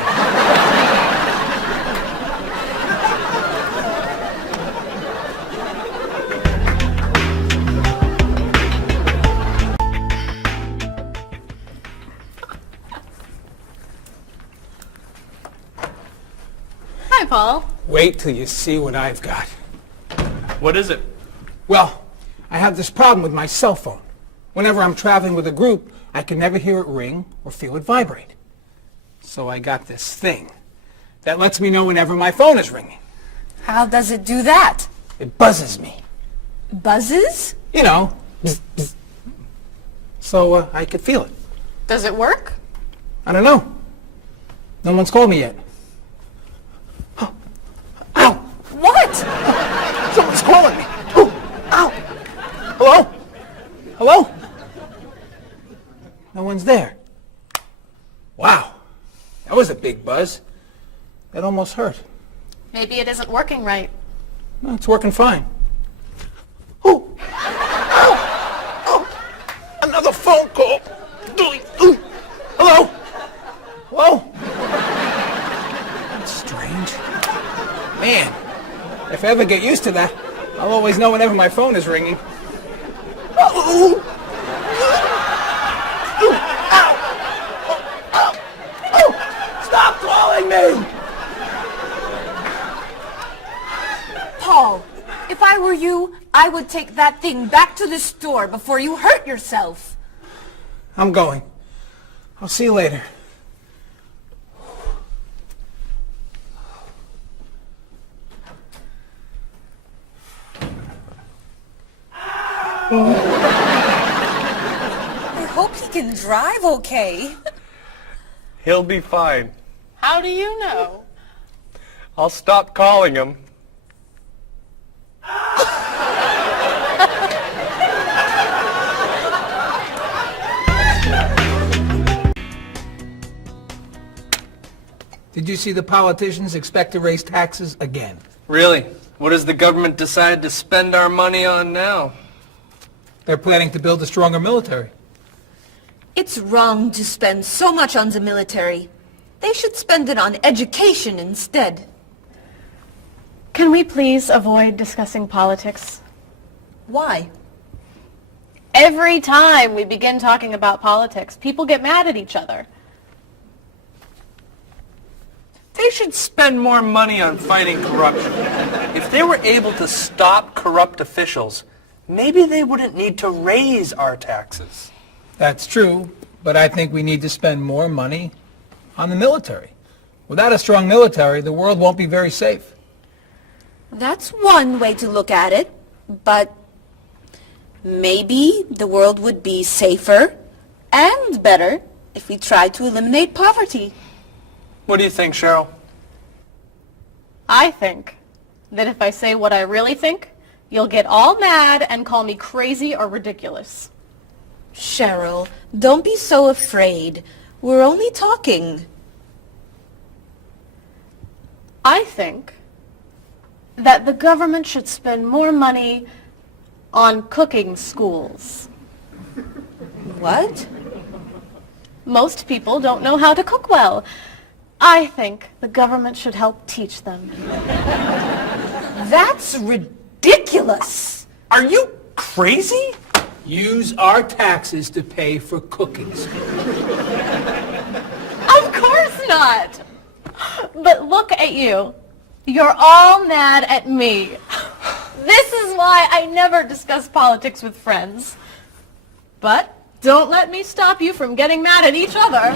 Hi, Paul. Wait till you see what I've got. What is it? Well, I have this problem with my cell phone. Whenever I'm traveling with a group, I can never hear it ring or feel it vibrate. So I got this thing that lets me know whenever my phone is ringing. How does it do that? It buzzes me. Buzzes? You know, bzz, bzz. So I could feel it. Does it work? I don't know. No one's called me yet. Ow! What? Someone's calling me. Oh, ow! Hello? Hello? No one's there. Wow. That was a big buzz. That almost hurt. Maybe it isn't working right. No, it's working fine. Oh! Ow! Oh! Another phone call. Ooh. Hello? Hello? That's strange. Man, if I ever get used to that, I'll always know whenever my phone is ringing. Oh! Stop calling me! Paul, if I were you, I would take that thing back to the store before you hurt yourself. I'm going. I'll see you later. I hope he can drive okay. He'll be fine. How do you know? I'll stop calling him. Did you see the politicians expect to raise taxes again? Really? What has the government decided to spend our money on now? They're planning to build a stronger military. It's wrong to spend so much on the military. They should spend it on education instead. Can we please avoid discussing politics? Why? Every time we begin talking about politics, people get mad at each other. They should spend more money on fighting corruption. If they were able to stop corrupt officials, maybe they wouldn't need to raise our taxes. That's true, but I think we need to spend more money on the military. Without a strong military, the world won't be very safe. That's one way to look at it, but maybe the world would be safer and better if we tried to eliminate poverty. What do you think, Cheryl? I think that if I say what I really think, you'll get all mad and call me crazy or ridiculous. Cheryl, don't be so afraid. We're only talking. I think that the government should spend more money on cooking schools. What? Most people don't know how to cook well. I think the government should help teach them. That's ridiculous. Are you crazy? Use our taxes to pay for cooking schools. Of course not. But look at you. You're all mad at me. This is why I never discuss politics with friends. But don't let me stop you from getting mad at each other.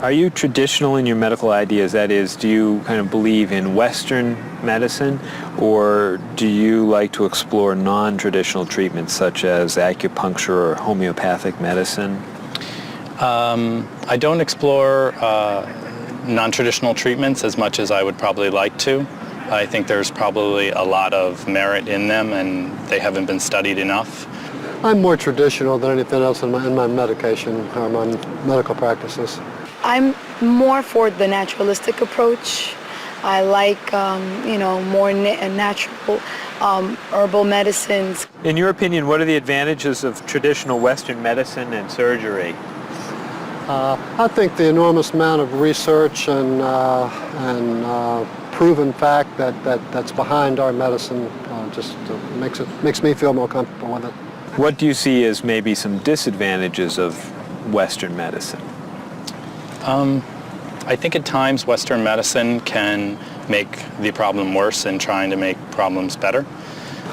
Are you traditional in your medical ideas? That is, do you kind of believe in Western medicine, or do you like to explore non-traditional treatments such as acupuncture or homeopathic medicine? I don't explore non-traditional treatments as much as I would probably like to. I think there's probably a lot of merit in them, and they haven't been studied enough. I'm more traditional than anything else in my medication or my medical practices. I'm more for the naturalistic approach. I like, more natural herbal medicines. In your opinion, what are the advantages of traditional Western medicine and surgery? I think the enormous amount of research and proven fact that's behind our medicine just makes me feel more comfortable with it. What do you see as maybe some disadvantages of Western medicine? I think at times Western medicine can make the problem worse in trying to make problems better.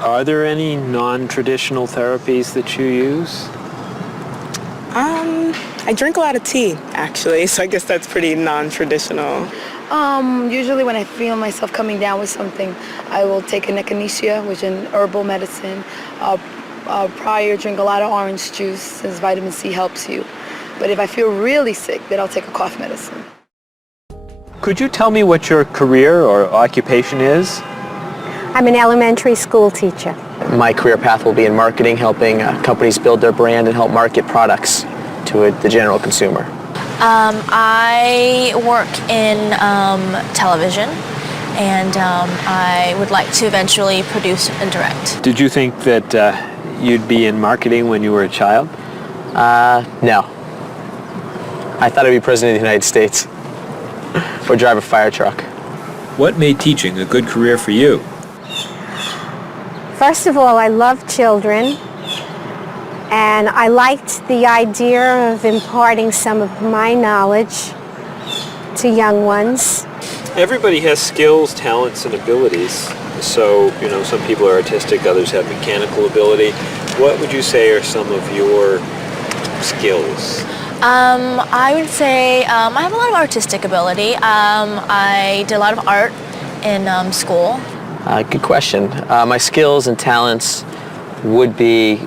Are there any non-traditional therapies that you use? I drink a lot of tea, actually, so I guess that's pretty non-traditional. Usually when I feel myself coming down with something, I will take an echinacea, which is an herbal medicine. Prior, drink a lot of orange juice, since vitamin C helps you. But if I feel really sick, then I'll take a cough medicine. Could you tell me what your career or occupation is? I'm an elementary school teacher. My career path will be in marketing, helping companies build their brand and help market products to the general consumer. I work in television, and I would like to eventually produce and direct. Did you think that you'd be in marketing when you were a child? No. I thought I'd be president of the United States or drive a fire truck. What made teaching a good career for you? First of all, I love children, and I liked the idea of imparting some of my knowledge to young ones. Everybody has skills, talents, and abilities. So, some people are artistic, others have mechanical ability. What would you say are some of your skills? I would say I have a lot of artistic ability. I did a lot of art in school? Good question. My skills and talents would be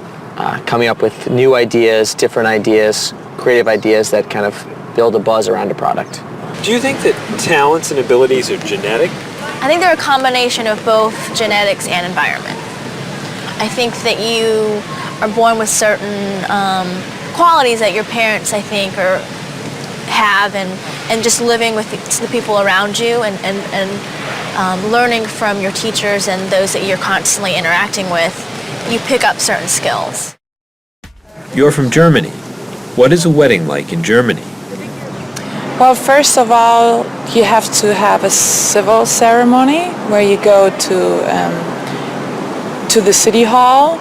coming up with new ideas, different ideas, creative ideas that kind of build a buzz around a product. Do you think that talents and abilities are genetic? I think they're a combination of both genetics and environment. I think that you are born with certain qualities that your parents, I think, have, and just living with the people around you and learning from your teachers and those that you're constantly interacting with, you pick up certain skills. You're from Germany. What is a wedding like in Germany? Well, first of all, you have to have a civil ceremony where you go to the city hall,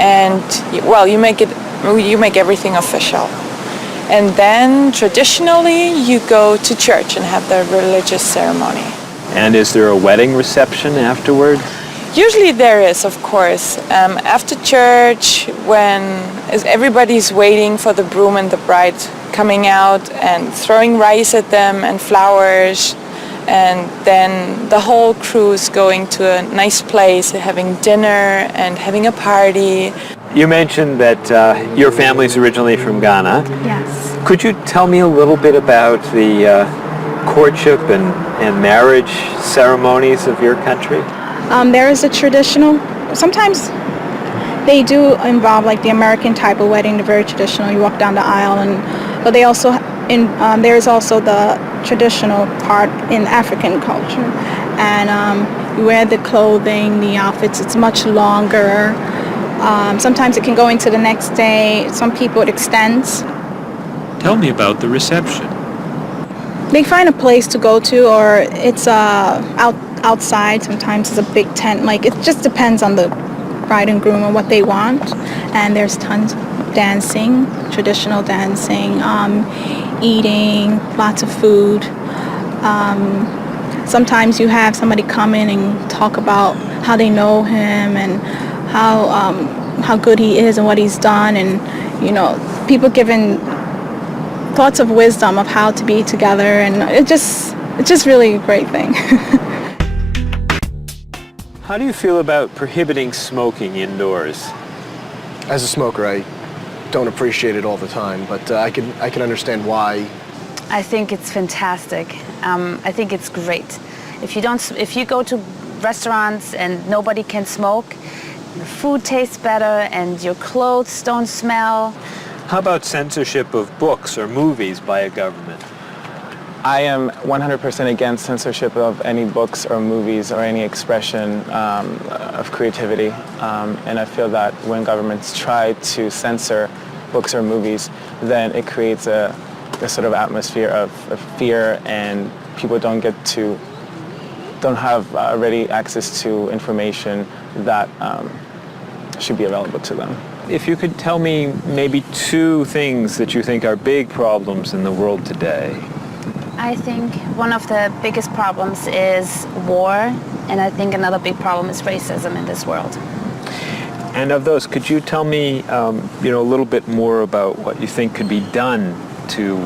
and you make everything official. And then traditionally you go to church and have the religious ceremony. And is there a wedding reception afterward? Usually there is, of course. After church, when everybody's waiting for the groom and the bride coming out and throwing rice at them and flowers, and then the whole crew is going to a nice place, having dinner and having a party. You mentioned that your family's originally from Ghana. Yes. Could you tell me a little bit about the courtship and marriage ceremonies of your country? There is a traditional, sometimes they do involve like the American type of wedding, the very traditional, you walk down the aisle, but they also, there is also the traditional part in African culture. And you wear the clothing, the outfits, it's much longer. Sometimes it can go into the next day. Some people it extends. Tell me about the reception. They find a place to go to, or it's outside. Sometimes it's a big tent. Like, it just depends on the bride and groom and what they want. And there's tons of dancing, traditional dancing, eating, lots of food. Sometimes you have somebody come in and talk about how they know him and how good he is and what he's done, and people giving thoughts of wisdom of how to be together, and it's just really a great thing. How do you feel about prohibiting smoking indoors? As a smoker, I don't appreciate it all the time, but I can understand why. I think it's fantastic. I think it's great. If you go to restaurants and nobody can smoke, the food tastes better and your clothes don't smell. How about censorship of books or movies by a government? I am 100% against censorship of any books or movies or any expression of creativity. And I feel that when governments try to censor books or movies, then it creates a sort of atmosphere of fear, and people don't have ready access to information that should be available to them. If you could tell me maybe 2 things that you think are big problems in the world today. I think one of the biggest problems is war, and I think another big problem is racism in this world. And of those, could you tell me a little bit more about what you think could be done to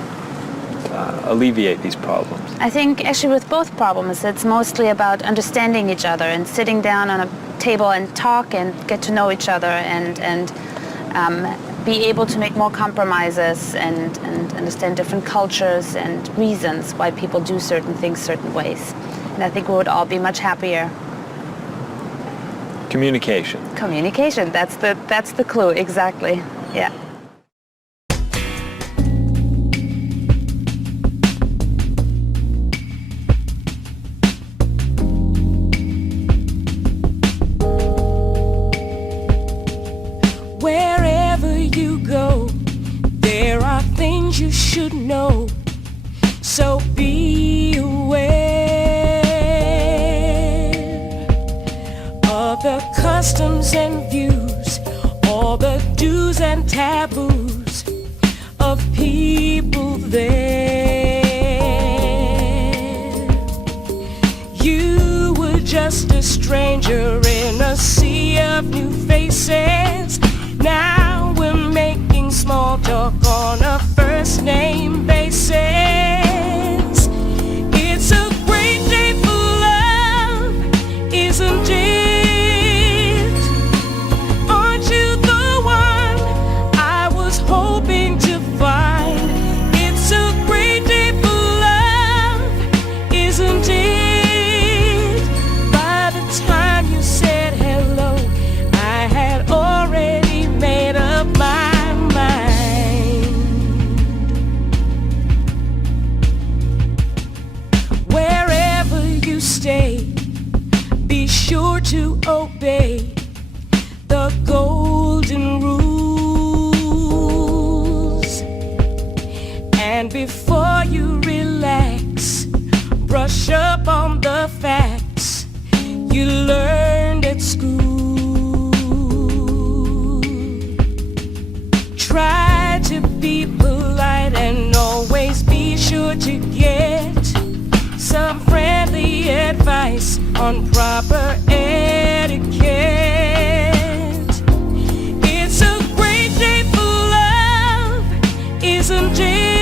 alleviate these problems? I think actually with both problems, it's mostly about understanding each other and sitting down on a table and talk and get to know each other and be able to make more compromises and understand different cultures and reasons why people do certain things certain ways. And I think we would all be much happier. Communication. Communication, that's the clue, exactly, yeah. Wherever you go, there are things you should know, so be aware of the customs and views, all the do's and taboos of people there. You were just a stranger in a sea of new faces. Now we're making small talk on a first name basis. It's a great day for love, And before you relax, brush up on the facts you learned at school. Try to be polite and always be sure to get some friendly advice on proper etiquette. It's a great day for love, isn't it?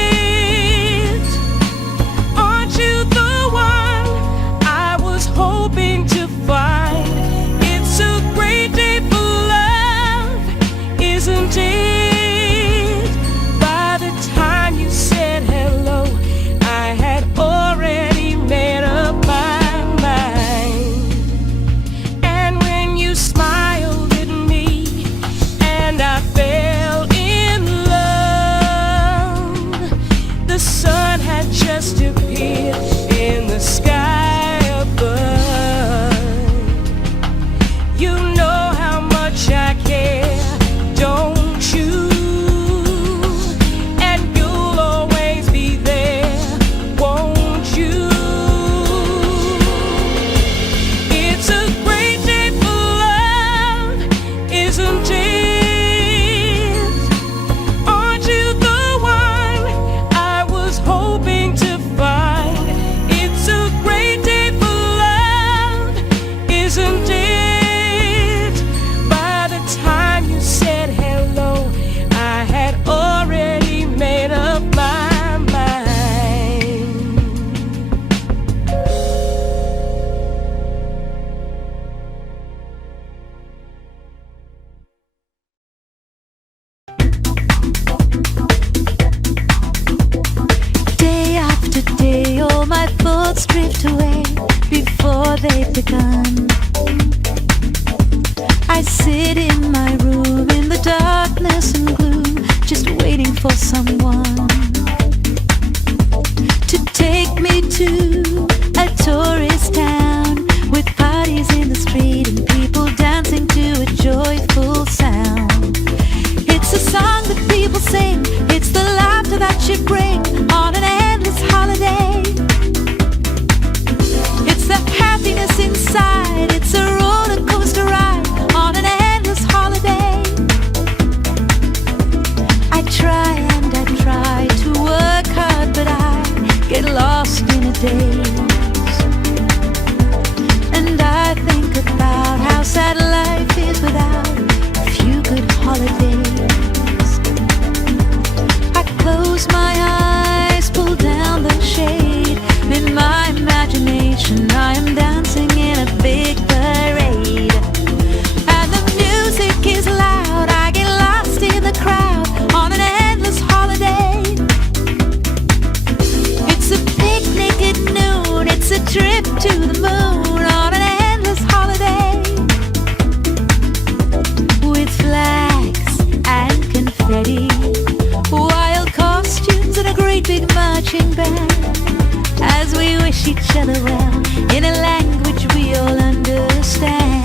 Aren't you the one I was hoping to find? It's a great day for love, isn't it? By the time you said hello, I had already made up my mind. And when you smiled at me and I fell in love, the sun had just appeared in the sky above. You know how much I care, don't you? And you'll always be there, won't you? It's a great day for love, isn't it? Aren't you the one I was hoping to find? It's a great day for love, isn't it? By the time you said hello, I had already made up my mind. Day after day, all my thoughts drift away before they've begun. I sit in my room in the darkness and gloom, just waiting for someone to take me to a tourist town with parties in the street and people dancing to a joyful sound. It's a song that people sing, it's the laughter that you bring on an endless holiday. It's the happiness inside, it's a roller coaster ride on an endless holiday. I try and I try to work hard, but I get lost in a daze. And I think about how sad life is without a few good holidays. I close my eyes, pull down the shade. In my imagination, I am dancing in a big parade. And the music is loud, I get lost in the crowd on an endless holiday. It's a picnic at noon, it's a trip to the moon on an endless holiday. With flags and confetti, wild costumes and a great big marching band, as we wish each other well in a language we all understand.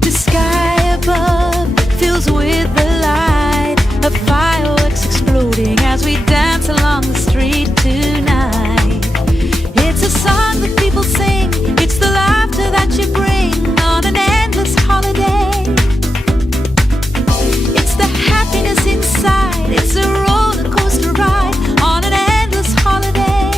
The sky above fills with the light of fireworks exploding as we dance along the street tonight. It's a song that people sing, it's the laughter that you bring on an endless holiday. It's the happiness inside, it's a roller coaster ride on an endless holiday.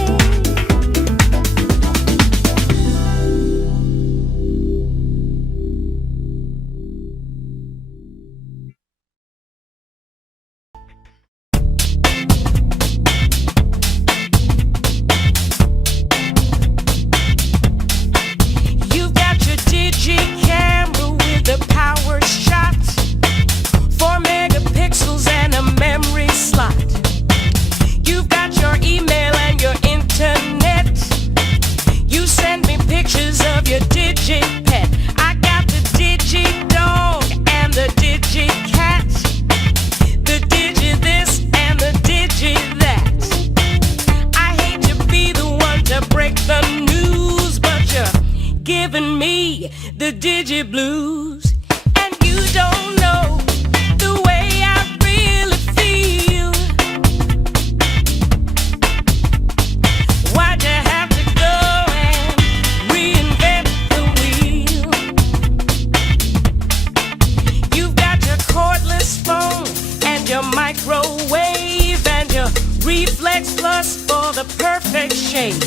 just for the perfect shape.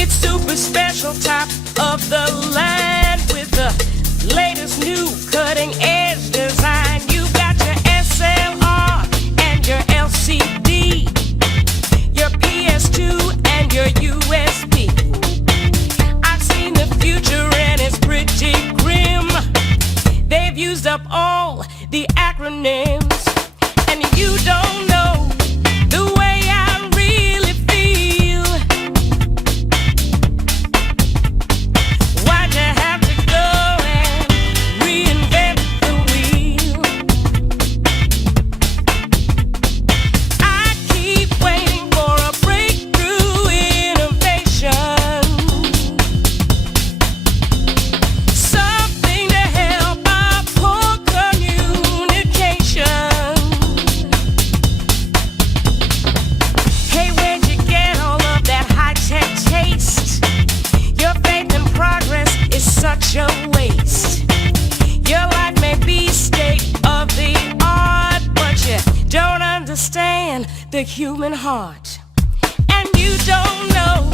It's super special, top of the line with the latest new cutting edge design. You got your SLR and your LCD, your PS2 and your USB. I've seen the future and it's pretty grim. They've used up all the acronyms, and you don't know the way I really feel. Why'd you have to go and reinvent the wheel? I keep waiting for a breakthrough innovation, something to help our poor communication. Hey, where'd you get all of that high-tech taste? Your faith in progress is such a waste. Your life may be state of the art, but you don't understand the human heart. And you don't know